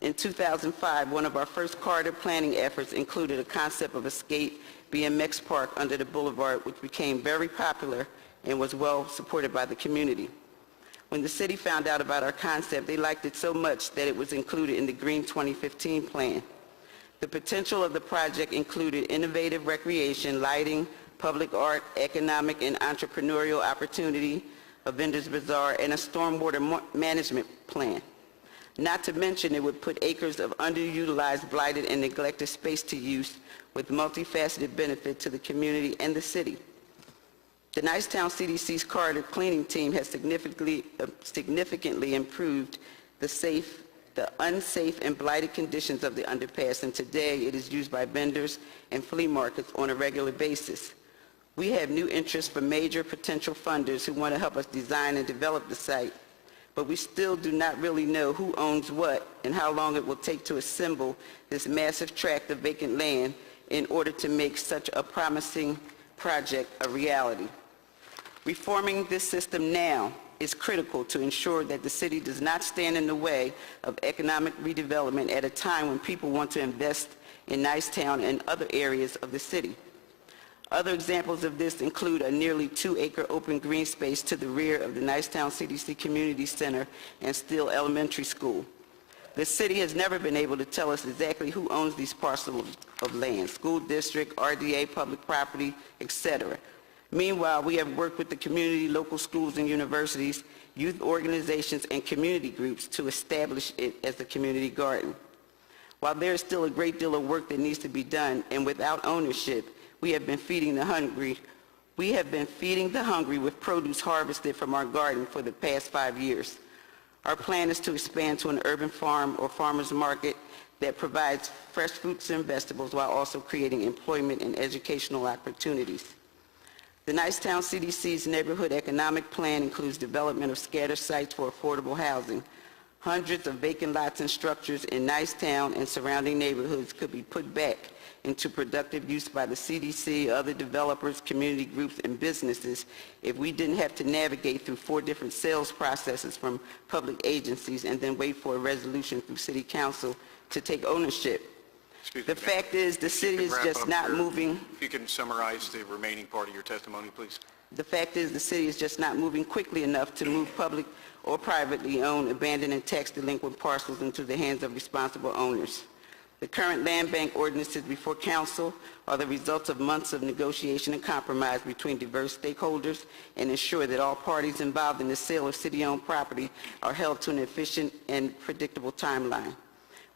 In 2005, one of our first corridor planning efforts included a concept of a skate BMX park under the boulevard, which became very popular and was well supported by the community. When the city found out about our concept, they liked it so much that it was included in the Green 2015 plan. The potential of the project included innovative recreation, lighting, public art, economic and entrepreneurial opportunity, a vendor's bazaar, and a stormwater management plan. Not to mention, it would put acres of underutilized, blighted, and neglected space to use with multifaceted benefit to the community and the city. The Nicetown CDC's corridor cleaning team has significantly improved the unsafe and blighted conditions of the underpass, and today it is used by vendors and flea markets on a regular basis. We have new interest from major potential funders who want to help us design and develop the site, but we still do not really know who owns what and how long it will take to assemble this massive tract of vacant land in order to make such a promising project a reality. Reforming this system now is critical to ensure that the city does not stand in the way of economic redevelopment at a time when people want to invest in Nicetown and other areas of the city. Other examples of this include a nearly 2-acre open green space to the rear of the Nicetown CDC Community Center and Steele Elementary School. The city has never been able to tell us exactly who owns these parcels of land, school district, RDA, public property, etc. Meanwhile, we have worked with the community, local schools and universities, youth organizations, and community groups to establish it as a community garden. While there is still a great deal of work that needs to be done, and without ownership, we have been feeding the hungry. We have been feeding the hungry with produce harvested from our garden for the past 5 years. Our plan is to expand to an urban farm or farmer's market that provides fresh fruits and vegetables while also creating employment and educational opportunities. The Nicetown CDC's neighborhood economic plan includes development of scattered sites for affordable housing. Hundreds of vacant lots and structures in Nicetown and surrounding neighborhoods could be put back into productive use by the CDC, other developers, community groups, and businesses if we didn't have to navigate through 4 different sales processes from public agencies and then wait for a resolution through City Council to take ownership. The fact is, the city is just not moving. If you can summarize the remaining part of your testimony, please. The fact is, the city is just not moving quickly enough to move public or privately owned, abandoned, and tax delinquent parcels into the hands of responsible owners. The current land bank ordinances before council are the results of months of negotiation and compromise between diverse stakeholders and ensure that all parties involved in the sale of city-owned property are held to an efficient and predictable timeline.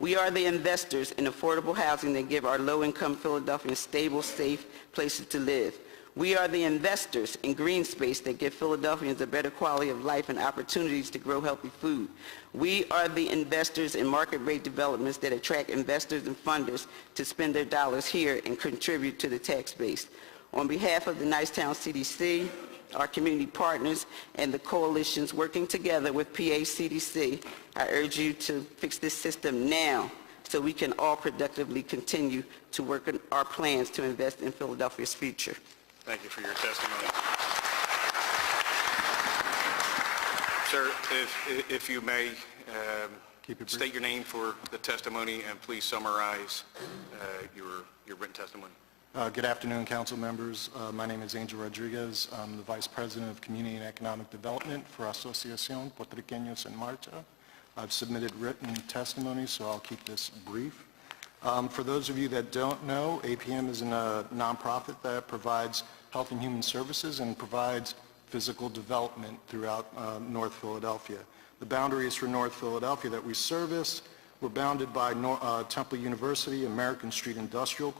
We are the investors in affordable housing that give our low-income Philadelphians stable, safe places to live. We are the investors in green space that give Philadelphians a better quality of life and opportunities to grow healthy food. We are the investors in market rate developments that attract investors and funders to spend their dollars here and contribute to the tax base. On behalf of the Nicetown CDC, our community partners, and the coalitions working together with PA CDC, I urge you to fix this system now so we can all productively continue to work on our plans to invest in Philadelphia's future. Thank you for your testimony. Sir, if you may, state your name for the testimony and please summarize your written testimony. Good afternoon, council members. My name is Angel Rodriguez. I'm the Vice President of Community and Economic Development for Asociación Puertorriqueños en Marcha. I've submitted written testimony, so I'll keep this brief. For those of you that don't know, APM is a nonprofit that provides health and human services and provides physical development throughout North Philadelphia. The boundaries for North Philadelphia that we service were bounded by Temple University, American Street Industrial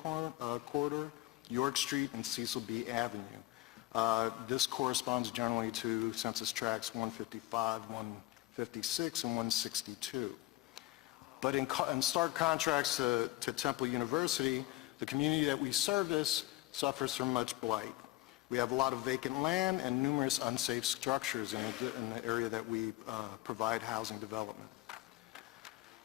Corridor, York Street, and Cecil B. Avenue. This corresponds generally to Census Tracts 155, 156, and 162. But in stark contrast to Temple University, the community that we service suffers from much blight. We have a lot of vacant land and numerous unsafe structures in the area that we provide housing development.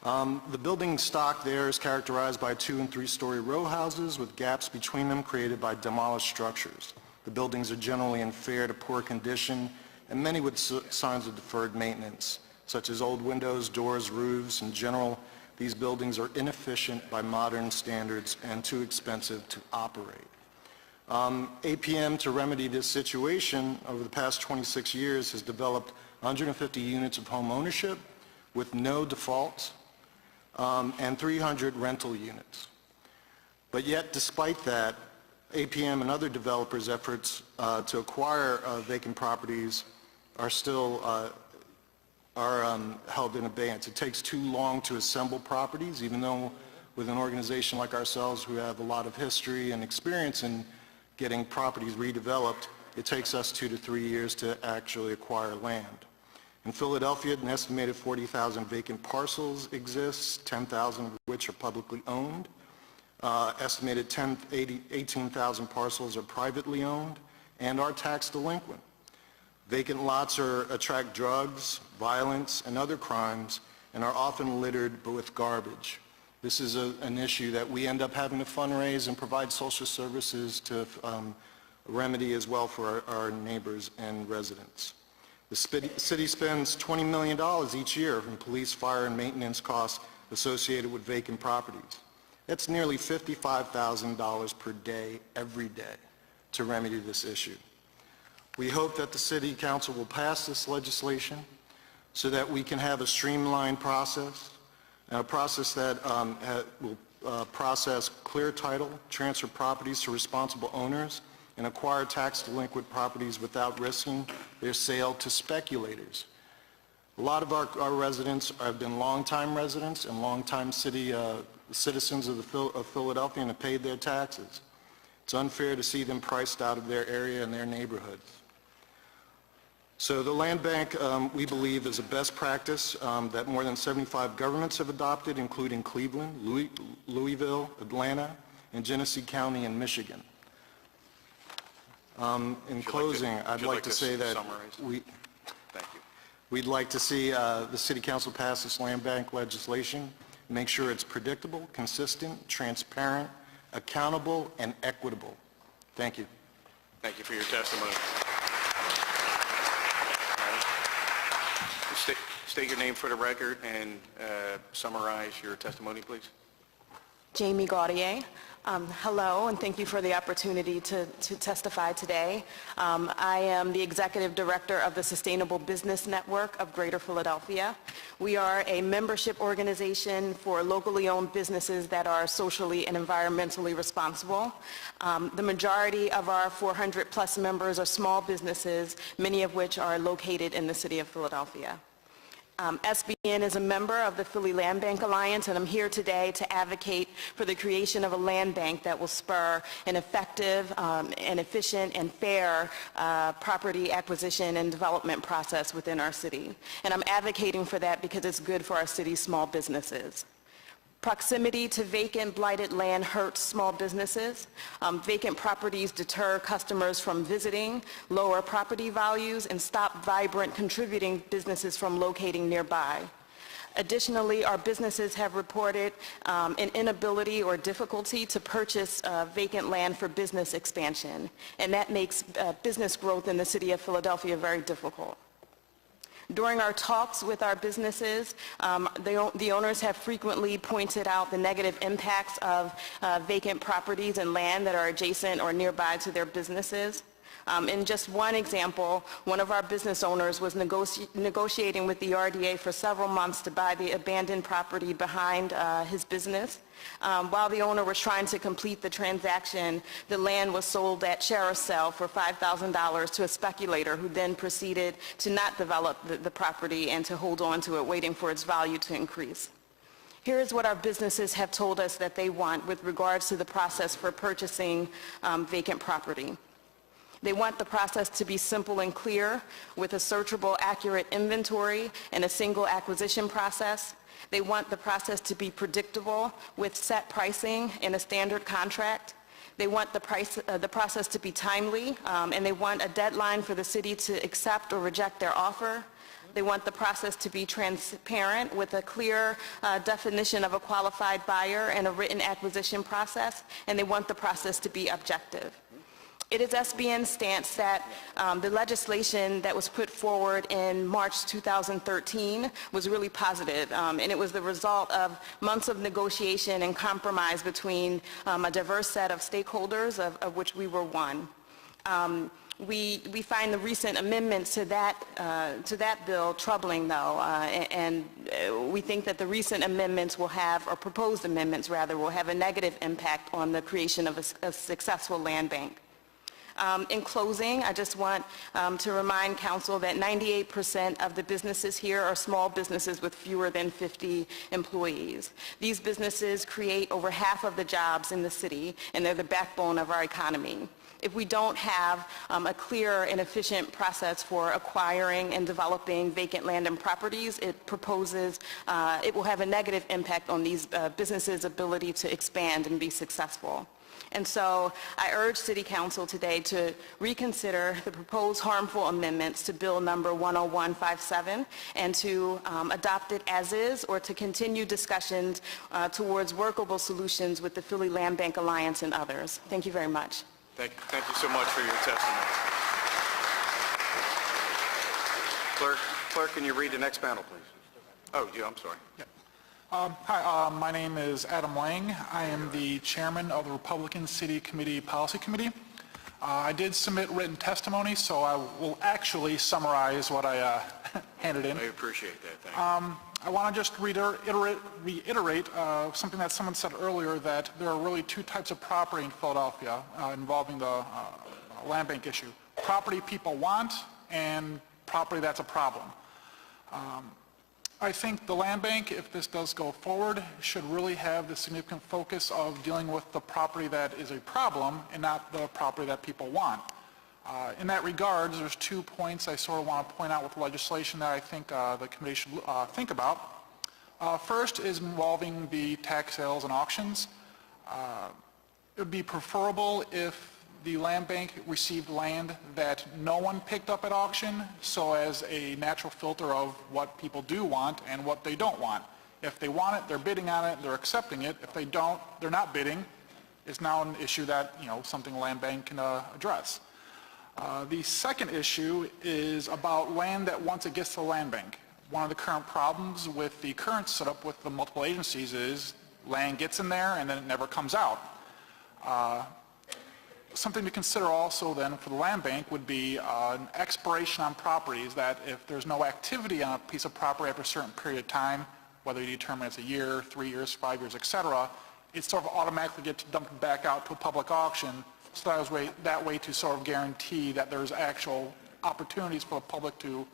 The building stock there is characterized by 2- and 3-story row houses with gaps between them created by demolished structures. The buildings are generally in fair to poor condition and many with signs of deferred maintenance, such as old windows, doors, roofs. In general, these buildings are inefficient by modern standards and too expensive to operate. APM, to remedy this situation, over the past 26 years has developed 150 units of home ownership with no defaults and 300 rental units. But yet, despite that, APM and other developers' efforts to acquire vacant properties are still held in abeyance. It takes too long to assemble properties, even though with an organization like ourselves who have a lot of history and experience in getting properties redeveloped, it takes us 2 to 3 years to actually acquire land. In Philadelphia, an estimated 40,000 vacant parcels exist, 10,000 of which are publicly owned. Estimated 18,000 parcels are privately owned and are tax delinquent. Vacant lots attract drugs, violence, and other crimes and are often littered with garbage. This is an issue that we end up having to fundraise and provide social services to remedy as well for our neighbors and residents. The city spends $20 million each year in police, fire, and maintenance costs associated with vacant properties. That's nearly $55,000 per day, every day, to remedy this issue. We hope that the City Council will pass this legislation so that we can have a streamlined process, a process that will process clear title, transfer properties to responsible owners, and acquire tax-delinquent properties without risking their sale to speculators. A lot of our residents have been longtime residents and longtime citizens of Philadelphia and have paid their taxes. It's unfair to see them priced out of their area and their neighborhoods. So the land bank, we believe, is a best practice that more than 75 governments have adopted, including Cleveland, Louisville, Atlanta, and Genesee County in Michigan. In closing, I'd like to say that we'd like to see the City Council pass this land bank legislation, make sure it's predictable, consistent, transparent, accountable, and equitable. Thank you. Thank you for your testimony. State your name for the record and summarize your testimony, please. Jamie Gaudier. Hello, and thank you for the opportunity to testify today. I am the Executive Director of the Sustainable Business Network of Greater Philadelphia. We are a membership organization for locally owned businesses that are socially and environmentally responsible. The majority of our 400-plus members are small businesses, many of which are located in the city of Philadelphia. SBN is a member of the Philly Land Bank Alliance, and I'm here today to advocate for the creation of a land bank that will spur an effective and efficient and fair property acquisition and development process within our city. And I'm advocating for that because it's good for our city's small businesses. Proximity to vacant, blighted land hurts small businesses. Vacant properties deter customers from visiting, lower property values, and stop vibrant contributing businesses from locating nearby. Additionally, our businesses have reported an inability or difficulty to purchase vacant land for business expansion, and that makes business growth in the city of Philadelphia very difficult. During our talks with our businesses, the owners have frequently pointed out the negative impacts of vacant properties and land that are adjacent or nearby to their businesses. In just one example, one of our business owners was negotiating with the RDA for several months to buy the abandoned property behind his business. While the owner was trying to complete the transaction, the land was sold at sheriff's sale for $5,000 to a speculator who then proceeded to not develop the property and to hold on to it, waiting for its value to increase. Here is what our businesses have told us that they want with regards to the process for purchasing vacant property. They want the process to be simple and clear, with a searchable, accurate inventory and a single acquisition process. They want the process to be predictable, with set pricing and a standard contract. They want the process to be timely, and they want a deadline for the city to accept or reject their offer. They want the process to be transparent, with a clear definition of a qualified buyer and a written acquisition process, and they want the process to be objective. It is SBN's stance that the legislation that was put forward in March 2013 was really positive, and it was the result of months of negotiation and compromise between a diverse set of stakeholders, of which we were one. We find the recent amendments to that bill troubling, though, and we think that the recent amendments will have, or proposed amendments rather, will have a negative impact on the creation of a successful land bank. In closing, I just want to remind Council that 98% of the businesses here are small businesses with fewer than 50 employees. These businesses create over half of the jobs in the city, and they're the backbone of our economy. If we don't have a clear and efficient process for acquiring and developing vacant land and properties, it will have a negative impact on these businesses' ability to expand and be successful. And so I urge City Council today to reconsider the proposed harmful amendments to Bill number 10157 and to adopt it as is, or to continue discussions towards workable solutions with the Philly Land Bank Alliance and others. Thank you very much. Thank you so much for your testimony. Clerk, can you read the next panel, please? Oh, yeah, I'm sorry. Yeah. Hi, my name is Adam Lang. I am the chairman of the Republican City Committee Policy Committee. I did submit written testimony, so I will actually summarize what I handed in. I appreciate that. Thank you. I want to just reiterate something that someone said earlier, that there are really two types of property in Philadelphia involving the land bank issue. Property people want and property that's a problem. I think the land bank, if this does go forward, should really have the significant focus of dealing with the property that is a problem and not the property that people want. In that regard, there's 2 points I sort of want to point out with legislation that I think the committee should think about. First is involving the tax sales and auctions. It would be preferable if the land bank received land that no one picked up at auction, so as a natural filter of what people do want and what they don't want. If they want it, they're bidding on it, they're accepting it. If they don't, they're not bidding. It's now an issue that, something the land bank can address. The second issue is about land that once it gets to the land bank. One of the current problems with the current setup with the multiple agencies is land gets in there and then it never comes out. Something to consider also then for the land bank would be an expiration on properties, that if there's no activity on a piece of property after a certain period of time, whether you determine it's a year, 3 years, 5 years, etc., it sort of automatically gets dumped back out to a public auction, so that way to sort of guarantee that there's actual opportunities for the public to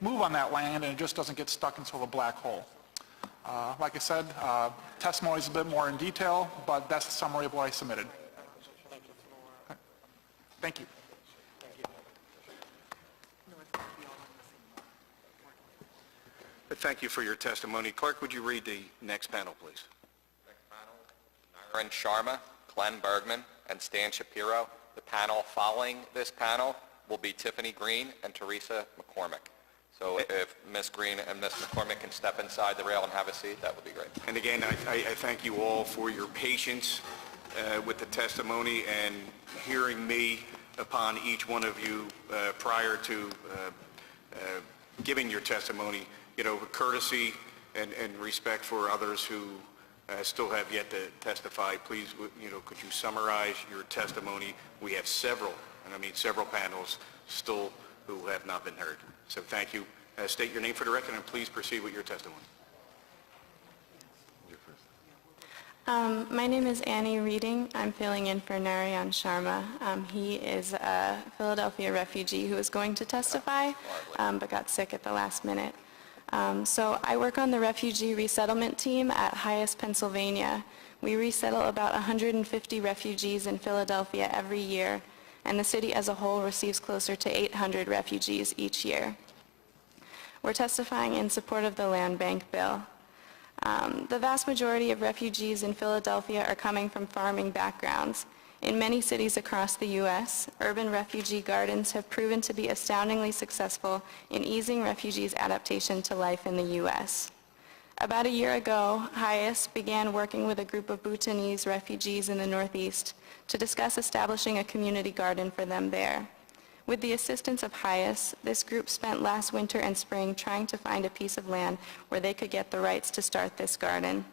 move on that land and it just doesn't get stuck in sort of a black hole. Like I said, testimony is a bit more in detail, but that's the summary of what I submitted. Thank you. Thank you for your testimony. Clerk, would you read the next panel, please? Next panel, Naren Sharma, Glenn Bergman, and Stan Shapiro. The panel following this panel will be Tiffany Green and Teresa McCormick. So if Ms. Green and Ms. McCormick can step inside the rail and have a seat, that would be great. And again, I thank you all for your patience with the testimony and hearing me upon each one of you prior to giving your testimony, courtesy and respect for others who still have yet to testify. Please, could you summarize your testimony? We have several, and I mean several panels still who have not been heard. So thank you. State your name for the record and please proceed with your testimony. My name is Annie Reading. I'm filling in for Narayan Sharma. He is a Philadelphia refugee who was going to testify but got sick at the last minute. So I work on the refugee resettlement team at Highest, Pennsylvania. We resettle about 150 refugees in Philadelphia every year, and the city as a whole receives closer to 800 refugees each year. We're testifying in support of the land bank bill. The vast majority of refugees in Philadelphia are coming from farming backgrounds. In many cities across the U.S., urban refugee gardens have proven to be astoundingly successful in easing refugees' adaptation to life in the U.S. About a year ago, Highest began working with a group of Bhutanese refugees in the Northeast to discuss establishing a community garden for them there. With the assistance of Highest, this group spent last winter and spring trying to find a piece of land where they could get the rights to start this garden.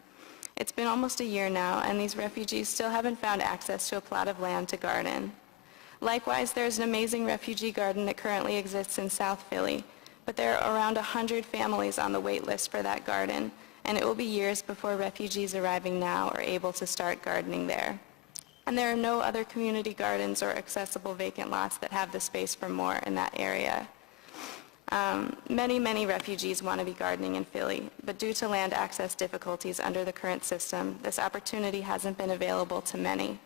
It's been almost a year now, and these refugees still haven't found access to a plot of land to garden. Likewise, there's an amazing refugee garden that currently exists in South Philly, but there are around 100 families on the wait list for that garden, and it will be years before refugees arriving now are able to start gardening there. And there are no other community gardens or accessible vacant lots that have the space for more in that area. Many refugees want to be gardening in Philly, but due to land access difficulties under the current system, this opportunity hasn't been available to many.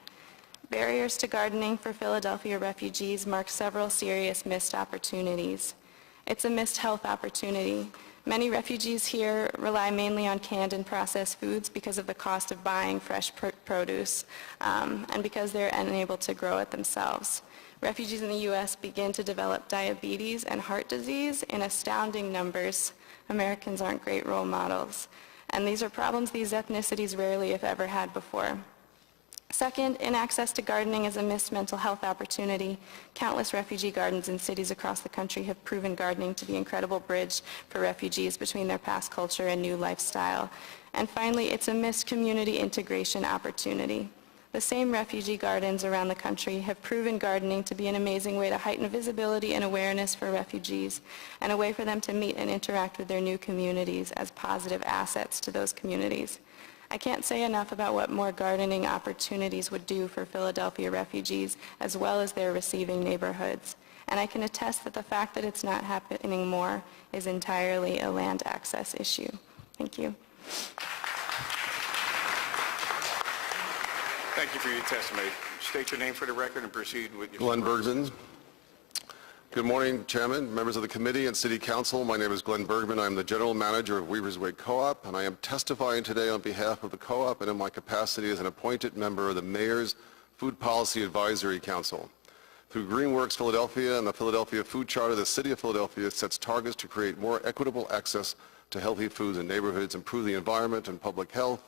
Barriers to gardening for Philadelphia refugees mark several serious missed opportunities. It's a missed health opportunity. Many refugees here rely mainly on canned and processed foods because of the cost of buying fresh produce and because they're unable to grow it themselves. Refugees in the U.S. begin to develop diabetes and heart disease in astounding numbers. Americans aren't great role models. And these are problems these ethnicities rarely, if ever, had before. Second, inaccess to gardening is a missed mental health opportunity. Countless refugee gardens in cities across the country have proven gardening to be an incredible bridge for refugees between their past culture and new lifestyle. And finally, it's a missed community integration opportunity. The same refugee gardens around the country have proven gardening to be an amazing way to heighten visibility and awareness for refugees and a way for them to meet and interact with their new communities as positive assets to those communities. I can't say enough about what more gardening opportunities would do for Philadelphia refugees as well as their receiving neighborhoods. And I can attest that the fact that it's not happening more is entirely a land access issue. Thank you. Thank you for your testimony. State your name for the record and proceed with your... Glenn Bergman. Good morning, Chairman, members of the committee, and City Council. My name is Glenn Bergman. I'm the General Manager of Weaver's Way Co-op, and I am testifying today on behalf of the Co-op and in my capacity as an appointed member of the Mayor's Food Policy Advisory Council. Through Greenworks Philadelphia and the Philadelphia Food Charter, the City of Philadelphia sets targets to create more equitable access to healthy foods in neighborhoods, improve the environment and public health,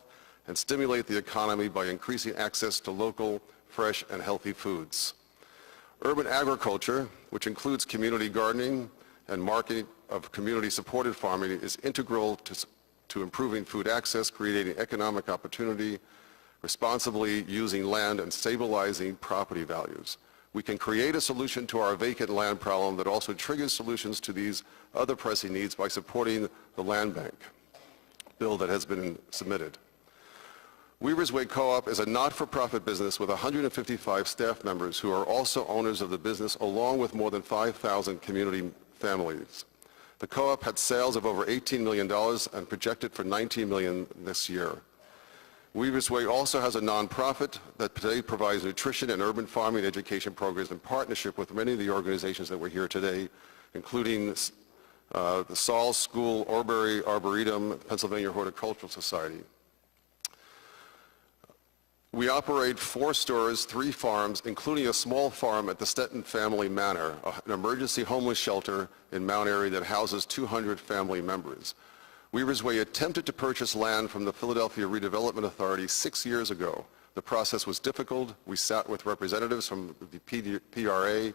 and stimulate the economy by increasing access to local, fresh, and healthy foods. Urban agriculture, which includes community gardening and marketing of community-supported farming, is integral to improving food access, creating economic opportunity, responsibly using land, and stabilizing property values. We can create a solution to our vacant land problem that also triggers solutions to these other pressing needs by supporting the land bank bill that has been submitted. Weaver's Way Co-op is a not-for-profit business with 155 staff members who are also owners of the business, along with more than 5,000 community families. The co-op had sales of over $18 million and projected for $19 million this year. Weaver's Way also has a nonprofit that today provides nutrition and urban farming education programs in partnership with many of the organizations that were here today, including the Saul School, Orbury Arboretum, Pennsylvania Horticultural Society. We operate 4 stores, 3 farms, including a small farm at the Stetton Family Manor, an emergency homeless shelter in Mount Airy that houses 200 family members. Weaver's Way attempted to purchase land from the Philadelphia Redevelopment Authority 6 years ago. The process was difficult. We sat with representatives from the PRA,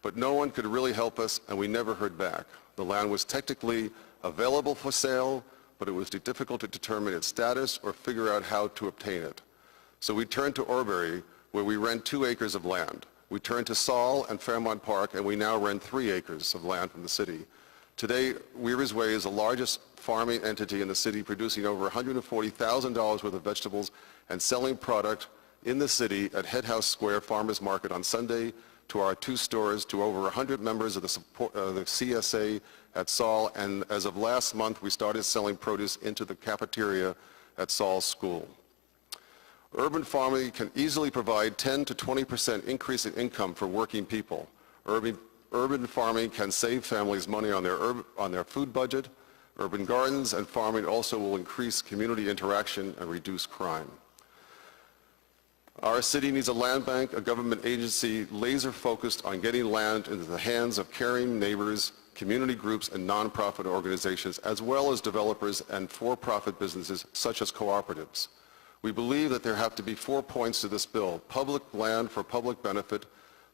but no one could really help us, and we never heard back. The land was technically available for sale, but it was difficult to determine its status or figure out how to obtain it. So we turned to Orbury, where we rent 2 acres of land. We turned to Saul and Fairmont Park, and we now rent 3 acres of land from the city. Today, Weaver's Way is the largest farming entity in the city, producing over $140,000 worth of vegetables and selling product in the city at Head House Square Farmers Market on Sunday, to our 2 stores, to over 100 members of the CSA at Saul, and as of last month, we started selling produce into the cafeteria at Saul's school. Urban farming can easily provide 10 to 20% increase in income for working people. Urban farming can save families money on their food budget. Urban gardens and farming also will increase community interaction and reduce crime. Our city needs a land bank, a government agency laser-focused on getting land into the hands of caring neighbors, community groups, and nonprofit organizations, as well as developers and for-profit businesses such as cooperatives. We believe that there have to be 4 points to this bill: public land for public benefit.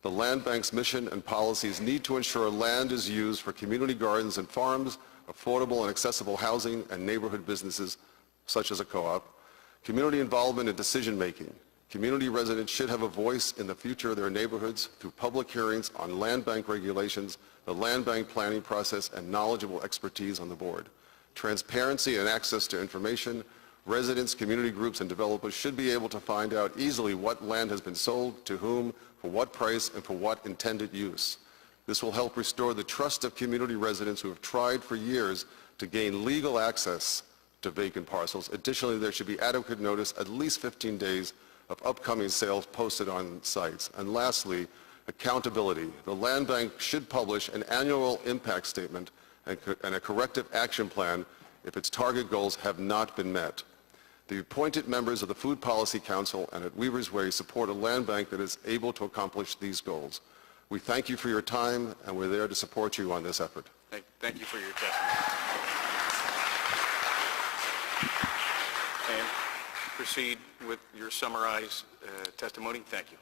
The land bank's mission and policies need to ensure land is used for community gardens and farms, affordable and accessible housing, and neighborhood businesses such as a co-op. Community involvement in decision-making. Community residents should have a voice in the future of their neighborhoods through public hearings on land bank regulations, the land bank planning process, and knowledgeable expertise on the board. Transparency and access to information. Residents, community groups, and developers should be able to find out easily what land has been sold, to whom, for what price, and for what intended use. This will help restore the trust of community residents who have tried for years to gain legal access to vacant parcels. Additionally, there should be adequate notice, at least 15 days, of upcoming sales posted on sites. And lastly, accountability. The land bank should publish an annual impact statement and a corrective action plan if its target goals have not been met. The appointed members of the Food Policy Council and at Weaver's Way support a land bank that is able to accomplish these goals. We thank you for your time, and we're there to support you on this effort. Thank you for your testimony. And proceed with your summarized testimony. Thank you.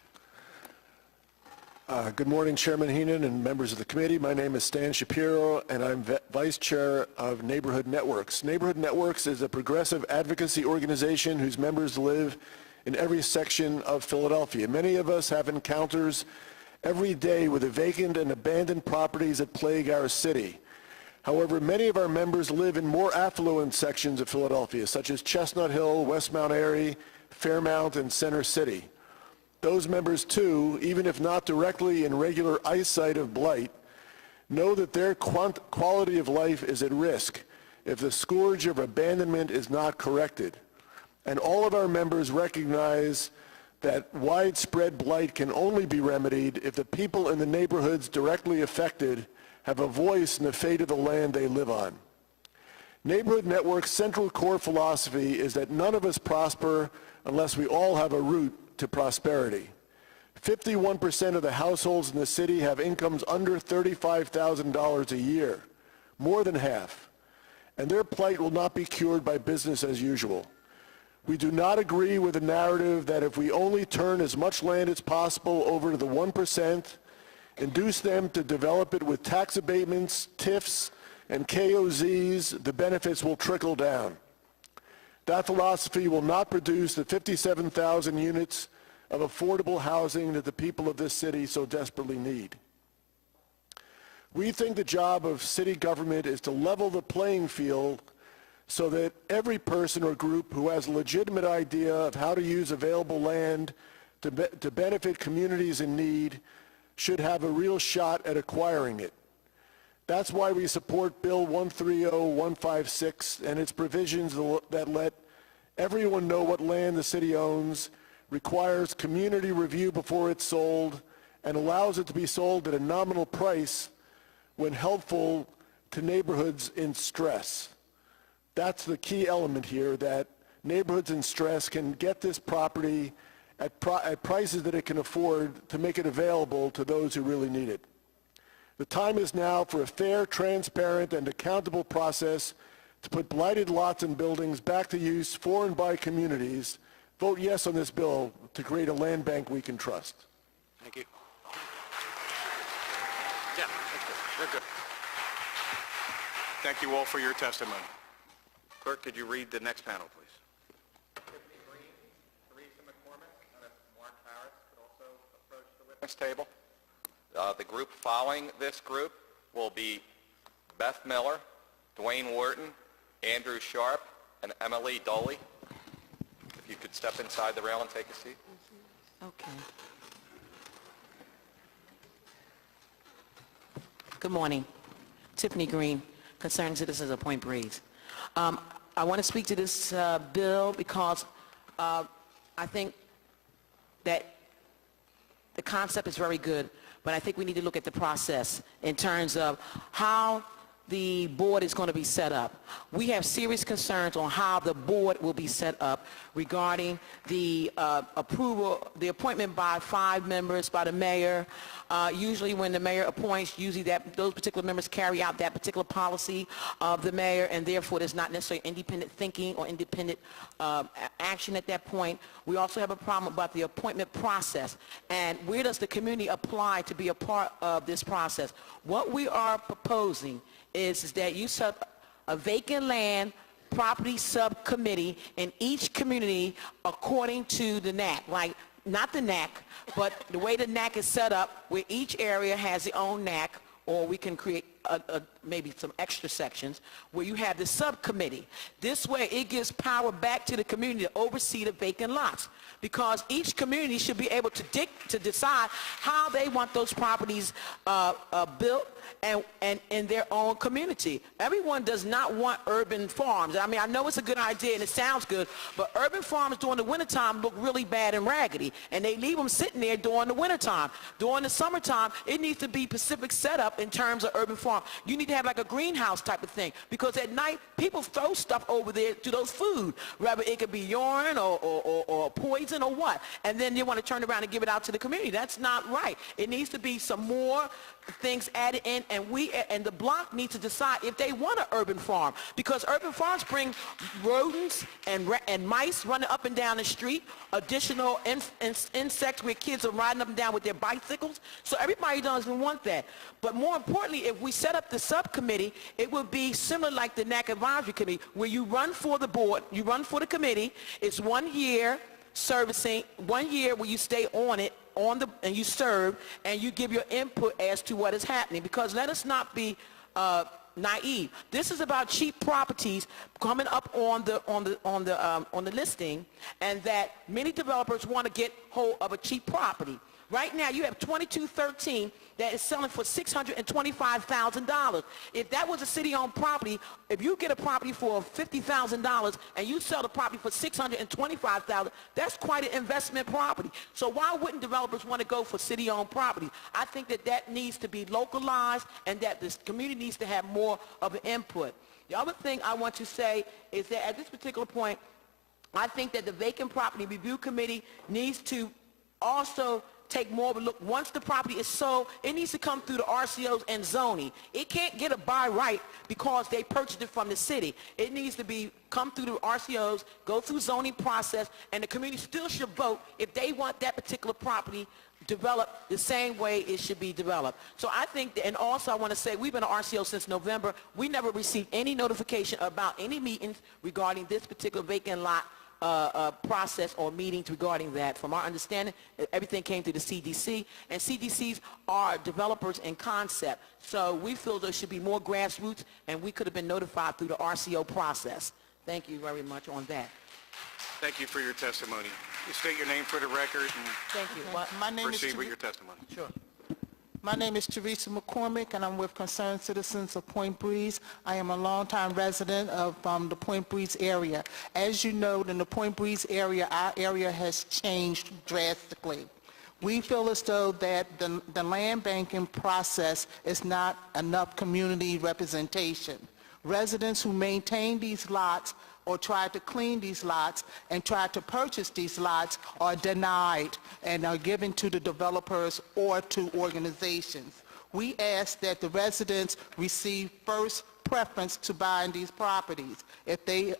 Good morning, Chairman Heenan and members of the committee. My name is Stan Shapiro, and I'm Vice Chair of Neighborhood Networks. Neighborhood Networks is a progressive advocacy organization whose members live in every section of Philadelphia. Many of us have encounters every day with the vacant and abandoned properties that plague our city. However, many of our members live in more affluent sections of Philadelphia, such as Chestnut Hill, West Mount Airy, Fairmount, and Center City. Those members, too, even if not directly in regular eyesight of blight, know that their quality of life is at risk if the scourge of abandonment is not corrected. And all of our members recognize that widespread blight can only be remedied if the people in the neighborhoods directly affected have a voice in the fate of the land they live on. Neighborhood Network's central core philosophy is that none of us prosper unless we all have a route to prosperity. 51% of the households in the city have incomes under $35,000 a year, more than half, and their plight will not be cured by business as usual. We do not agree with the narrative that if we only turn as much land as possible over to the 1%, induce them to develop it with tax abatements, TIFs, and KOZs, the benefits will trickle down. That philosophy will not produce the 57,000 units of affordable housing that the people of this city so desperately need. We think the job of city government is to level the playing field so that every person or group who has a legitimate idea of how to use available land to benefit communities in need should have a real shot at acquiring it. That's why we support Bill 130156 and its provisions that let everyone know what land the city owns, requires community review before it's sold, and allows it to be sold at a nominal price when helpful to neighborhoods in stress. That's the key element here, that neighborhoods in stress can get this property at prices that it can afford to make it available to those who really need it. The time is now for a fair, transparent, and accountable process to put blighted lots and buildings back to use for and by communities. Vote yes on this bill to create a land bank we can trust. Thank you. Yeah, that's good. They're good. Thank you all for your testimony. Clerk, could you read the next panel, please? Witness table. The group following this group will be Beth Miller, Dwayne Wharton, Andrew Sharp, and Emily Doley. If you could step inside the rail and take a seat. Okay. Good morning. Tiffany Green, concerned citizens of Point Breeze. I want to speak to this bill because I think that the concept is very good, but I think we need to look at the process in terms of how the board is going to be set up. We have serious concerns on how the board will be set up regarding the approval, the appointment by 5 members by the mayor. Usually when the mayor appoints, usually those particular members carry out that particular policy of the mayor, and therefore there's not necessarily independent thinking or independent action at that point. We also have a problem about the appointment process, and where does the community apply to be a part of this process? What we are proposing is that you set a vacant land property subcommittee in each community according to the NAC, like not the NAC, but the way the NAC is set up, where each area has its own NAC, or we can create maybe some extra sections where you have the subcommittee. This way it gives power back to the community to oversee the vacant lots, because each community should be able to decide how they want those properties built and in their own community. Everyone does not want urban farms. I mean, I know it's a good idea and it sounds good, but urban farms during the wintertime look really bad and raggedy, and they leave them sitting there during the wintertime. During the summertime, it needs to be specific setup in terms of urban farm. You need to have like a greenhouse type of thing, because at night, people throw stuff over there to those food, whether it could be urine or poison or what, and then they want to turn around and give it out to the community. That's not right. It needs to be some more things added in, and the block needs to decide if they want an urban farm, because urban farms bring rodents and mice running up and down the street, additional insects where kids are riding up and down with their bicycles. So everybody doesn't want that. But more importantly, if we set up the subcommittee, it would be similar like the NAC Advisory Committee, where you run for the board, you run for the committee. It's 1 year servicing, 1 year where you stay on it, and you serve, and you give your input as to what is happening. Because let us not be naive. This is about cheap properties coming up on the listing, and that many developers want to get hold of a cheap property. Right now, you have 2213 that is selling for $625,000. If that was a city-owned property, if you get a property for $50,000 and you sell the property for $625,000, that's quite an investment property. So why wouldn't developers want to go for city-owned property? I think that needs to be localized, and that this community needs to have more of an input. The other thing I want to say is that at this particular point, I think that the Vacant Property Review Committee needs to also take more of a look. Once the property is sold, it needs to come through the RCOs and zoning. It can't get a buy right because they purchased it from the city. It needs to come through the RCOs, go through zoning process, and the community still should vote if they want that particular property developed the same way it should be developed. So I think, and also I want to say, we've been an RCO since November. We never received any notification about any meetings regarding this particular vacant lot process or meetings regarding that. From our understanding, everything came through the CDC, and CDCs are developers in concept. So we feel there should be more grassroots, and we could have been notified through the RCO process. Thank you very much on that. Thank you for your testimony. You state your name for the record and Thank you. My name is proceed with your testimony. Sure. My name is Teresa McCormick, and I'm with Concerned Citizens of Point Breeze. I am a longtime resident of the Point Breeze area. As you know, in the Point Breeze area, our area has changed drastically. We feel as though that the land banking process is not enough community representation. Residents who maintain these lots or try to clean these lots and try to purchase these lots are denied and are given to the developers or to organizations. We ask that the residents receive first preference to buying these properties. If they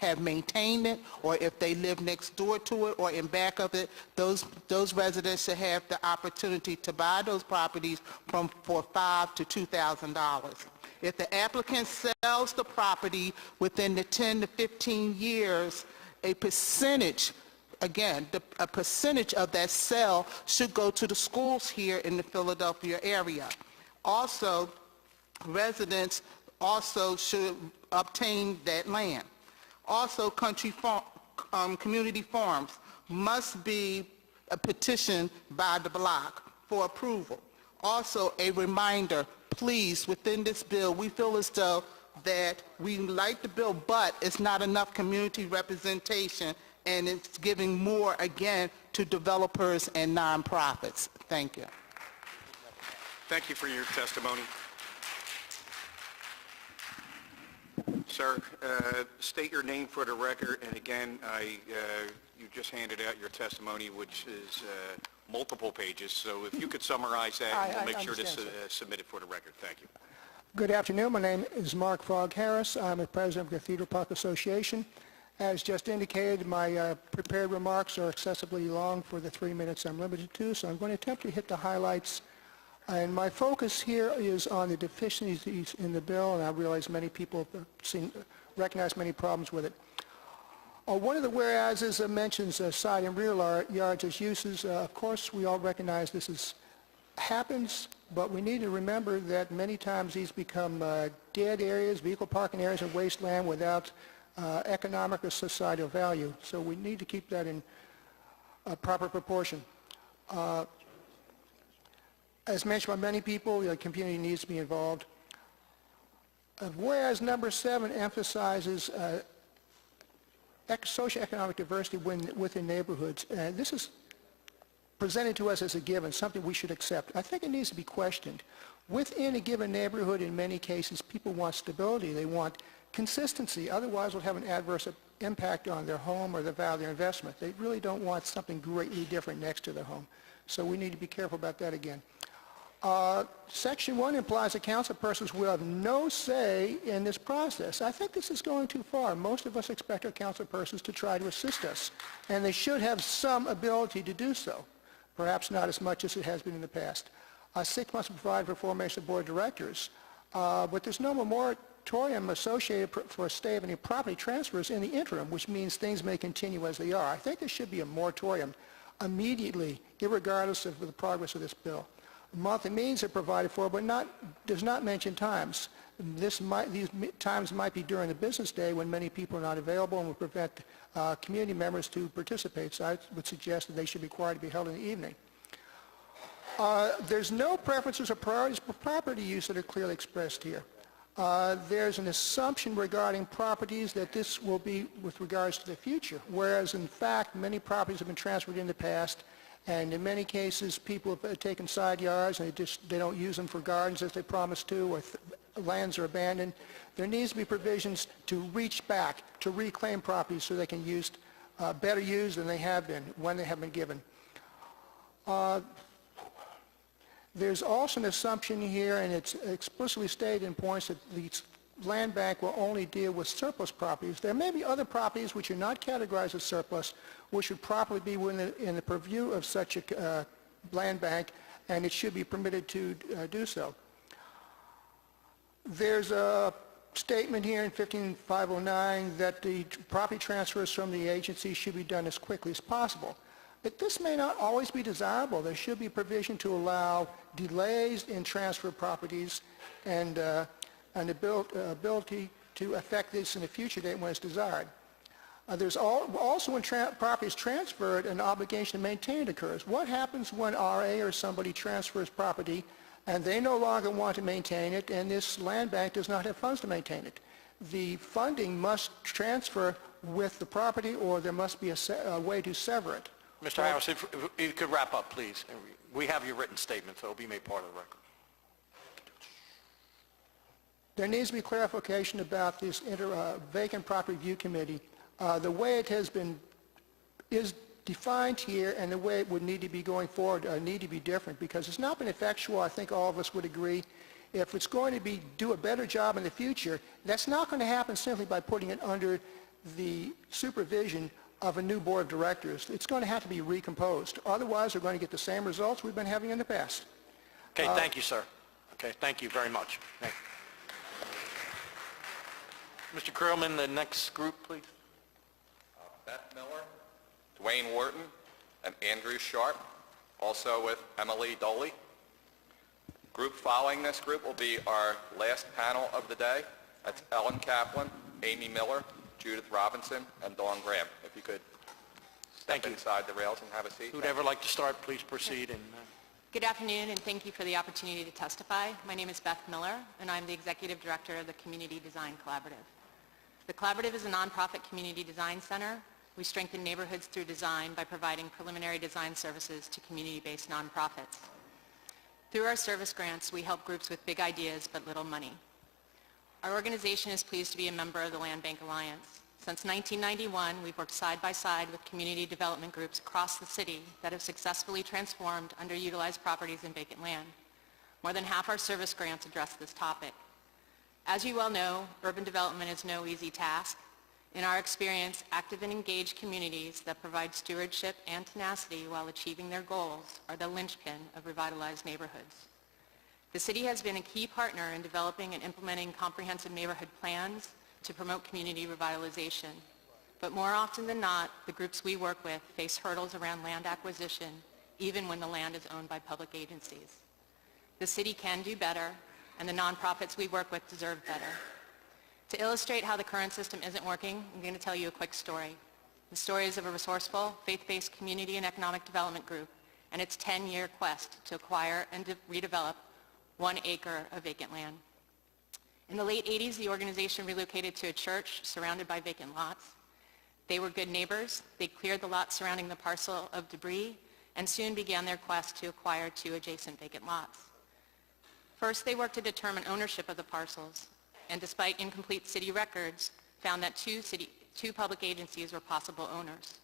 have maintained it, or if they live next door to it or in back of it, those residents should have the opportunity to buy those properties for $5,000 to $2,000. If the applicant sells the property within the 10 to 15 years, a percentage, again, a percentage of that sale should go to the schools here in the Philadelphia area. Also, residents also should obtain that land. Also, community farms must be a petition by the block for approval. Also, a reminder, please, within this bill, we feel as though that we like the bill, but it's not enough community representation, and it's giving more, again, to developers and nonprofits. Thank you. Thank you for your testimony. Sir, state your name for the record, and again, you just handed out your testimony, which is multiple pages, so if you could summarize that, we'll make sure to submit it for the record. Thank you. Good afternoon. My name is Mark Frog Harris. I'm the president of Cathedral Park Association. As just indicated, my prepared remarks are excessively long for the 3 minutes I'm limited to, so I'm going to attempt to hit the highlights. And my focus here is on the deficiencies in the bill, and I realize many people have recognize many problems with it. One of the whereases mentions side and rear yards as uses. Of course, we all recognize this happens, but we need to remember that many times these become dead areas, vehicle parking areas, and wasteland without economic or societal value. So we need to keep that in proper proportion. As mentioned by many people, the community needs to be involved. Whereas number 7 emphasizes socioeconomic diversity within neighborhoods. This is presented to us as a given, something we should accept. I think it needs to be questioned. Within a given neighborhood, in many cases, people want stability. They want consistency. Otherwise, will have an adverse impact on their home or the value of their investment. They really don't want something greatly different next to their home. So we need to be careful about that again. Section 1 implies that council persons will have no say in this process. I think this is going too far. Most of us expect our council persons to try to assist us, and they should have some ability to do so, perhaps not as much as it has been in the past. 6 months provide for formation of board of directors, but there's no moratorium associated for a stay of any property transfers in the interim, which means things may continue as they are. I think there should be a moratorium immediately, irregardless of the progress of this bill. Monthly meetings are provided for, but does not mention times. These times might be during the business day when many people are not available and will prevent community members to participate. So I would suggest that they should be required to be held in the evening. There's no preferences or priorities for property use that are clearly expressed here. There's an assumption regarding properties that this will be with regards to the future, whereas in fact many properties have been transferred in the past, and in many cases people have taken side yards and they don't use them for gardens as they promised to, or lands are abandoned. There needs to be provisions to reach back to reclaim properties so they can use better used than they have been when they have been given. There's also an assumption here, and it's explicitly stated in points, that the land bank will only deal with surplus properties. There may be other properties which are not categorized as surplus, which would properly be in the purview of such a land bank, and it should be permitted to do so. There's a statement here in 15509 that the property transfers from the agency should be done as quickly as possible. But this may not always be desirable. There should be provision to allow delays in transfer of properties and an ability to affect this in a future date when it's desired. There's also when property is transferred, an obligation to maintain it occurs. What happens when RA or somebody transfers property and they no longer want to maintain it, and this land bank does not have funds to maintain it? The funding must transfer with the property, or there must be a way to sever it. Mr. Harris, if you could wrap up, please. We have your written statement, so it will be made part of the record. There needs to be clarification about this vacant property review committee. The way it has been is defined here, and the way it would need to be going forward need to be different, because it's not been effectual. I think all of us would agree. If it's going to do a better job in the future, that's not going to happen simply by putting it under the supervision of a new board of directors. It's going to have to be recomposed. Otherwise, we're going to get the same results we've been having in the past. Okay, thank you, sir. Okay, thank you very much. Thank you. Mr. Curlman, the next group, please. Beth Miller, Dwayne Wharton, and Andrew Sharp, also with Emily Doley. Group following this group will be our last panel of the day. That's Ellen Kaplan, Amy Miller, Judith Robinson, and Dawn Graham. If you could step inside the rails and have a seat. Who'd ever like to start, please proceed. And Good afternoon, and thank you for the opportunity to testify. My name is Beth Miller, and I'm the Executive Director of the Community Design Collaborative. The Collaborative is a nonprofit community design center. We strengthen neighborhoods through design by providing preliminary design services to community-based nonprofits. Through our service grants, we help groups with big ideas but little money. Our organization is pleased to be a member of the Land Bank Alliance. Since 1991, we've worked side by side with community development groups across the city that have successfully transformed underutilized properties in vacant land. More than half our service grants address this topic. As you well know, urban development is no easy task. In our experience, active and engaged communities that provide stewardship and tenacity while achieving their goals are the linchpin of revitalized neighborhoods. The city has been a key partner in developing and implementing comprehensive neighborhood plans to promote community revitalization. But more often than not, the groups we work with face hurdles around land acquisition, even when the land is owned by public agencies. The city can do better, and the nonprofits we work with deserve better. To illustrate how the current system isn't working, I'm going to tell you a quick story. The story is of a resourceful, faith-based community and economic development group and its 10-year quest to acquire and redevelop 1 acre of vacant land. In the late 80s, the organization relocated to a church surrounded by vacant lots. They were good neighbors. They cleared the lots surrounding the parcel of debris and soon began their quest to acquire 2 adjacent vacant lots. First, they worked to determine ownership of the parcels, and despite incomplete city records, found that two public agencies were possible owners.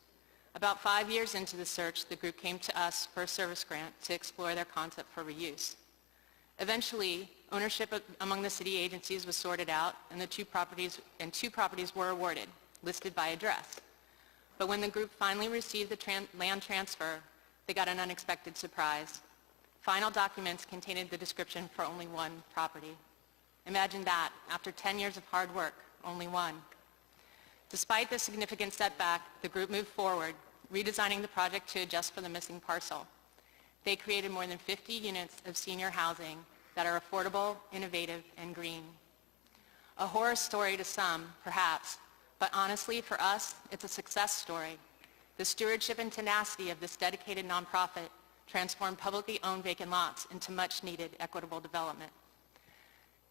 About 5 years into the search, the group came to us for a service grant to explore their concept for reuse. Eventually, ownership among the city agencies was sorted out, and two properties were awarded, listed by address. But when the group finally received the land transfer, they got an unexpected surprise. Final documents contained the description for only 1 property. Imagine that, after 10 years of hard work, only 1. Despite this significant setback, the group moved forward, redesigning the project to adjust for the missing parcel. They created more than 50 units of senior housing that are affordable, innovative, and green. A horror story to some, perhaps, but honestly, for us, it's a success story. The stewardship and tenacity of this dedicated nonprofit transformed publicly owned vacant lots into much-needed equitable development.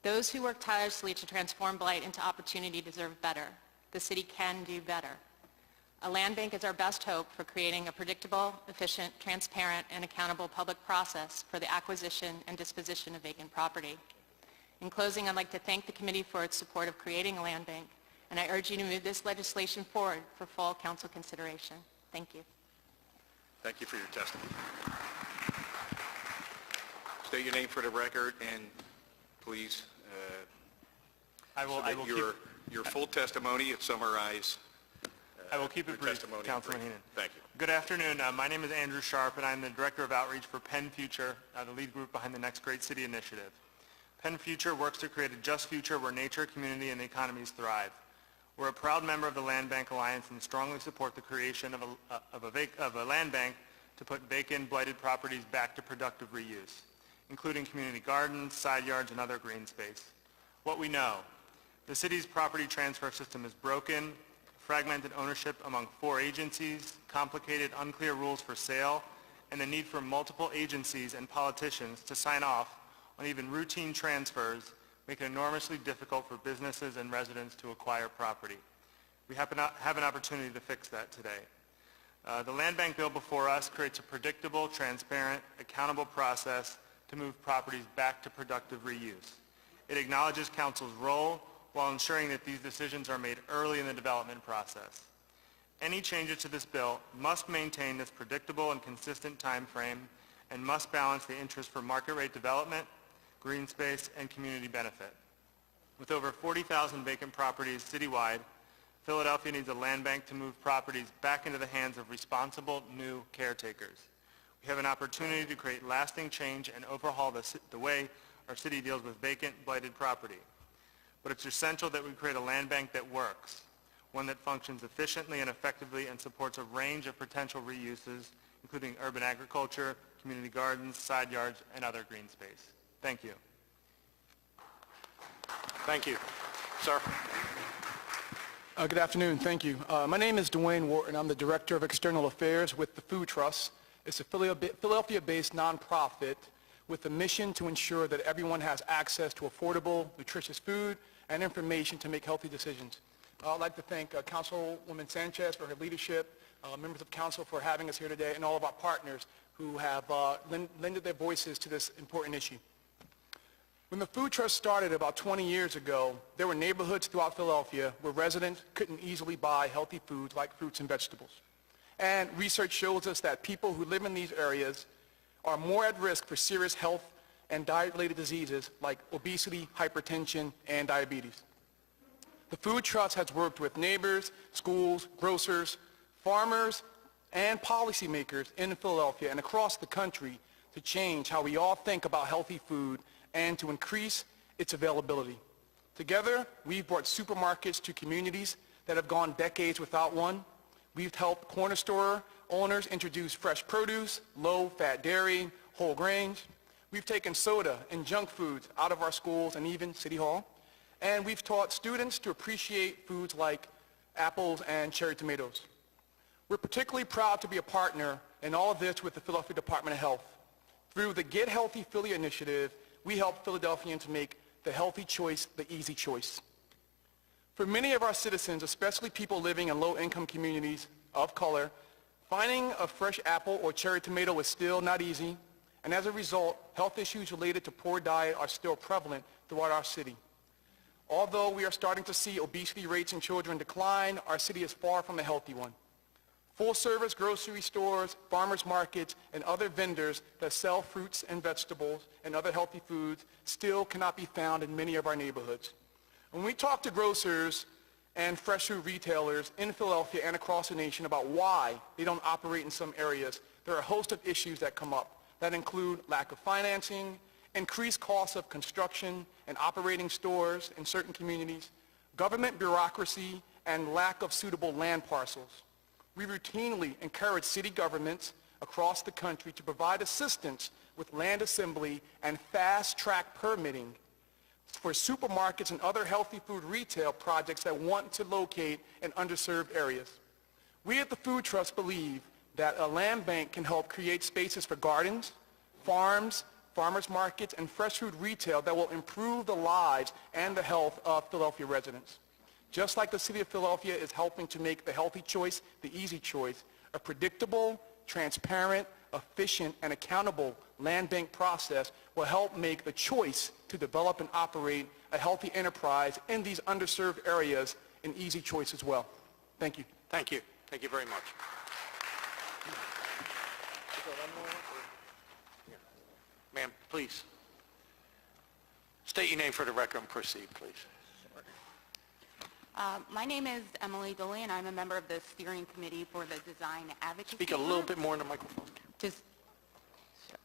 Those who work tirelessly to transform blight into opportunity deserve better. The city can do better. A land bank is our best hope for creating a predictable, efficient, transparent, and accountable public process for the acquisition and disposition of vacant property. In closing, I'd like to thank the committee for its support of creating a land bank, and I urge you to move this legislation forward for full council consideration. Thank you. Thank you for your testimony. State your name for the record, and please submit your full testimony and summarize I will keep it brief, testimony. Councilman Heenan. Thank you. Good afternoon. My name is Andrew Sharp, and I'm the Director of Outreach for Penn Future, the lead group behind the Next Great City initiative. Penn Future works to create a just future where nature, community, and economies thrive. We're a proud member of the Land Bank Alliance and strongly support the creation of a land bank to put vacant, blighted properties back to productive reuse, including community gardens, side yards, and other green space. What we know: the city's property transfer system is broken, fragmented ownership among 4 agencies, complicated, unclear rules for sale, and the need for multiple agencies and politicians to sign off on even routine transfers make it enormously difficult for businesses and residents to acquire property. We have an opportunity to fix that today. The land bank bill before us creates a predictable, transparent, accountable process to move properties back to productive reuse. It acknowledges council's role while ensuring that these decisions are made early in the development process. Any changes to this bill must maintain this predictable and consistent time frame and must balance the interest for market rate development, green space, and community benefit. With over 40,000 vacant properties citywide, Philadelphia needs a land bank to move properties back into the hands of responsible new caretakers. We have an opportunity to create lasting change and overhaul the way our city deals with vacant, blighted property. but it's essential that we create a land bank that works, one that functions efficiently and effectively and supports a range of potential reuses, including urban agriculture, community gardens, side yards, and other green space. Thank you. Thank you. Sir? Good afternoon. Thank you. My name is Dwayne Wharton. I'm the Director of External Affairs with the Food Trust. It's a Philadelphia-based nonprofit with the mission to ensure that everyone has access to affordable, nutritious food and information to make healthy decisions. I'd like to thank Councilwoman Sanchez for her leadership, members of council for having us here today, and all of our partners who have lended their voices to this important issue. When the Food Trust started about 20 years ago, there were neighborhoods throughout Philadelphia where residents couldn't easily buy healthy foods like fruits and vegetables. And research shows us that people who live in these areas are more at risk for serious health and diet-related diseases like obesity, hypertension, and diabetes. The Food Trust has worked with neighbors, schools, grocers, farmers, and policymakers in Philadelphia and across the country to change how we all think about healthy food and to increase its availability. Together, we've brought supermarkets to communities that have gone decades without one. We've helped corner store owners introduce fresh produce, low-fat dairy, whole grains. We've taken soda and junk foods out of our schools and even City Hall. And we've taught students to appreciate foods like apples and cherry tomatoes. We're particularly proud to be a partner in all of this with the Philadelphia Department of Health. Through the Get Healthy Philly initiative, we help Philadelphians make the healthy choice the easy choice. For many of our citizens, especially people living in low-income communities of color, finding a fresh apple or cherry tomato is still not easy, and as a result, health issues related to poor diet are still prevalent throughout our city. Although we are starting to see obesity rates in children decline, our city is far from a healthy one. Full-service grocery stores, farmers markets, and other vendors that sell fruits and vegetables and other healthy foods still cannot be found in many of our neighborhoods. When we talk to grocers and fresh food retailers in Philadelphia and across the nation about why they don't operate in some areas, there are a host of issues that come up that include lack of financing, increased costs of construction and operating stores in certain communities, government bureaucracy, and lack of suitable land parcels. We routinely encourage city governments across the country to provide assistance with land assembly and fast-track permitting for supermarkets and other healthy food retail projects that want to locate in underserved areas. We at the Food Trust believe that a land bank can help create spaces for gardens, farms, farmers markets, and fresh food retail that will improve the lives and the health of Philadelphia residents. Just like the city of Philadelphia is helping to make the healthy choice the easy choice, a predictable, transparent, efficient, and accountable land bank process will help make the choice to develop and operate a healthy enterprise in these underserved areas an easy choice as well. Thank you. Thank you. Thank you very much. Ma'am, please. State your name for the record and proceed, please. My name is Emily Dooley, and I'm a member of the steering committee for the Design Advocacy Speak a little bit more in the microphone.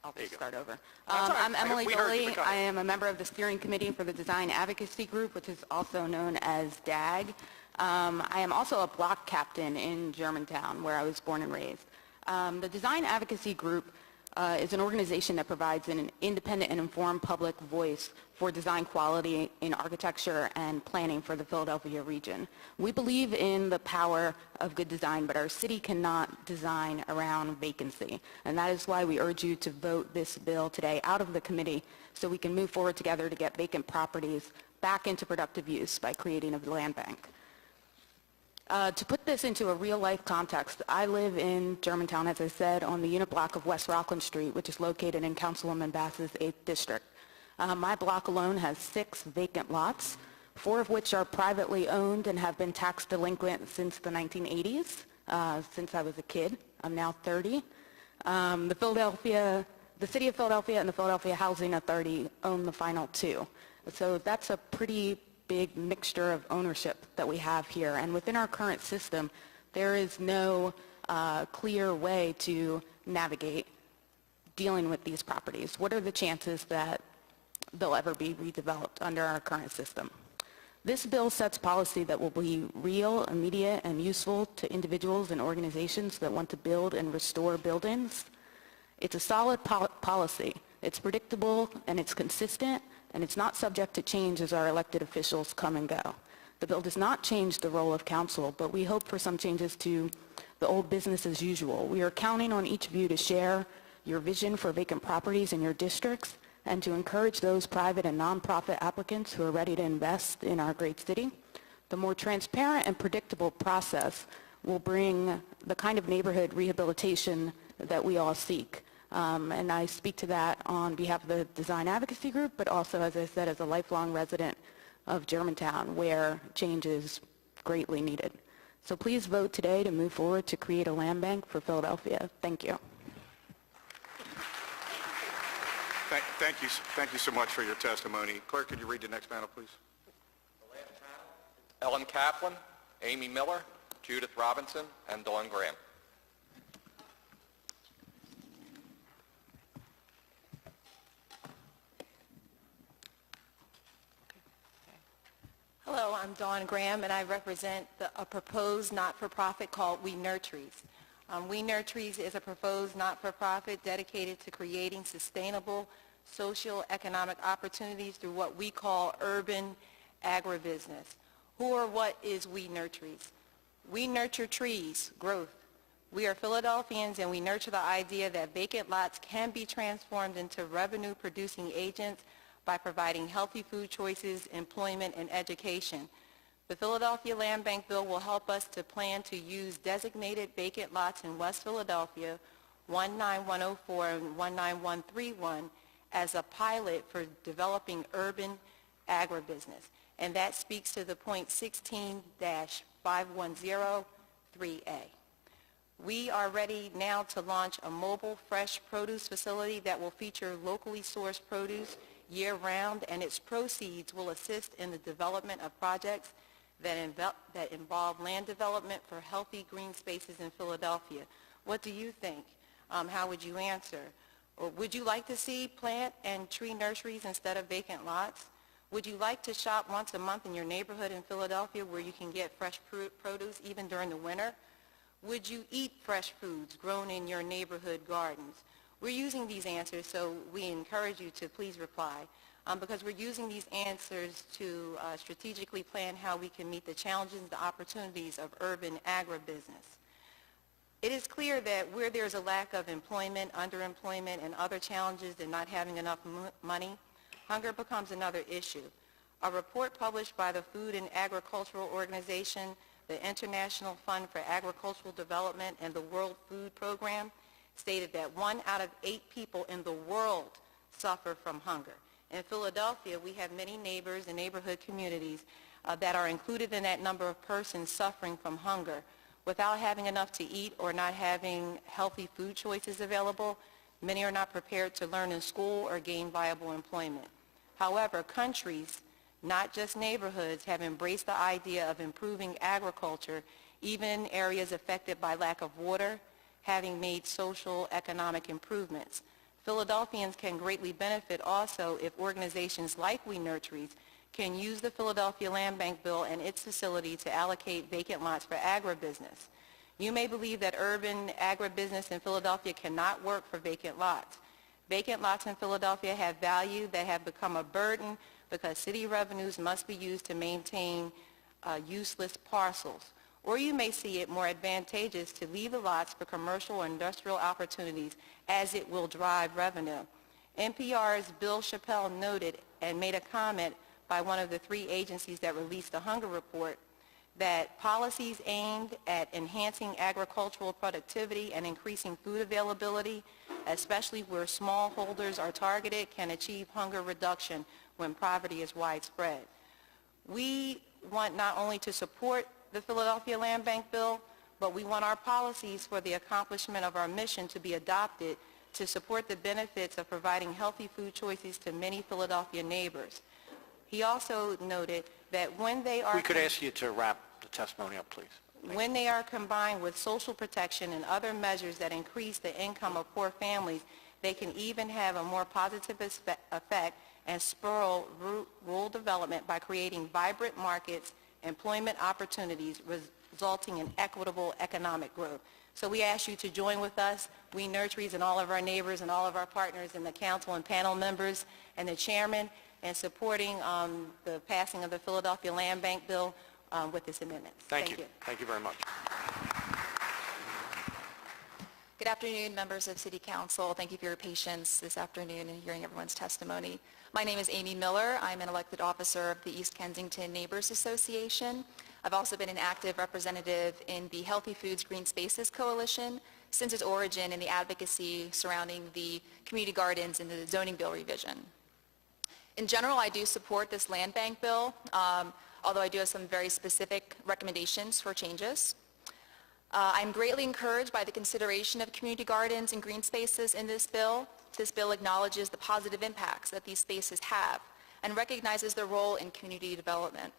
I'll just start over. That's all right. I'm Emily We heard you, Dooley. but go ahead. I am a member of the steering committee for the Design Advocacy Group, which is also known as DAG. I am also a block captain in Germantown, where I was born and raised. The Design Advocacy Group is an organization that provides an independent and informed public voice for design quality in architecture and planning for the Philadelphia region. We believe in the power of good design, but our city cannot design around vacancy. And that is why we urge you to vote this bill today out of the committee so we can move forward together to get vacant properties back into productive use by creating a land bank. To put this into a real-life context, I live in Germantown, as I said, on the unit block of West Rockland Street, which is located in Councilwoman Bass's 8th District. My block alone has 6 vacant lots, 4 of which are privately owned and have been tax delinquent since the 1980s, since I was a kid. I'm now 30. The City of Philadelphia and the Philadelphia Housing Authority own the final 2. So that's a pretty big mixture of ownership that we have here. And within our current system, there is no clear way to navigate dealing with these properties. What are the chances that they'll ever be redeveloped under our current system? This bill sets policy that will be real, immediate, and useful to individuals and organizations that want to build and restore buildings. It's a solid policy. It's predictable, and it's consistent, and it's not subject to change as our elected officials come and go. The bill does not change the role of council, but we hope for some changes to the old business as usual. We are counting on each of you to share your vision for vacant properties in your districts and to encourage those private and nonprofit applicants who are ready to invest in our great city. The more transparent and predictable process will bring the kind of neighborhood rehabilitation that we all seek. And I speak to that on behalf of the Design Advocacy Group, but also, as I said, as a lifelong resident of Germantown, where change is greatly needed. So please vote today to move forward to create a land bank for Philadelphia. Thank you. Thank you so much for your testimony. Clerk, could you read the next panel, please? Ellen Kaplan, Amy Miller, Judith Robinson, and Dawn Graham. Hello, I'm Dawn Graham, and I represent a proposed not-for-profit called We Nurtries. We Nurtries is a proposed not-for-profit dedicated to creating sustainable socio-economic opportunities through what we call urban agribusiness. Who or what is We Nurtries? We nurture trees, growth. We are Philadelphians, and we nurture the idea that vacant lots can be transformed into revenue-producing agents by providing healthy food choices, employment, and education. The Philadelphia Land Bank Bill will help us to plan to use designated vacant lots in West Philadelphia, 19104 and 19131, as a pilot for developing urban agribusiness. And that speaks to the point 16-5103A. We are ready now to launch a mobile fresh produce facility that will feature locally sourced produce year-round, and its proceeds will assist in the development of projects that involve land development for healthy green spaces in Philadelphia. What do you think? How would you answer? Or would you like to see plant and tree nurseries instead of vacant lots? Would you like to shop once a month in your neighborhood in Philadelphia where you can get fresh produce even during the winter? Would you eat fresh foods grown in your neighborhood gardens? We're using these answers, so we encourage you to please reply, because we're using these answers to strategically plan how we can meet the challenges and the opportunities of urban agribusiness. It is clear that where there's a lack of employment, underemployment, and other challenges than not having enough money, hunger becomes another issue. A report published by the Food and Agricultural Organization, the International Fund for Agricultural Development, and the World Food Program stated that 1 out of 8 people in the world suffer from hunger. In Philadelphia, we have many neighbors and neighborhood communities that are included in that number of persons suffering from hunger. Without having enough to eat or not having healthy food choices available, many are not prepared to learn in school or gain viable employment. However, countries, not just neighborhoods, have embraced the idea of improving agriculture, even in areas affected by lack of water, having made social economic improvements. Philadelphians can greatly benefit also if organizations like We Nurtries can use the Philadelphia Land Bank Bill and its facility to allocate vacant lots for agribusiness. You may believe that urban agribusiness in Philadelphia cannot work for vacant lots. Vacant lots in Philadelphia have value that have become a burden because city revenues must be used to maintain useless parcels. Or you may see it more advantageous to leave the lots for commercial or industrial opportunities, as it will drive revenue. NPR's Bill Chappelle noted and made a comment by one of the 3 agencies that released the Hunger Report that policies aimed at enhancing agricultural productivity and increasing food availability, especially where smallholders are targeted, can achieve hunger reduction when poverty is widespread. We want not only to support the Philadelphia Land Bank Bill, but we want our policies for the accomplishment of our mission to be adopted to support the benefits of providing healthy food choices to many Philadelphia neighbors. He also noted that when they are... We could ask you to wrap the testimony up, please. When they are combined with social protection and other measures that increase the income of poor families, they can even have a more positive effect and spur rural development by creating vibrant markets, employment opportunities, resulting in equitable economic growth. So we ask you to join with us, we nurseries and all of our neighbors and all of our partners and the council and panel members and the chairman in supporting the passing of the Philadelphia Land Bank Bill with this amendment. Thank you. Thank you very much. Good afternoon, members of City Council. Thank you for your patience this afternoon in hearing everyone's testimony. My name is Amy Miller. I'm an elected officer of the East Kensington Neighbors Association. I've also been an active representative in the Healthy Foods Green Spaces Coalition since its origin in the advocacy surrounding the community gardens and the zoning bill revision. In general, I do support this land bank bill, although I do have some very specific recommendations for changes. I'm greatly encouraged by the consideration of community gardens and green spaces in this bill. This bill acknowledges the positive impacts that these spaces have and recognizes their role in community development.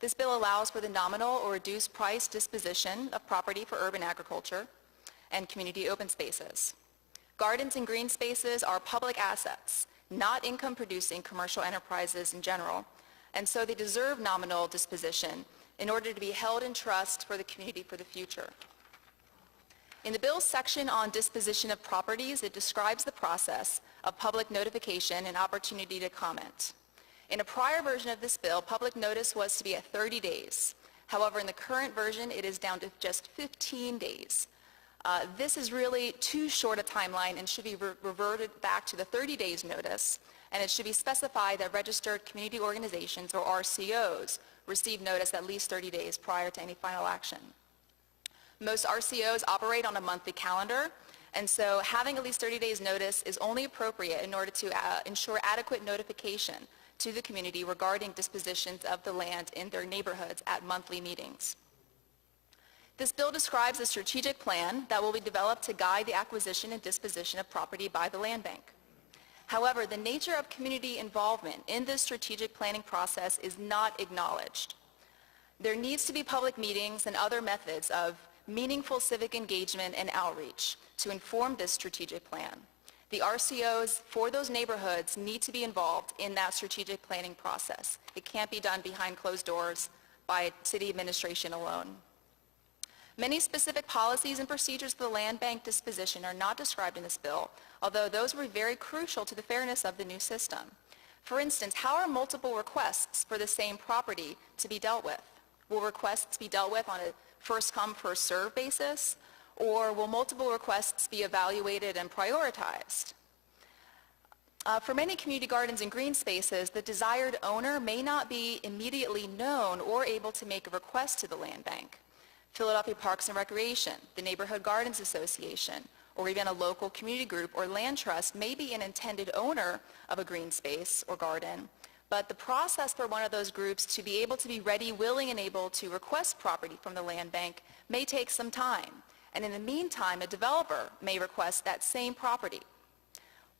This bill allows for the nominal or reduced price disposition of property for urban agriculture and community open spaces. Gardens and green spaces are public assets, not income-producing commercial enterprises in general, and so they deserve nominal disposition in order to be held in trust for the community for the future. In the bill's section on disposition of properties, it describes the process of public notification and opportunity to comment. In a prior version of this bill, public notice was to be at 30 days. However, in the current version, it is down to just 15 days. This is really too short a timeline and should be reverted back to the 30 days notice, and it should be specified that registered community organizations, or RCOs, receive notice at least 30 days prior to any final action. Most RCOs operate on a monthly calendar, and so having at least 30 days notice is only appropriate in order to ensure adequate notification to the community regarding dispositions of the land in their neighborhoods at monthly meetings. This bill describes a strategic plan that will be developed to guide the acquisition and disposition of property by the land bank. However, the nature of community involvement in this strategic planning process is not acknowledged. There needs to be public meetings and other methods of meaningful civic engagement and outreach to inform this strategic plan. The RCOs for those neighborhoods need to be involved in that strategic planning process. It can't be done behind closed doors by city administration alone. Many specific policies and procedures for the land bank disposition are not described in this bill, although those were very crucial to the fairness of the new system. For instance, how are multiple requests for the same property to be dealt with? Will requests be dealt with on a first-come, first-served basis, or will multiple requests be evaluated and prioritized? For many community gardens and green spaces, the desired owner may not be immediately known or able to make a request to the land bank. Philadelphia Parks and Recreation, the Neighborhood Gardens Association, or even a local community group or land trust may be an intended owner of a green space or garden, but the process for one of those groups to be able to be ready, willing, and able to request property from the land bank may take some time. And in the meantime, a developer may request that same property.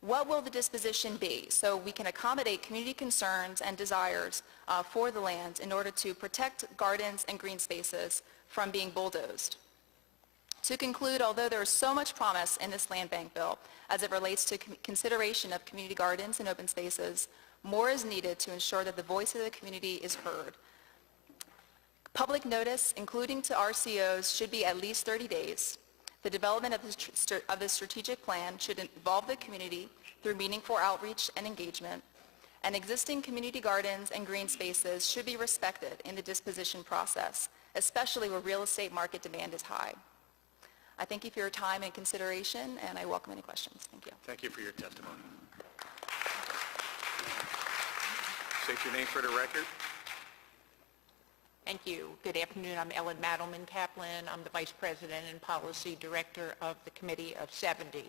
What will the disposition be so we can accommodate community concerns and desires for the land in order to protect gardens and green spaces from being bulldozed? To conclude, although there is so much promise in this land bank bill as it relates to consideration of community gardens and open spaces, more is needed to ensure that the voice of the community is heard. Public notice, including to RCOs, should be at least 30 days. The development of the strategic plan should involve the community through meaningful outreach and engagement, and existing community gardens and green spaces should be respected in the disposition process, especially where real estate market demand is high. I thank you for your time and consideration, and I welcome any questions. Thank you. Thank you for your testimony. State your name for the record. Thank you. Good afternoon. I'm Ellen Madelman Kaplan. I'm the Vice President and Policy Director of the Committee of 70.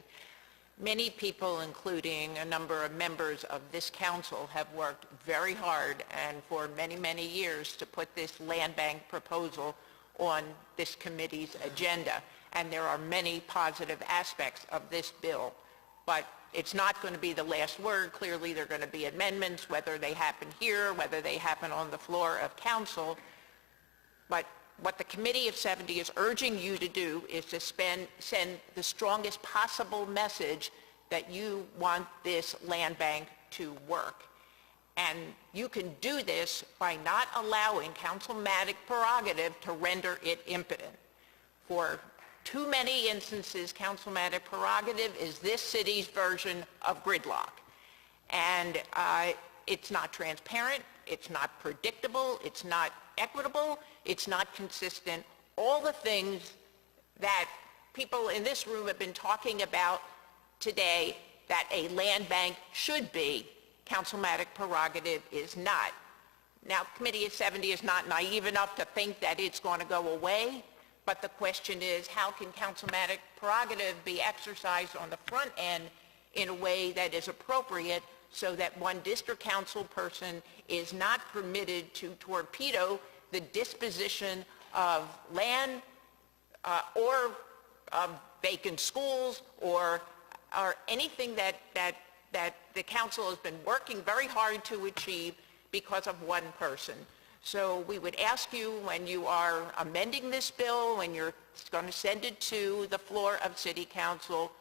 Many people, including a number of members of this council, have worked very hard and for many, many years to put this land bank proposal on this committee's agenda. And there are many positive aspects of this bill. But it's not going to be the last word. Clearly, there are going to be amendments, whether they happen here, whether they happen on the floor of council. But what the Committee of 70 is urging you to do is to send the strongest possible message that you want this land bank to work. And you can do this by not allowing councilmatic prerogative to render it impotent. For too many instances, councilmatic prerogative is this city's version of gridlock. And it's not transparent, it's not predictable, it's not equitable, it's not consistent. All the things that people in this room have been talking about today that a land bank should be, councilmatic prerogative is not. Now, Committee of 70 is not naive enough to think that it's going to go away, but the question is, how can councilmatic prerogative be exercised on the front end in a way that is appropriate so that one district council person is not permitted to torpedo the disposition of land or of vacant schools or anything that the council has been working very hard to achieve because of one person. So we would ask you, when you are amending this bill, when you're going to send it to the floor of City Council,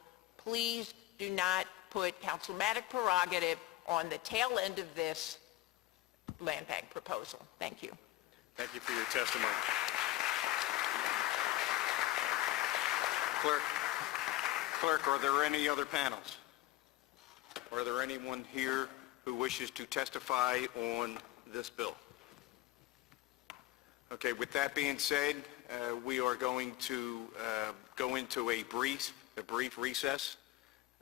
please do not put councilmatic prerogative on the tail end of this land bank proposal. Thank you. Thank you for your testimony. Clerk, are there any other panels? Are there anyone here who wishes to testify on this bill? Okay, with that being said, we are going to go into a brief recess,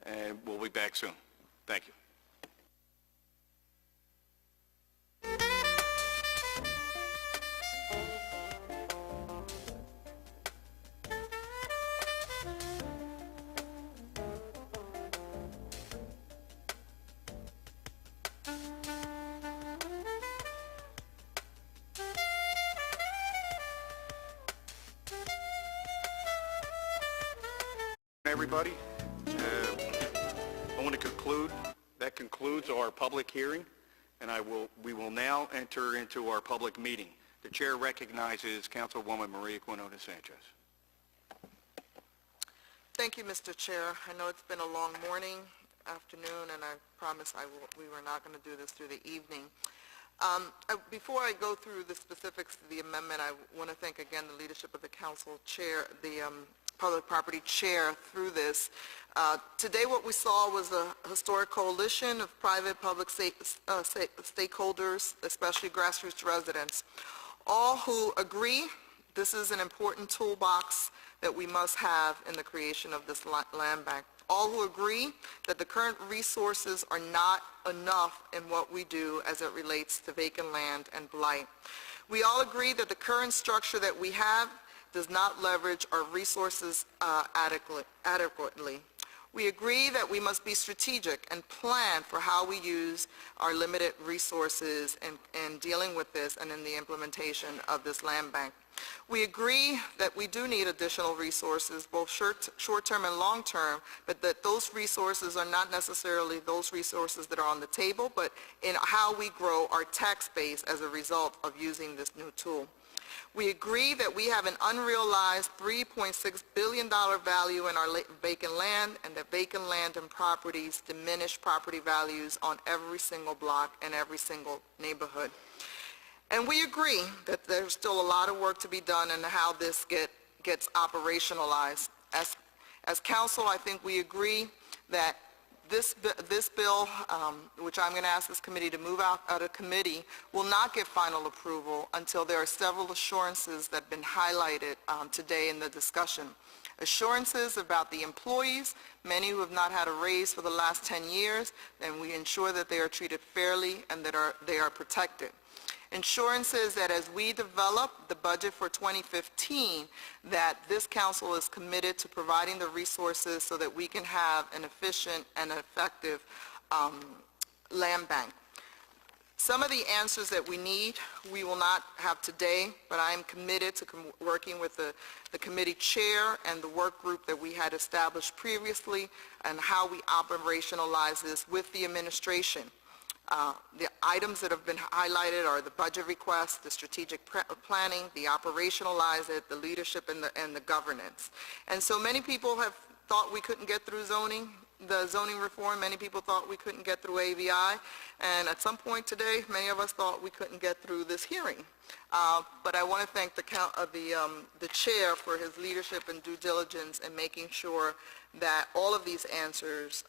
and we'll be back soon. Thank you. Everybody, I want to conclude. That concludes our public hearing, and we will now enter into our public meeting. The chair recognizes Councilwoman Maria Quinona Sanchez. Thank you, Mr. Chair. I know it's been a long morning, afternoon, and I promise we were not going to do this through the evening. Before I go through the specifics of the amendment, I want to thank again the leadership of the council chair, the public property chair through this. Today what we saw was a historic coalition of private public stakeholders, especially grassroots residents, all who agree this is an important toolbox that we must have in the creation of this land bank. All who agree that the current resources are not enough in what we do as it relates to vacant land and blight. We all agree that the current structure that we have does not leverage our resources adequately. We agree that we must be strategic and plan for how we use our limited resources in dealing with this and in the implementation of this land bank. We agree that we do need additional resources, both short-term and long-term, but that those resources are not necessarily those resources that are on the table, but in how we grow our tax base as a result of using this new tool. We agree that we have an unrealized $3.6 billion value in our vacant land, and that vacant land and properties diminish property values on every single block and every single neighborhood. And we agree that there's still a lot of work to be done in how this gets operationalized. As council, I think we agree that this bill, which I'm going to ask this committee to move out of committee, will not get final approval until there are several assurances that have been highlighted today in the discussion. Assurances about the employees, many who have not had a raise for the last 10 years, and we ensure that they are treated fairly and that they are protected. Assurances that as we develop the budget for 2015, that this council is committed to providing the resources so that we can have an efficient and effective land bank. Some of the answers that we need, we will not have today, but I am committed to working with the committee chair and the work group that we had established previously and how we operationalize this with the administration. The items that have been highlighted are the budget request, the strategic planning, the operationalize it, the leadership, and the governance. And so many people have thought we couldn't get through zoning. the zoning reform, many people thought we couldn't get through AVI, and at some point today, many of us thought we couldn't get through this hearing. But I want to thank the chair for his leadership and due diligence in making sure that all of these answers,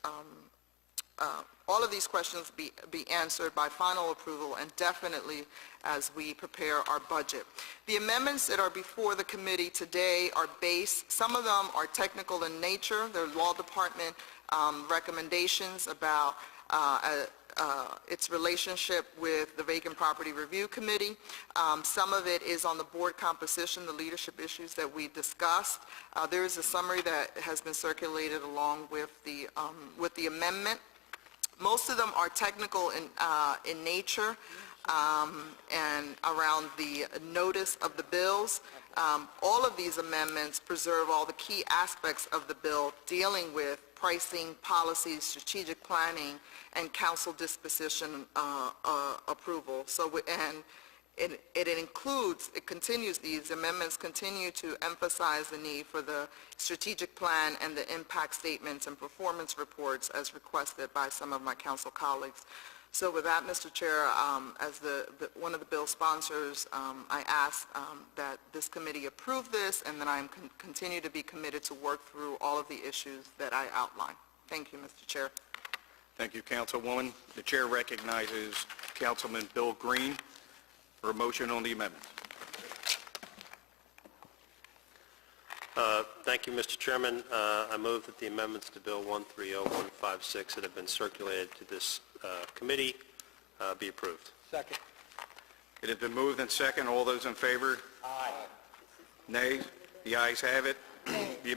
all of these questions be answered by final approval, and definitely as we prepare our budget. The amendments that are before the committee today are based, some of them are technical in nature. They're law department recommendations about its relationship with the Vacant Property Review Committee. Some of it is on the board composition, the leadership issues that we discussed. There is a summary that has been circulated along with the amendment. Most of them are technical in nature and around the notice of the bills. All of these amendments preserve all the key aspects of the bill dealing with pricing, policies, strategic planning, and council disposition approval. So, these amendments continue to emphasize the need for the strategic plan and the impact statements and performance reports as requested by some of my council colleagues. So with that, Mr. Chair, as one of the bill sponsors, I ask that this committee approve this, and that I continue to be committed to work through all of the issues that I outlined. Thank you, Mr. Chair. Thank you, Councilwoman. The chair recognizes Councilman Bill Green for a motion on the amendment. Thank you, Mr. Chairman. I move that the amendments to Bill 130156 that have been circulated to this committee be approved. Second. It has been moved and second. All those in favor? Aye. Nay? The ayes have it. Nay.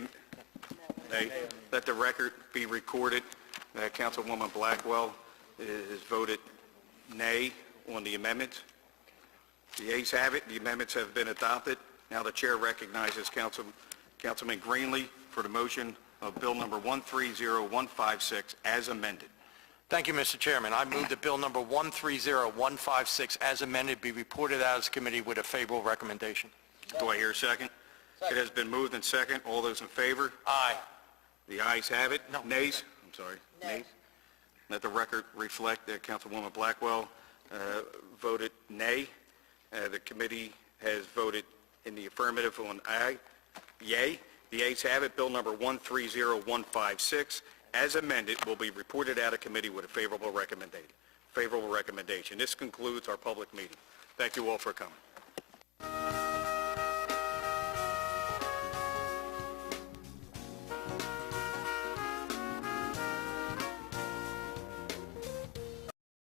Let the record be recorded that Councilwoman Blackwell has voted nay on the amendment. The ayes have it. The amendments have been adopted. Now the chair recognizes Councilman Greenlee for the motion of Bill number 130156 as amended. Thank you, Mr. Chairman. I move that Bill number 130156 as amended be reported out as committee with a favorable recommendation. Do I hear a second? It has been moved and second. All those in favor? Aye. The ayes have it. No. Nays? I'm sorry. Nays? Let the record reflect that Councilwoman Blackwell voted nay. The committee has voted in the affirmative on aye. Yay. The ayes have it. Bill number 130156 as amended will be reported out of committee with a favorable recommendation. This concludes our public meeting. Thank you all for coming.